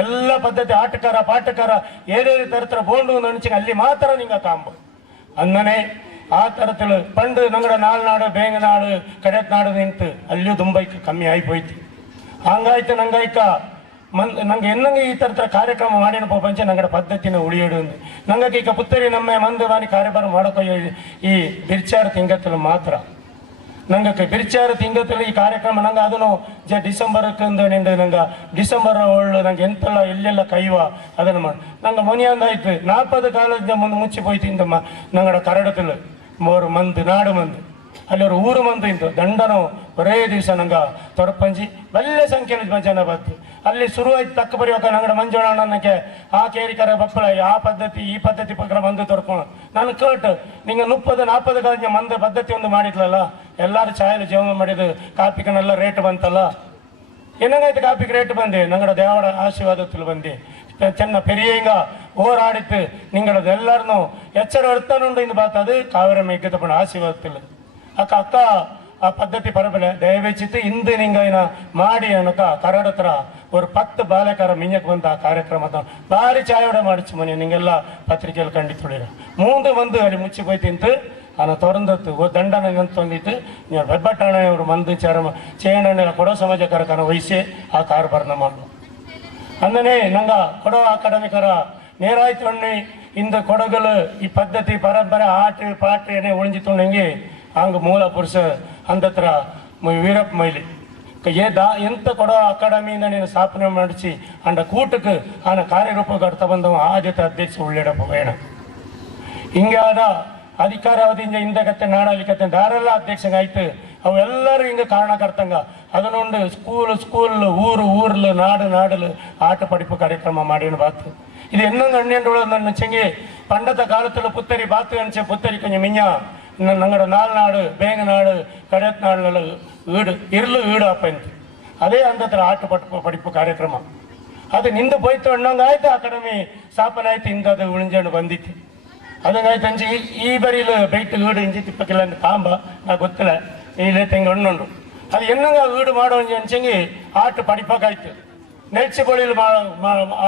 ಎಲ್ಲ ಪದ್ಧತಿ ಆಟಕಾರ ಪಾಠಕಾರ ಏನೇನು ತರತರ ಬೋಂಡು ನಣಿಚಿಗೆ ಅಲ್ಲಿ ಮಾತ್ರ ನಿಂಗ ಕಾಂಬು ಅನ್ನನೇ ಆ ತರತಲು ಪಂಡು ನಂಗಡ ನಾಡು ಬೇಂಗನಾಡು ಕಡೆತ್ನಾಡು ನಿಂತು ಅಲ್ಲಿಯೂ ದುಂಬೈಕ್ ಕಮ್ಮಿ ಆಯ್ಪೋಯ್ತು. ಹಂಗಾಯ್ತು ನಂಗಾಯ್ಕ ನಂಗೆ ಎನ್ನಂಗೆ ಈ ಥರ ಕಾರ್ಯಕ್ರಮ ಮಾಡಿನ ಪಂಚ ನಂಗಡ ಪದ್ಧತಿನ ಉಳಿಯೋಡು ನಂಗೆ ಈಗ ಪುತ್ತರಿ ನಮ್ಮ ಮಂದು ಬಾನಿ ಕಾರ್ಯಭಾರ ಮಾಡೋಕೆ ಈ ಬಿರ್ಚಾರ ತಿಂಗತ್ತಲು ಮಾತ್ರ ನಂಗೆ ಬಿರ್ಚಾರ ತಿಂಗತ್ತಲು ಈ ಕಾರ್ಯಕ್ರಮ ನಂಗೆ ಅದನ್ನು ಡಿಸೆಂಬರ್ಕ್ಕೆ ನಿಂದು ನಂಗೆ ಡಿಸೆಂಬರ್ ಒಳ್ಳು ನಂಗೆ ಎಂತೆಲ್ಲ ಎಲ್ಲೆಲ್ಲ ಕೈವ ಅದನ್ನು ಮಾಡಿ ನಂಗೆ ಮನೆಯಂದಾಯ್ತು 40 ಕಾಲದ ಮುಂದೆ ಮುಚ್ಚಿ ಹೋಯ್ತು ಇಂದಮ್ಮ ನಂಗಡ ಕರಡತಲು 3 ಮಂದು ನಾಡು ಮಂದು ಅಲ್ಲಿ ಅವರು ಊರು ಮಂದು ಇಂತು ದಂಡನು ಒರೇ ದಿವಸ ನಂಗೆ ತೊರಪಂಜಿ ಒಳ್ಳೆ ಸಂಖ್ಯೆಯಲ್ಲಿ ಜನ ಬಂತು ಅಲ್ಲಿ ಶುರುವಾಯ್ತು ತಕ್ಕ ಬರೆಯೋಕೆ ನಂಗಡ ಮಂಜುಳಣ್ಣನಕ್ಕೆ ಆ ಕೇರಿಕರ ಬಪ್ಪಳ ಆ ಪದ್ಧತಿ ಈ ಪದ್ಧತಿ ಪ್ರಕಾರ ಮಂದು ತೊರ್ಕೊಂಡು ನಾನು ಕೇಟು ನಿಂಗೆ 30-40 ಕಾಲ ಮಂದು ಪದ್ಧತಿ ಒಂದು ಮಾಡಿದ್ಲಲ್ಲ ಎಲ್ಲರೂ ಚಾಯಲು ಜೀವನ ಮಾಡಿದ್ದು ಕಾಪಿಕನೆಲ್ಲ ರೇಟ್ ಬಂತಲ್ಲ ಏನಂಗಾಯ್ತು ಕಾಪಿಗೆ ರೇಟ್ ಬಂದೆ ನಂಗಡ ದೇವರ ಆಶೀರ್ವಾದത്തിൽ ಬಂದೆ ಚೆನ್ನ ಪೆರಿಯಂಗ ಹೋರಾಡಿತ್ತು ನಿಂಗಳದು ಎಲ್ಲರನ್ನೂ ಎಚ್ಚರ ಎಡ್ತಾನುಂಡು ಇಂದು ಬಾತದು ಕಾವೇರಿ ಮೇಘದ ಪಣ ಆಶೀರ್ವಾದത്തിൽ ಅಕ್ಕ ಆ ಪದ್ಧತಿ ಪರಬಲೆ ದಯವೇಚಿತ್ತು ಇಂದು ನಿಂಗೈನ ಮಾಡಿ ಅನ್ನಕ ಕರಡತ್ರ ஒரு 10 ಬಾಲಕರ ಮಿಂಜಕ್ಕೆ ಬಂದ ಆ ಕಾರ್ಯಕ್ರಮದ ಭಾರಿ ಚಾಯೋಡ ಮಾಡಿச்சு ಮನೆ ನಿಂಗೆಲ್ಲ ಪತ್ರಿಕೆಯಲ್ಲಿ ಕಂಡಿತ್ತುಳಿರ 3 ಮಂದು ಅಲ್ಲಿ ಮುಚ್ಚಿ ಹೋಯ್ತಿಂತು ಅನ್ನ ತೊರಂದತ್ತು ದಂಡನ ನಿಂತೊಂದಿತ್ತು ನೀವು ಬೆಬ್ಬಟ್ಟಣ ಇವರು ಮಂದು ಚೇಣಣ್ಣ ಕೊಡೋ ಸಮಾಜಕರ ಕನ ವಹಿಸಿ ಆ ಕಾರ್ಬಾರನ ಮಾಡು ಅಂದನೇ ನಂಗ ಕೊಡೋ ಅಕಾಡೆಮಿಕರ ನೇರಾಯ್ತು ಅಣ್ಣಿ ಇಂದು ಕೊಡಗಲು ಈ ಪದ್ಧತಿ ಪರಂಪರೆ ಆಟ ಪಾಠ ಉಳಿಂಜಿತ್ತುಂಡಂಗೆ ಹಂಗೆ ಮೂಲ ಪುರುಷ ಅಂದತ್ರ ವೀರಪ್ಪ ಮೈಲಿ ಎಂತ ಕೊಡೋ ಅಕಾಡೆಮಿಯಿಂದ ನೀನು ಸ್ಥಾಪನೆ ಮಾಡಿಸಿ ಅಂಡ ಕೂಟಕ್ಕೆ ಆನ ಕಾರ್ಯರೂಪ ಕಟ್ತಾ ಬಂದವ ಆದ್ಯತೆ ಅಧ್ಯಕ್ಷ ಉಳ್ಳೇಡಪ್ಪ ಬೇಡ ಹಿಂಗೆ ಆದ ಅಧಿಕಾರಾವಧಿಯಿಂದ ಹಿಂದಗತ್ತೆ ನಾಡಲಿಕತ್ತೆ ದಾರೆಲ್ಲ ಅಧ್ಯಕ್ಷಂಗಾಯ್ತು ಅವೆಲ್ಲರೂ ಹಿಂಗೆ ಕಾರಣಕರ್ತಂಗ ಅದನ್ನೊಂದು ಸ್ಕೂಲ್ ಊರ್ಲು ನಾಡಲು ಆಟ ಪಡಿಪು ಕಾರ್ಯಕ್ರಮ ಮಾಡಿನ ಬಾತು ಇದು ಇನ್ನೊಂದು 12 ನನ್ನ ಚೆಂಗಿ ಪಂಡತ ಕಾಲத்துல புத்தரி பாத்து அனுச்ச புத்தரி கொஞ்சம் மிஞ்சா நங்கட நாடு ಬೇಂಗನಾಡು ಕಡೆತ್ನಾಡು ಇರ್ಲು ಈಡು ಅಪ್ಪಂತ ಅದೇ ಅಂದತ್ರ ಆಟ ಪಡಿಪು ಕಾರ್ಯಕ್ರಮ ಅದು ನಿಂದು ಹೋಯ್ತು ಅನ್ನಂಗಾಯ್ತು ಅಕಾಡೆಮಿ ಸ್ಥಾಪನೆ ಆಯ್ತು ಇಂದದು ಉಳಿಂಜಣ್ಣು ಬಂದಿತ್ತು ಅದಂಗಾಯ್ತು ಅಂಚಿ ಈ ಬರೀಲು ಬೈಟ್ ಈಡು ಇಂಜಿ ತಿಪ್ಪಕ್ಕಿಲ್ಲ ಅಂತ ಕಾಂಬ ನಾ ಗೊತ್ತಿಲ್ಲ ಇಲ್ಲೇ ತೆಂಗ ಹಣ್ಣುಂಡು ಅದು ಎನ್ನಂಗ ಈಡು ಮಾಡೋ ಅಂಚಂಗಿ ಆಟ ಪಡಿಪಕ್ಕಾಯ್ತು ನೆಚ್ಚಿ ಬಳಿಲು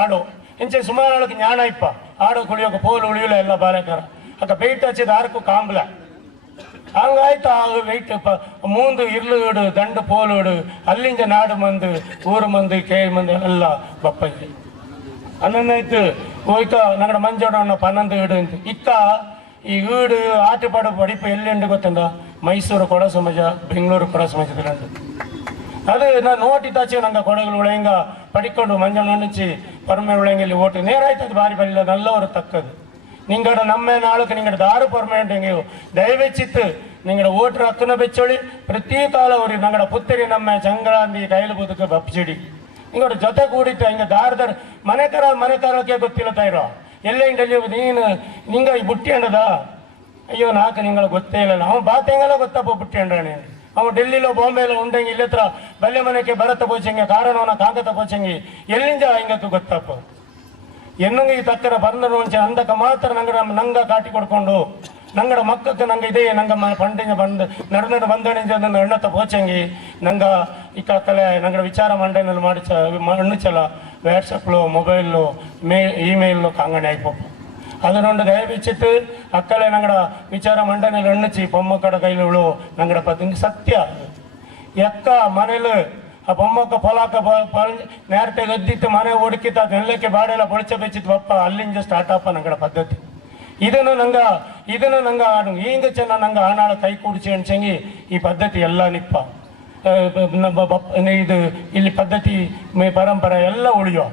ಆಡೋ ಇಂಚೆ ಸುಮಾರು ಆಳಕ್ಕೆ ಜ್ಞಾನ ಇಪ್ಪ ಆಡೋ ಕುಳಿಯೋಕೆ ಪೋಲು ಉಳಿಯಲ್ಲ ಎಲ್ಲ ಬಾಲಕರ ಅಕ್ಕ ಬೈಟ್ ಹಚ್ಚಿದ ಆರ್ಕು ಕಾಂಬ್ಲ ಹಂಗಾಯ್ತು ಆ ವೈಟ್ ಮೂಂದು ಇರ್ಲು ಇಡು ದಂಡು ಪೋಲು ಇಡು ಅಲ್ಲಿಂದ ನಾಡು ಮಂದು ಊರು ಮಂದು ಕೇಳಿ ಮಂದು ಎಲ್ಲ ಬಪ್ಪಂಜಿ ಅನ್ನೊಂದಾಯ್ತು ಹೋಯ್ಕ ನಗಡ ಮಂಜೋಡಣ್ಣ 12 ಈಡು ಅಂತ ಇಕ್ಕ ಈ ಈಡು ಆಟಪಾಡು ಪಡಿಪು ಎಲ್ಲಿ ಉಂಡು ಗೊತ್ತಂದ ಮೈಸೂರು ಕೊಡ ಸಮಾಜ ಬೆಂಗಳೂರು ಕೊಡ ಸಮಾಜದಲ್ಲಿ ಅದು ನಾನು ನೋಟಿದ್ದಾಚೆ ನಂಗೆ ಕೊಡಗಳು ಉಳೆಂಗ ಪಡಿಕೊಂಡು ಮಂಜಣ್ಣ ಹಣ್ಣಿಚ್ಚಿ ಪರಮೆ ಉಳೆಂಗಲ್ಲಿ ಓಟು ನೇರಾಯ್ತು ಅದು ಬಾರಿ ಬಲ್ಲ ನಲ್ಲವರು ತಕ್ಕದು ನಿಂಗಡ ನಮ್ಮ ನಾಳಕ್ಕೆ ನಿಂಗಡ ದಾರು ಪರ್ಮನೆಂಟ್ ಹೆಂಗೆ ದಯವೆಚ್ಚಿತ್ತು ನಿಂಗಡ ಓಟ್ರ ಹಕ್ಕನ ಬೆಚ್ಚೊಳಿ ಪ್ರತಿ ಕಾಲ ಅವ್ರಿಗೆ ನಂಗಡ ಪುತ್ತರಿ ನಮ್ಮ ಚಂಗ್ರಾಂದಿ ಕೈಲು ಬದುಕು ಬಪ್ಸಿಡಿ ನಿಂಗಡ ಜೊತೆ ಕೂಡಿತ್ತು ಹಿಂಗೆ ದಾರದಾರ ಮನೆಕಾರಕ್ಕೆ ಗೊತ್ತಿಲ್ಲತಾ ಇರೋ ಎಲ್ಲ ಹಿಂಗಲ್ಲಿ ನೀನು ನಿಂಗ ಈ ಬುಟ್ಟಿ ಅಂಡದ ಅಯ್ಯೋ ನಾಲ್ಕು ನಿಂಗಳ ಗೊತ್ತೇ ಇಲ್ಲ ಅವ ಬಾತೆಂಗೆಲ್ಲ ಗೊತ್ತಪ್ಪ ಬುಟ್ಟಿ ಅಂಡಾಣೆ ಅವ ಡೆಲ್ಲಿಲೋ ಬಾಂಬೆಲೋ ಉಂಡಂಗೆ ಇಲ್ಲಿ ಹತ್ರ ಬಲ್ಲೆ ಮನೆಗೆ ಬರತ್ತ ಪೋಚಂಗೆ ಕಾರಣವನ್ನ ಕಾಂಗತ ಪೋಚಂಗಿ ಎಲ್ಲಿಂದ ಹಿಂಗಕ್ಕೆ ಗೊತ್ತಪ್ಪ ಎನ್ನಂಗೆ ಈ ತಕ್ಕರ ಬಂದ ಮುಂಚೆ ಅಂದಕ ಮಾತ್ರ ನಂಗ ಕಾಟಿ ಕೊಡ್ಕೊಂಡು ನಂಗಡ ಮಕ್ಕಕ್ಕೆ ನಂಗೆ ಇದೆ ನಂಗ ಪಂಡಿನ ಬಂದು ನಡು ಬಂದಣಿಂದ ನನ್ನ ಎಣ್ಣತ್ತ ಪೋಚಂಗಿ ನಂಗ ಈ ಕಲೆ ನಂಗಡ ವಿಚಾರ ಮಂಡನೆಯಲ್ಲಿ ಮಣ್ಣುಚಲ ವಾಟ್ಸಪ್ಲು ಮೊಬೈಲು ಇಮೇಲ್ಲು ಕಾಂಗಣಿ ಆಯ್ಪಪ್ಪ ಅದನ್ನೊಂದು ದಯವಿಚ್ಚಿತ್ತು ಅಕ್ಕಲೆ ನಂಗಡ ವಿಚಾರ ಮಂಡನೆಯಲ್ಲಿ ಎಣ್ಣುಚಿ ಪೊಮ್ಮಕ್ಕಡ ಕೈಲು ನಂಗಡ ಪತ್ನಿ ಸತ್ಯ ಎಕ್ಕ ಮನೇಲಿ ಆ ಬೊಮ್ಮಕ್ಕ ಪೊಲಾಕ ನೇರತೆ ಗದ್ದಿತ್ತು ಮನೆ ಹುಡುಕಿತ್ತು ಅದು ನೆಲ್ಲಕ್ಕೆ ಬಾಡೆಲ್ಲ ಬೊಳಚ ಬೆಚ್ಚಿತ್ತು ಬಪ್ಪ ಅಲ್ಲಿಂದ ಸ್ಟಾರ್ಟ್ ಅಪ್ಪ ನಂಗಡ ಪದ್ಧತಿ ಇದನ್ನು ನಂಗ ಹಿಂಗ ಚೆನ್ನ ನಂಗೆ ಆನಾಳ ಕೈ ಕೂಡಿಸಿ ಅಣ್ಸಂಗಿ ಈ ಪದ್ಧತಿ ಎಲ್ಲ ನಿಪ್ಪ ಇದು ಇಲ್ಲಿ ಪದ್ಧತಿ ಪರಂಪರೆ ಎಲ್ಲ ಉಳಿಯೋ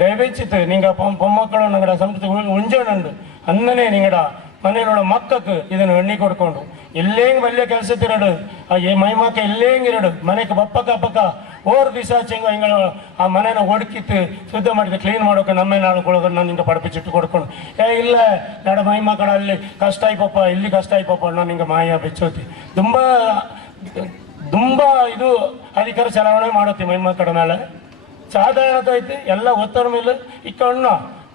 ದಯವೆಚ್ಚಿತ್ತು ನಿಂಗ பொம்மಕ್ಕಳು ನಂಗಡ ಸಂಸ್ಕೃತಿ ಉಂಜೋಣಂಡು ಅನ್ನನೇ ನಿಂಗಡ ಮನೆಯೊಳ ಮಕ್ಕಕ್ಕೆ ಇದನ್ನು ಎಣ್ಣೆ ಕೊಡ್ಕೊಂಡು ಎಲ್ಲೇಂಗ್ ಬಲ್ಯ ಕೆಲಸ ತಿರಡು ಮೈಮಾಕ ಎಲ್ಲೇಂಗ್ ಇರಡು ಮನೆಗೆ ಬಪ್ಪಕ್ಕ ಓರ್ ದಿವಸ ಚೆಂಗ ಹಿಂಗ ಆ ಮನೆನ ಒಡಕಿತ್ತು ಶುದ್ಧ ಮಾಡಿದ್ದು ಕ್ಲೀನ್ ಮಾಡೋಕೆ ನಮ್ಮೇ ನಾಳ್ಕೊಳ್ಳೋದು ನಾನು ಹಿಂಗೆ ಪಡಪಿಚಿಟ್ಟು ಕೊಡ್ಕೊಂಡು ಇಲ್ಲ ನಡ ಮೈಮಕ್ಕಳ ಅಲ್ಲಿ ಕಷ್ಟ ಆಯ್ಪಪ್ಪ ಇಲ್ಲಿ ಕಷ್ಟ ಆಯ್ಪಪ್ಪ ನಾನು ಹಿಂಗೆ ಮಾಯ ಬೆಚ್ಚೋತಿ ತುಂಬ ಇದು ಅಧಿಕಾರ ಚಲಾವಣೆ ಮಾಡುತ್ತೆ ಮೈಮಕ್ಕಳ ಮೇಲೆ ಸಾಧಾರಣತ ಐತಿ ಎಲ್ಲ ಒತ್ತಡ ಮೇಲೆ ಇಕ್ಕಣ್ಣ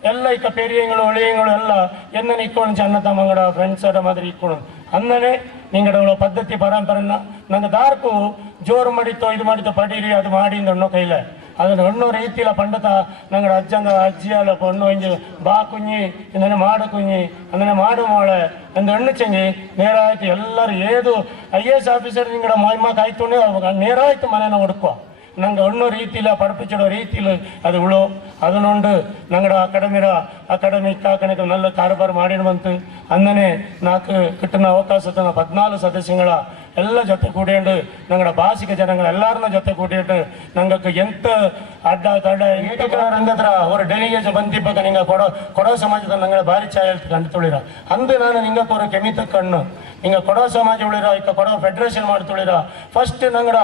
ಎಲ್ಲ ಇಕ್ಕ ಪೆರಿಯಗಳು ಒಳಿಯಗಳು ಎಲ್ಲ ಎನ್ನನ್ನು ಇಕ್ಕೊಂಡು ಚೆನ್ನ ತಮ್ಮಂಗಡ ಫ್ರೆಂಡ್ಸ್ ಅಡ ಮಾದರಿ ಇಕ್ಕೊಂಡು ಅನ್ನನೇ ನಿಂಗಡ ಪದ್ಧತಿ ಪರಂಪರೆನ ನಂಗೆ ದಾರ್ಕು ಜೋರು ಮಾಡಿತ್ತೋ ಇದು ಮಾಡಿತ್ತೋ ಪಡೀರಿ ಅದು ಮಾಡಿಂದ ಹಣ್ಣು ಕೈಲೆ ಅದನ್ನು ಹಣ್ಣು ರೀತಿಲ ಪಂಡತ ನಂಗಡ ಅಜ್ಜಿ ಅಲ್ಲ ಹಣ್ಣು ಹಿಂಜಿ ಬಾ ಕುഞ്ഞി ಇಂದನೆ ಮಾಡು ಕುഞ്ഞി ಅಂದನೆ ಮಾಡು ಮಾಳೆ ಅಂದ ಹಣ್ಣು ಚೆಂಗಿ ನೇರಾಯ್ತು ಎಲ್ಲರೂ ಏದು IAS ಆಫೀಸರ್ ನಿಂಗಡ ಮೈಮಾಕ್ ಆಯ್ತು ನೇರಾಯ್ತು ಮನೆನ ಹುಡುಕುವ ನಂಗೆ ಹಣ್ಣು ರೀತಿಲ ಪಡಪಿച്ചിಡೋ ರೀತಿಲ ಅದು ಉಳು ಅದನ್ನೊಂದು ನಂಗಡ ಅಕಾಡೆಮಿಕ್ ಕಾಕಣಿಕ ನಲ್ಲ ಕಾರಬಾರು ಮಾಡಿನ ಬಂತು ಅಂದನೆ ನಾಲ್ಕು ಕಿಟ್ಟನ ಅವಕಾಶತನ 14 ಸದಸ್ಯಗಳ ಎಲ್ಲ ಜೊತೆ ಕೂಡಿಕೊಂಡು ನಂಗಡ ಭಾಷಿಕ ಜನಗಳ ಎಲ್ಲರನ್ನ ಜೊತೆ ಕೂಡಿಟ್ಟು ನಂಗಕ್ಕೆ ಎಂತ ಅಡ್ಡ ತಡ ರಂಗದ್ರ ಅವ್ರ ಡೆಲಿಗೇಷನ್ ಬಂದಿಪ್ಪ ನಿಂಗ ಕೊಡೋ ಸಮಾಜದ ನಂಗಡ ಭಾರಿ ಛಾಯೆ ಕಂಡು ತುಳಿರ ಅಂದು ನಾನು ನಿಂಗಕ್ಕೆ ಅವ್ರ ಕೆಮಿತ ಕಣ್ಣು ಹಿಂಗ ಕೊಡೋ ಸಮಾಜ ಉಳಿರ ಈಗ ಕೊಡೋ ಫೆಡರೇಷನ್ ಮಾಡಿ ತುಳಿರ ಫಸ್ಟ್ ನಂಗಡ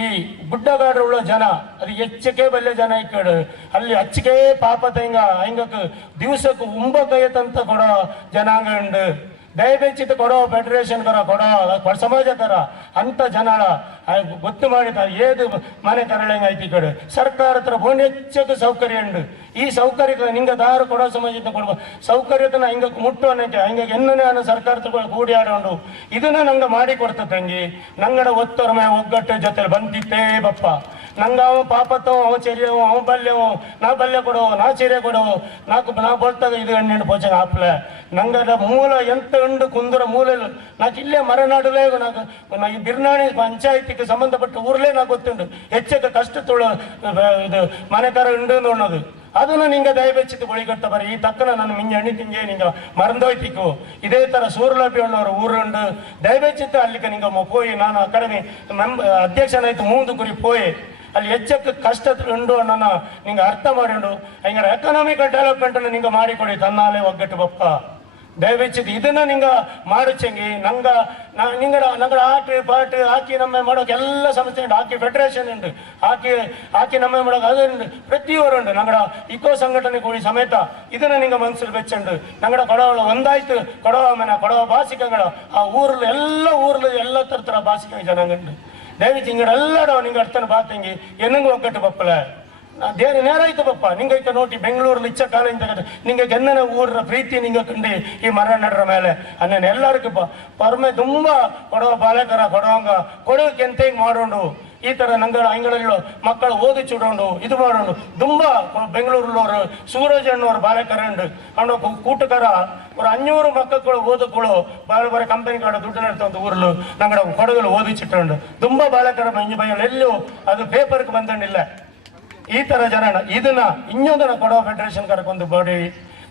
ಈ ಗುಡ್ಡಗಾಡ್ರ ಜನ ಅದು ಹೆಚ್ಚಕ್ಕೆ ಬಲ್ಲೆ ಜನ ಇಕ್ಕಡು ಅಲ್ಲಿ ಹಚ್ಚಿಕೆ ಪಾಪತ ಹಿಂಗಕ್ಕೆ ದಿವಸಕ್ಕೆ ಉಂಬಕೈತಂತ ಕೊಡೋ ಜನಾಂಗ ಉಂಡು ದಯವೆಚ್ಚಿತ್ತು ಕೊಡೋ ಫೆಡರೇಷನ್ ಕೊಡೋ ಸಮಾಜ ಅಂತ ಜನಳ ಗೊತ್ತು ಮಾಡಿದ ಏದು ಮನೆ ತರಳಂಗ ಐತಿ ಕಡೆ ಸರ್ಕಾರ ಹತ್ರ ಬೋಣಿ ಹೆಚ್ಚಕ್ಕೆ ಸೌಕರ್ಯ ಉಂಡು ಈ ಸೌಕರ್ಯ ನಿಂಗೆ ದಾರು ಕೊಡೋ ಸಮಾಜ ಕೊಡುವ ಸೌಕರ್ಯತನ ಹಿಂಗಕ್ಕೆ ಮುಟ್ಟುವನಕ್ಕೆ ಹಿಂಗೆ ಎನ್ನನೇ ಅನ್ನೋ ಸರ್ಕಾರ ತಗೊಂಡು ಕೂಡಿ ಆಡೋಂಡು ಇದನ್ನ ನಂಗೆ ಮಾಡಿ ಕೊಡ್ತಂಗಿ ನಂಗಡ ಒತ್ತೊರಮೆ ಒಗ್ಗಟ್ಟು ಜೊತೆ ಬಂದಿತ್ತೇ ಬಪ್ಪ ನಂಗ ಅವ ಪಾಪತ್ತವ ಅವ ಚೆರಿಯವ ಅವ ಬಲ್ಯವ ನಾ ಬಲ್ಯ ಕೊಡೋ ನಾ ಚೆರಿಯ ಕೊಡೋ ನಾ ಬಳ್ತಾಗ ಇದು ಎಣ್ಣೆ ಪೋಚನ ಆಪ್ಲೆ ನಂಗದ ಮೂಲ ಎಂತ ಉಂಡು ಕುಂದರ ಮೂಲ ನಾಕ್ ಇಲ್ಲೇ ಮರೆನಾಡಲೇ ನಾ ಈ ಬಿರ್ನಾಣಿ ಪಂಚಾಯತಿಗೆ ಸಂಬಂಧಪಟ್ಟ ಊರ್ಲೇ ನಾ ಗೊತ್ತುಂಡು ಹೆಚ್ಚಕ್ಕೆ ಕಷ್ಟ ಇದು ಮನೆಕಾರ ಉಂಡು ಅನ್ನೋದು ಅದನ್ನು ನಿಂಗೆ ದಯವೆಚ್ಚಿತ್ತು ಬಳಿಗಟ್ಟ ಬರೀ ಈ ತಕ್ಕನ ನನ್ನ ಮಿಂಜ ಎಣ್ಣೆ ತಿಂಗೆ ನಿಂಗೆ ಮರಂದೋಯ್ತಿಕ್ಕು ಇದೇ ಥರ ಸೂರ್ಲಭ್ಯ ಅನ್ನೋರು ಊರುಂಡು ದಯವೆಚ್ಚಿತ್ತು ಅಲ್ಲಿಗೆ ನಿಂಗೆ ಪೋಯಿ ನಾನು ಅಕಾಡೆಮಿ ಅಧ್ಯಕ್ಷನಾಯ್ತು 3 ಕುರಿ ಪೋಯಿ ಅಲ್ಲಿ ಹೆಚ್ಚಕ್ಕೆ ಕಷ್ಟ ಉಂಡು ಅನ್ನೋನ ನಿಂಗೆ ಅರ್ಥ ಮಾಡಿಂಡು ಹಿಂಗೆ ಎಕನಾಮಿಕಲ್ ಡೆವಲಪ್ಮೆಂಟನ್ನು ನಿಂಗೆ ಮಾಡಿಕೊಡಿ ತನ್ನಾಲೇ ಒಗ್ಗಟ್ಟು ಬಪ್ಪ ದಯವೆಚ್ಚಿದ್ದು ಇದನ್ನ ನಿಂಗ ಮಾಡುಚಂಗಿ ನಂಗಡ ಪಾಟ್ ಹಾಕಿ ನಮ್ಮೆ ಮಾಡೋಕೆ ಎಲ್ಲ ಸಂಸ್ಥೆ ಉಂಟು ಹಾಕಿ ಫೆಡರೇಷನ್ ಉಂಟು ಹಾಕಿ ನಮ್ಮೆ ಮಾಡೋಕೆ ಅದು ಉಂಟು ಪ್ರತಿಯೊರು ಉಂಟು ನಂಗಡ ಇಕೋ ಸಂಘಟನೆ ಕೂಡಿ ಸಮೇತ ಇದನ್ನ ನಿಂಗ ಮನಸ್ಸಲ್ಲಿ ಬೆಚ್ಚುಂಡು ನಂಗಡ ಕೊಡವಳ ಒಂದಾಯ್ತು ಕೊಡವ ಮನೆ ಕೊಡವ ಭಾಷಿಕಗಳ ಆ ಊರ್ಲು ಎಲ್ಲ ತರ ಭಾಷಿಕ ಜನಾಂಗ ಉಂಟು ದಯವಿಟ್ಟು ಹಿಂಗಡೆಲ್ಲಡ ನಿಂಗೆ ಅರ್ಥನ ಬಾತಂಗಿ ಎನ್ನಂಗೆ ಒಗ್ಗಟ್ಟು ಬಪ್ಪಲೆ ದೇನ ನೇರಾಯ್ತು ಬಪ್ಪ ನಿಂಗೈತ ನೋಟಿ ಬೆಂಗಳೂರಲ್ಲಿ ಇಚ್ಚ ಕಾಲಿಂದ ನಿಂಗೆ ಎನ್ನನ ಊರ ಪ್ರೀತಿ ನಿಂಗೆ ಕಂಡು ಈ ಮರ ನಡ್ರ ಮೇಲೆ ಅನ್ನೇನು ಎಲ್ಲರಿಗೂ ಪರಮೆ ತುಂಬ ಕೊಡೋ ಬಾಲಕರ ಕೊಡೋಂಗ ಕೊಡೋಕೆ ಎಂತ ಹಿಂಗೆ ಮಾಡೋಂಡು ಈ ಥರ ಅಂಗಳಲ್ಲಿ ಮಕ್ಕಳು ಓದಿ ಚೂಡೋಂಡು ಇದು ಮಾಡೋಂಡು ತುಂಬ ಬೆಂಗಳೂರಲ್ಲವರು ಸೂರಜ್ ಅಣ್ಣವ್ರ ಬಾಲಕರಂಡು ಅವನು ಕೂಟಕರ ஒரு 500 ಮಕ್ಕಳು ಓದಕ್ಕಳು ಬಾಳೆ ಕಂಪನಿಗಳ ದುಡ್ಡು ನಡ್ತಂತ ಊರ್ಲು ನಂಗಡ ಕೊಡಗಲು ಓದಿಚಿಟ್ಟುಂಡು ತುಂಬ ಬಾಲಕರ ಮಂಜು ಬೈಯಲ್ಲಿ ಎಲ್ಲೂ ಅದು ಪೇಪರ್ಗೆ ಬಂದಂಡಿಲ್ಲ ಈ ತರ ಜನ ಇದನ್ನ ಇನ್ನೊಂದನ್ನ ಕೊಡೋ ಫೆಡರೇಷನ್ ಕರ್ಕೊಂಡು ಬಡಿ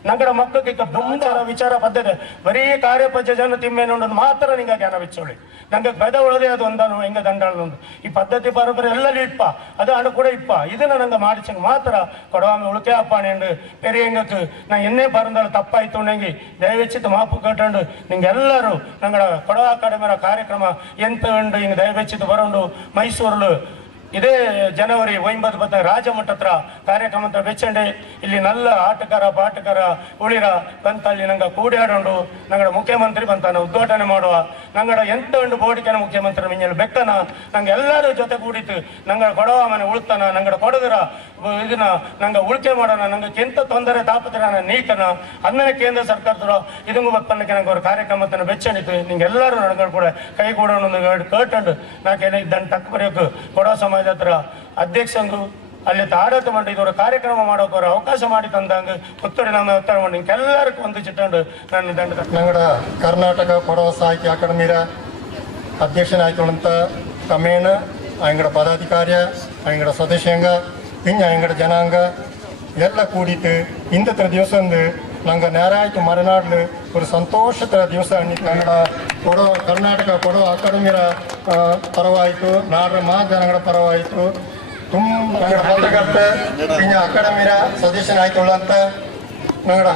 ನಂಗಡ ಮಕ್ಕಳಿಗೆ ದುಂಬರ ವಿಚಾರ ಪದ್ಧತಿ ಬರೀ ಕಾರ್ಯಪದ್ಯ ಜನ ತಿಮ್ಮೇನು ಮಾತ್ರ ನಿಂಗ ಜ್ಞಾನ ಬಿಚ್ಚೋಳಿ ನಂಗೆ ಬೆದ ಉಳದೆ ಅದು ಒಂದನು ಹೆಂಗ ದಂಡಾಳದೊಂದು ಈ ಪದ್ಧತಿ ಪರಂಪರೆ ಎಲ್ಲಲ್ಲಿ ಇಪ್ಪ ಅದು ಹಣ ಕೂಡ ಇಪ್ಪ ಇದನ್ನ ನಂಗೆ ಮಾಡಿಸಂಗೆ ಮಾತ್ರ ಕೊಡವಾಮೆ ಉಳಿಕೆ ಅಪ್ಪಾಣೆ ಎಂದು ಪೆರಿಯಂಗಕ್ಕೆ ನಾ ಎನ್ನೇ ಬರಂದಳ ತಪ್ಪಾಯ್ತು ನಂಗೆ ದಯವೆಚ್ಚಿತ್ತು ಮಾಪು ಕಟ್ಟಂಡು ನಿಂಗೆ ಎಲ್ಲರೂ ನಂಗಡ ಕೊಡವ ಅಕಾಡೆಮಿಯ ಕಾರ್ಯಕ್ರಮ ಎಂತ ಉಂಡು ಹಿಂಗೆ ದಯವೆಚ್ಚಿತ್ತು ಬರೋಂಡು ಮೈಸೂರಲು ಇದೇ ಜನವರಿ 9 ರಾಜಮಠ ಹತ್ರ ಕಾರ್ಯಕ್ರಮ ಅಂತ ಬೆಚ್ಚಂಡೆ ಇಲ್ಲಿ ನಲ್ಲ ಆಟಗಾರ ಪಾಟಗಾರ ಉಳಿರ ಬಂತಲ್ಲಿ ನಂಗೆ ಕೂಡಿಯಾಡೋಂಡು ನಂಗಡ ಮುಖ್ಯಮಂತ್ರಿ ಬಂತಾನ ಉದ್ಘಾಟನೆ ಮಾಡುವ ನಂಗಡ ಎಂತ ಉಂಡು ಬೋಡಿಕೆನ ಮುಖ್ಯಮಂತ್ರಿ ಮಿಂಜಲ್ ಬೆಕ್ಕನ ನಂಗೆ ಎಲ್ಲರೂ ಜೊತೆ ಕೂಡಿತು ನಂಗಡ ಕೊಡವ ಮನೆ ಉಳ್ತಾನ ನಂಗಡ ಕೊಡಗರ ಇದನ್ನ ನಂಗೆ ಉಳಿಕೆ ಮಾಡೋಣ ನಂಗೆ ಎಂತ ತೊಂದರೆ ತಾಪತ್ರ ನೀಕನ ಅಂದನೆ ಕೇಂದ್ರ ಸರ್ಕಾರದವರು ಇದಂಗು ಬಪ್ಪನ್ನಕ್ಕೆ ನಂಗೆ ಅವ್ರ ಕಾರ್ಯಕ್ರಮತನ ಬೆಚ್ಚಣಿತು ನಿಂಗೆ ಎಲ್ಲರೂ ನನಗೆ ಕೂಡ ಕೈ ಕೂಡೋಣ ಕೇಟಂಡು ನಾಕೇನ ಇದ್ದನ್ನು ತಕ್ಕ ಬರೆಯೋಕೆ ಕೊಡವ ಸಮಾಜ ಹತ್ರ ಅಧ್ಯಕ್ಷಂಗು ಅಲ್ಲಿ ಆಡಳಿತ ಮಂಡಳಿ ಇದರ ಕಾರ್ಯಕ್ರಮ ಮಾಡೋಕೆ ಅವರು ಅವಕಾಶ ಮಾಡಿ ತಂದಂಗೆ ಪುತ್ತೂರಿ ನಮ್ಮ ಒತ್ತಡ ಮಾಡಿ ಎಲ್ಲರಿಗೂ ಒಂದು ಚಿಟ್ಟಂಡು ನನ್ನ ದಂಡ ನಂಗಡ ಕರ್ನಾಟಕ ಕೊಡವ ಸಾಹಿತ್ಯ ಅಕಾಡೆಮಿರ ಅಧ್ಯಕ್ಷನಾಯ್ತುಳಂತ ತಮೇನ ಅಂಗಡ ಪದಾಧಿಕಾರ್ಯ ಅಂಗಡ ಸದಸ್ಯಂಗ ಹಿಂಗೆ ಅಂಗಡ ಜನಾಂಗ ಎಲ್ಲ ಕೂಡಿತು ಇಂದತ್ರ ದಿವಸ ನಂಗೆ ನೇರಾಯ್ತು ಮರೆನಾಡ್ಲು ஒரு ಸಂತೋಷದ ದಿವಸ ನಂಗಡ ಕೊಡೋ ಕರ್ನಾಟಕ ಕೊಡೋ ಅಕಾಡೆಮಿರ ಪರವಾಯಿತು ನಾಡ್ರ ಮಹಾಜನಗಳ ಪರವಾಯಿತು ತುಂಬ ಪತ್ರಕರ್ತ ಹಿಂಗೆ ಅಕಾಡೆಮಿರ ಸದಸ್ಯನಾಯ್ತುಳ್ಳಂತ ನಂಗಡ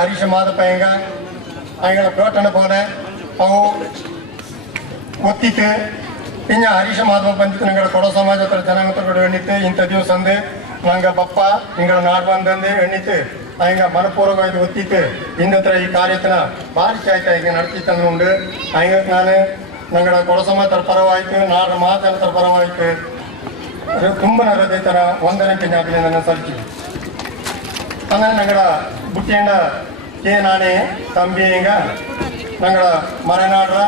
ಹರೀಶ ಮಾದಪ್ಪಯ್ಯಂಗ ಅಂಗಡ ಪ್ರೋಟನ പോലെ ಅವು ಒತ್ತಿತ್ತು പിന്നെ ഹരീഷ മാധവ പഞ്ചത്ത് നിങ്ങളുടെ കൊട സമാജത്തിൽ ജനങ്ങത്തോട് എണ്ണിത്ത് ഇന്നത്തെ ദിവസം ನಂಗೆ ಬಪ್ಪ ನಿಂಗಳ ನಾಡ್ ಬಂದಂದು ಎಣ್ಣಿತ್ತು ಹಂಗ ಮನಪೂರ್ವಕವಾಗಿ ಒತ್ತಿತ್ತು ಇಂದತ್ರ ಈ ಕಾರ್ಯತನ ಭಾರಿ ಚಾಯ್ತ ಹಿಂಗೆ ನಡ್ತಿತ್ತಂದು ಉಂಡು ಹಂಗ ನಾನು ನಂಗಡ ಕೊಡ ಸಮಾಜರ ಪರವಾಯಿತು ನಾಡ್ರ ಮಾತನತರ ಪರವಾಯಿತು ತುಂಬನ ಹೃದಯತನ ಒಂದನೇ ಅಭಿನಂದನೆ ಸಲ್ಲಿಸಿ അങ്ങനെ ನಂಗಡ ಬುಟ್ಟಿಯಂಡ ಕೆ ನಾನೇ ತಂಬಿ ಹಿಂಗ ನಂಗಡ ಮಲೆನಾಡ್ರ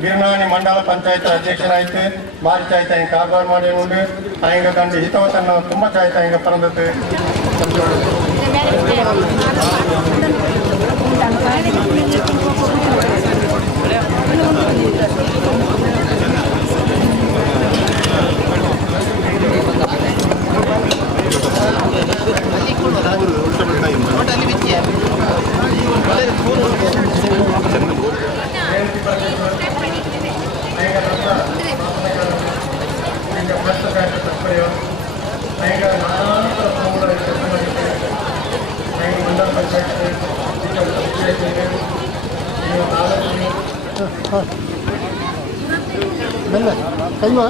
ಗಿರ್ನಾನಿ ಮಂಡಲ ಪಂಚಾಯತ್ ಅಧ್ಯಕ್ಷನಾಯ್ತು ಭಾರಿ ಚಾಯ್ತ ಹಿಂಗೆ ಕಾರ್ಬಾರ್ ಮಾಡಿ ಉಂಡು ಹಿಂಗೆ ಕಂಡು ಹಿತವತನ್ನ ತುಂಬ ಚಾಯ್ತ ಹಿಂಗೆ ಪರಂದದ್ದು ಕೈವಾ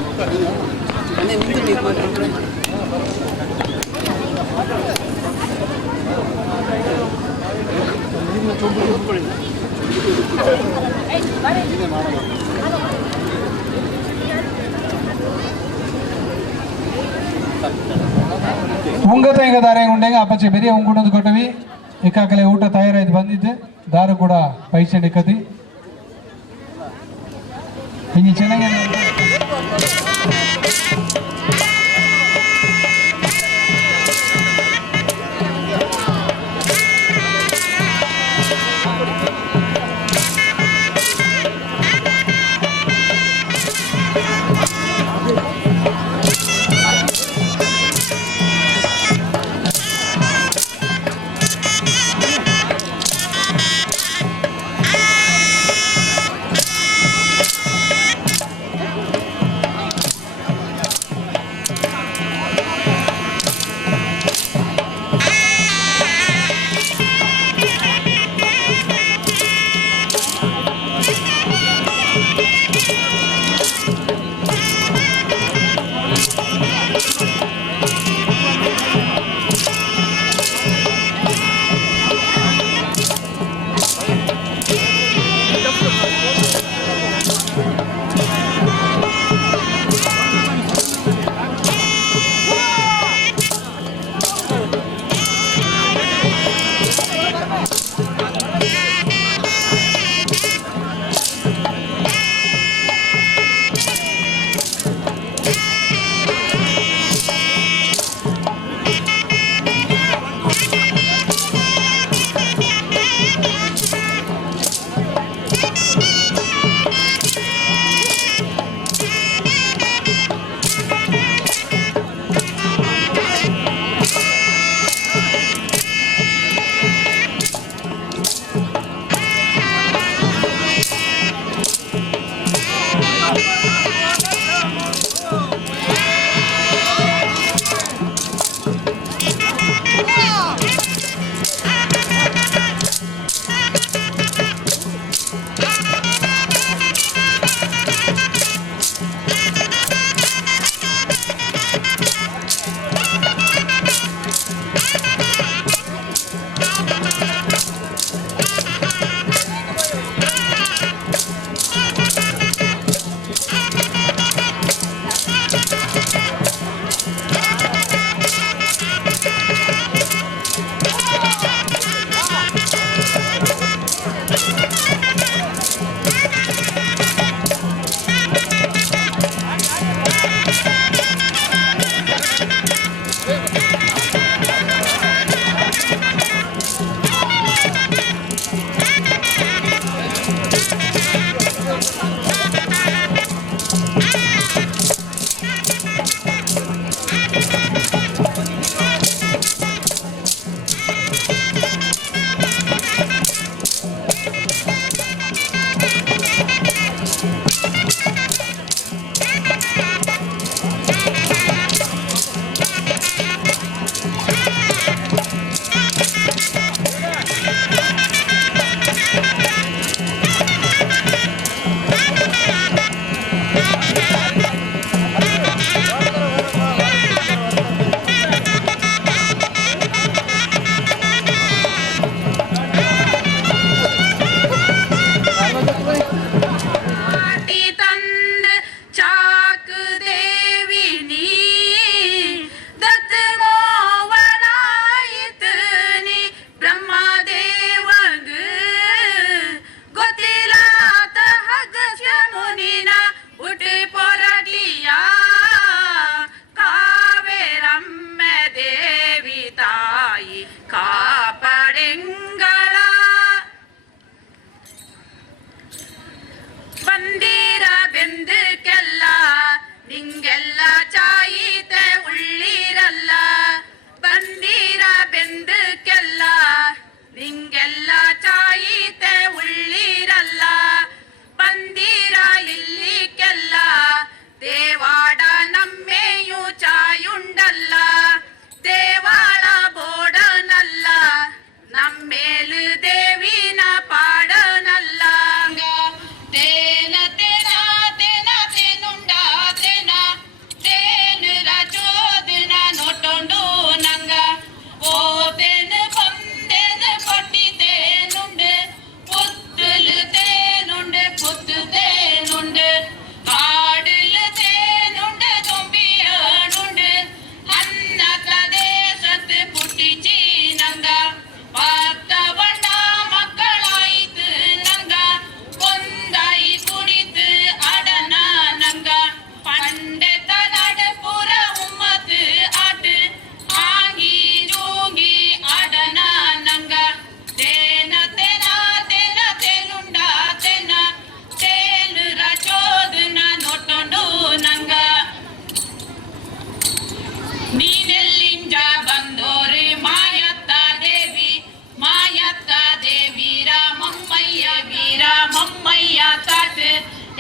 ಉಂಗತ ಈಗ ದಾರ ಉಂಡೆಂಗ ಅಪ್ಪಚ್ಚೆ ಬೆರಿಯ ಉಂಗುಣದು ಕೊಟ್ಟವಿ ಇಕ್ಕಾಕಲೆ ಊಟ ತಯಾರಾಯ್ತು ಬಂದಿದ್ದೆ ದಾರು ಕೂಡ ಪೈಸೆ ನಿಕ್ಕತಿ ಹಿಂಗೆ ಚೆನ್ನಾಗಿ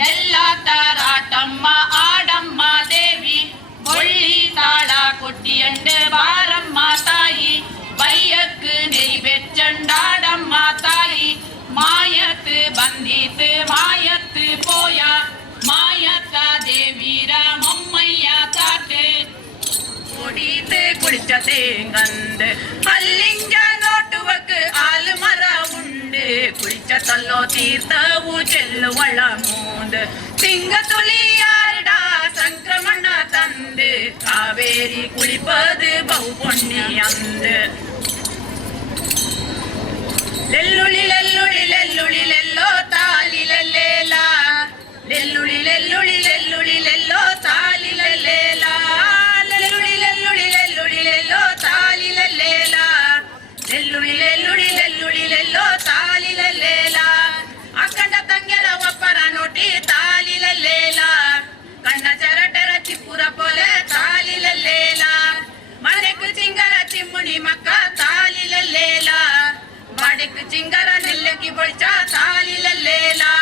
ಎಲ್ಲ ತಾರಾಟಮ್ಮ ಆಡಮ್ಮ ದೇವಿ ಒಳ್ಳಿ ತಾಳ ಕೊಟ್ಟಿಯಂಡು ಬಾರಮ್ಮ ತಾಯಿ ಬೈಯಕ್ಕೆ ನೆಯ್ ಬೆಚ್ಚಂಡಾಡಮ್ಮ ತಾಯಿ ಮಾಯತ್ ಬಂದಿತ್ತು ಮಾಯತ್ போய மாயத்த தேவீர மம்மைய தாட்டு குடித்து குளிச்ச தேங்கந்து அல்லிஞ்ச நோட்டுவக்கு ஆளு மர உண்டு குளிச்ச தல்லோ தீர்த்தவு செல்லுவள மூந்து சிங்க துளியாருடா சங்கிரமண தந்து காவேரி குளிப்பது பௌ பொன்னி அந்து லெல்லுளி லெல்லுளி லெல்லுளி லெல்லோ தாலி லெல்லேலா லெல்லுளி லெல்லுளி லெல்லுளி லெல்லோ தாலி லெல்லேலா லெல்லுளி லெல்லுளி லெல்லுளி லெல்லோ தாலி லெல்லேலா லெல்லுளி லெல்லுளி லெல்லுளி லெல்லோ தாலி லெல்லேலா ಅಕ್ಕಂಡ ತಂಗೆರ ಒಪ್ಪರ ನೋಟಿ ತಾಲಿ ಲಲ್ಲೇಲಾ ಕಣ್ಣ ಚರಟರ ಚಿಪ್ಪುರ ಪೊಲೆ ತಾಲಿ ಲಲ್ಲೇಲಾ ಮನೆಕ್ ಚಿಂಗರ ಚಿಮ್ಮುನಿ ಮಕ್ಕ ತಾಲಿ ಲಲ್ಲೇಲಾ ವಾಡಿಕ್ ಚಿಂಗರ ನೆಲ್ಲಕಿ ಬೊಳ್ಚ ತಾಲಿ ಲಲ್ಲೇಲಾ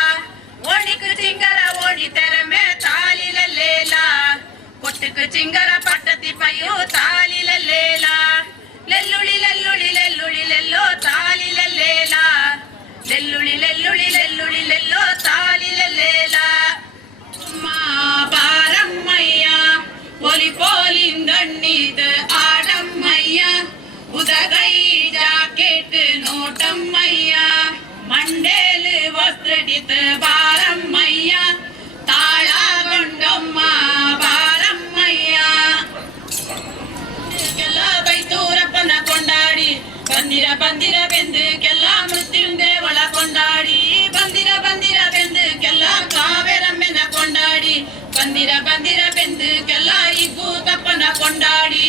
ಓಣಿಕ್ ಚಿಂಗರ ಓಣಿ ತೆರಮೆ ತಾಲಿ ಲಲ್ಲೇಲಾ ಕೊಟ್ಟಕ್ ಚಿಂಗರ ಪಟ್ಟತಿ ಪಯ್ಯು ತಾಲಿ ಲಲ್ಲೇಲಾ ಲೆಲ್ಲುಳಿ ಲೆಲ್ಲುಳಿ ಲೆಲ್ಲುಳಿ ಲೆಲ್ಲೋ ತಾಲಿ ಲಲ್ಲೇಲಾ ಲೆಲ್ಲುಳಿ ಲೆಲ್ಲುಳಿ ಲೆಲ್ಲುಳಿ ಲೆಲ್ಲೋ ತಾಲಿ ಲಲ್ಲೇಲಾ ಮಾ ಬಾರಮ್ಮಯ್ಯ ಪೊಲಿ ಪೋಲಿಂದಣ್ಣೀದ್ ಆಡಮ್ಮಯ್ಯ ಉದಗೈ ಜಾಕೆಟ್ ನೋಟಮ್ಮಯ್ಯ ಮಂಡೇಲು ವಸ್ತ್ರಡಿತ್ ಬಾರಮ್ಮಯ್ಯ ತಾಳಗೊಂಡಮ್ಮ ಬಾರಮ್ಮಯ್ಯ ಕೆಲ್ಲ ಬೈತೂರಪ್ಪನ ಕೊಂಡಾಡಿ ಬಂದಿರ ಬಂದಿರ ಬೆಂದಕ್ಕೆಲ್ಲ ಮೃತ್ಯುಂದೇವಳ ಕೊಂಡಾಡಿ ಬಂದಿರ ಬಂದಿರ ಬೆಂದಕ್ಕೆಲ್ಲ ಕಾವೇರಮ್ಮೆನ ಕೊಂಡಾಡಿ ಬಂದಿರ ಬಂದಿರ ಬೆಂದಕ್ಕೆಲ್ಲ ಇಬ್ಬು ತಪ್ಪನ ಕೊಂಡಾಡಿ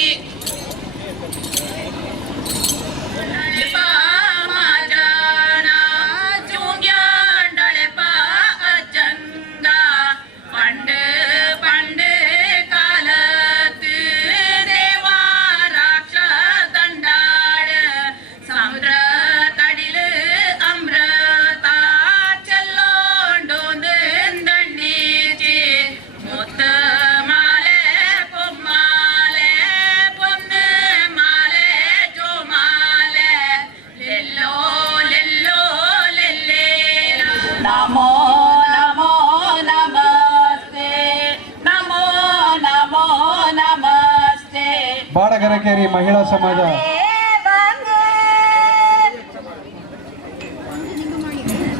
ಬಾಡಗರಕೇರಿ ಮಹಿಳಾ ಸಮಾಜ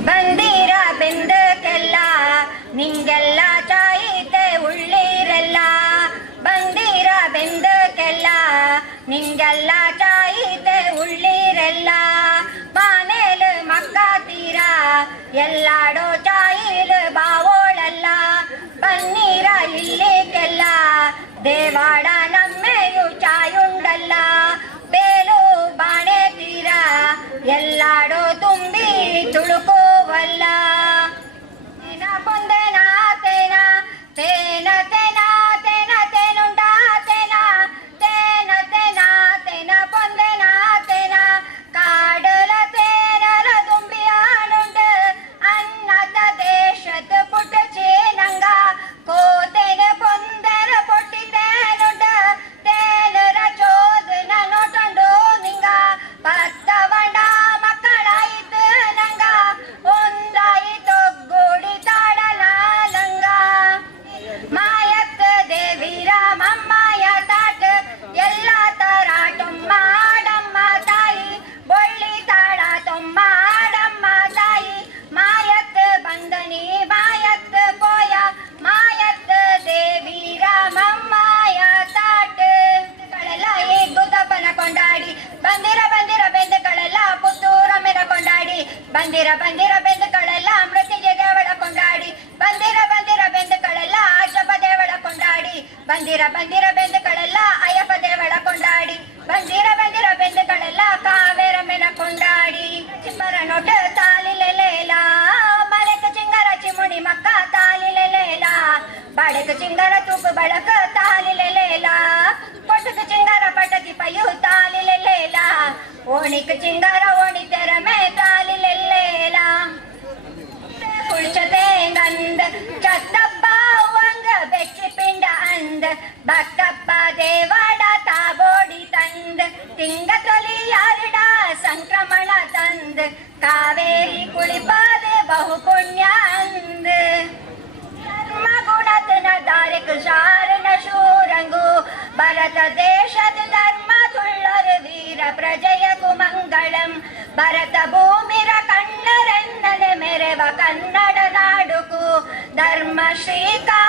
ಬಂದಿರ ಬೆಂದಕ್ಕೆಲ್ಲ ನಿಂಗೆಲ್ಲ ಚಾಯಿತೆ ಉಳ್ಳಿರಲ್ಲ ಬಂದಿರ ಬೆಂದಕ್ಕೆಲ್ಲ ನಿಂಗೆಲ್ಲ ಚಾಯಿತೆ ಉಳ್ಳಿರಲ್ಲ ಮನೇಲು ಮಕ್ಕ ತೀರ ಎಲ್ಲಾಡೋ ಚಾಯಿಲು ಬಾವೋಳಲ್ಲ ಬನ್ನೀರ ಇಲ್ಲಿಗೆಲ್ಲ ದೇವಾಡ ನಮ್ಮೆಯು ಚಾಯುಂಡಲ್ಲ ಬೇಲು ಬಾಣೆ ತೀರ ಎಲ್ಲಾಡೋ ತುಂಬಿ ತುಳುಕೋವಲ್ಲ ಪೊಂದೆನ ತೇನ ತೇನ ತೇನ ತೇನ ತೇನುಂಡ ತೇನ ತೇನ ತೇನ ತೇನ ಪೊಂದೆನ ತೇನ ಕಾಡಲ ತೇನಲ ತುಂಬಿಯಾನುಂಡು ಅನ್ನದ ದೇಶದ ಪುಟ್ಟ ಚೇನಂಗ ಕೋತೆನ ಪೊಂದರ പൊട്ടിത്തേനുണ്ട് തേനര ചോദന നോട്ടണ്ടോ നിങ്ങ പത്തവണ്ട മക്കളായിട്ട് നങ്ക ഒന്നായി തൊഗ്ഗൂടി താടലാലങ്ക മായത്ത് ദേവിരാമമ്മയ താട്ട് എല്ലാ തറാട്ടും മാടമ്മ തായി ബൊള്ളി താടാത്തും മാടമ്മ തായി മായത്ത് ബന്ധനി മായത്ത് പോയ ಮಾಯತ್ ದೇವಿ ರಾಮಮ್ಮಯ ತಾಟ್ ಗಳೆಲ್ಲ ಏಗುತ್ತಪ್ಪನ ಕೊಂಡಾಡಿ ಬಂದಿರ ಬಂದಿರ ಬೆಂದುಗಳೆಲ್ಲ ಪುತ್ತೂರ ಮೆರ ಕೊಂಡಾಡಿ ಬಂದಿರ ಬಂದಿರ ಬೆಂದುಗಳೆಲ್ಲ ಮೃತಿಗೆ ದೇವಳ ಕೊಂಡಾಡಿ ಬಂದಿರ ಬಂದಿರ ಬೆಂದುಗಳೆಲ್ಲ ಆಶಪ ದೇವಳ ಕೊಂಡಾಡಿ ಬಂದಿರ ಬಂದಿರ ಬೆಂದುಗಳೆಲ್ಲ ಅಯ್ಯಪ್ಪ ದೇವಳ ಕೊಂಡಾಡಿ ಬಂದಿರ ಬಂದಿರ ಬೆಂದುಗಳೆಲ್ಲ ಕಾವೇರ ಮೆನ ಕೊಂಡಾಡಿ ಚಿಪ್ಪರ ನೋಟ ತಾಲಿಲೆಲೇಲ ಮಲೆಕ ಚಿಂಗರ ಚಿಮುಣಿ ಮಕ್ಕ ತಾಲಿಲೆಲೇಲ ಬಾಡಕ ಚಿಂಗರ ತೂಪು ಬಳಕ ತಾಲಿಲೆಲೇಲ ಪೊಟ್ಟಕ ಚಿಂಗರ ಪಟತಿ ಪಯು ತಾಲಿಲೆಲೇಲ ಓಣಿಕ ಚಿಂಗರ ಓಣಿ ತೆರಮೆ ತಾಲಿಲೆಲೇಲ ಕುಳಿಚತೆ ಗಂಧ ಚತ್ತಪ್ಪ ವಂಗ ಬೆಚ್ಚಿ ಪಿಂಡ ಅಂದ ಭಕ್ತಪ್ಪ ದೇವಾಡ ತಾಬೋಡಿ ತಂದ ತಿಂಗ ತೊಲಿ ಯಾರಿಡ ಸಂಕ್ರಮಣ ತಂದ ಕಾವೇರಿ ಕುಳಿಪಾದೆ ಬಹು ಪುಣ್ಯ ಅಂದ ಧರ್ಮ ಗುಣತನ ದಾರಿಕ ಶಾರಣ ಶೂರಂಗು ಭರತ ದೇಶದ ಧರ್ಮ ತುಳ್ಳರು ವೀರ ಪ್ರಜೆಯಕು ಮಂಗಳಂ ಭರತ ಭೂಮಿರ ಕಣ್ಣರೆನ್ನನೆ ಮೆರೆವ ಕನ್ನಡ ನಾಡುಕು ಧರ್ಮ ಶ್ರೀಕಾ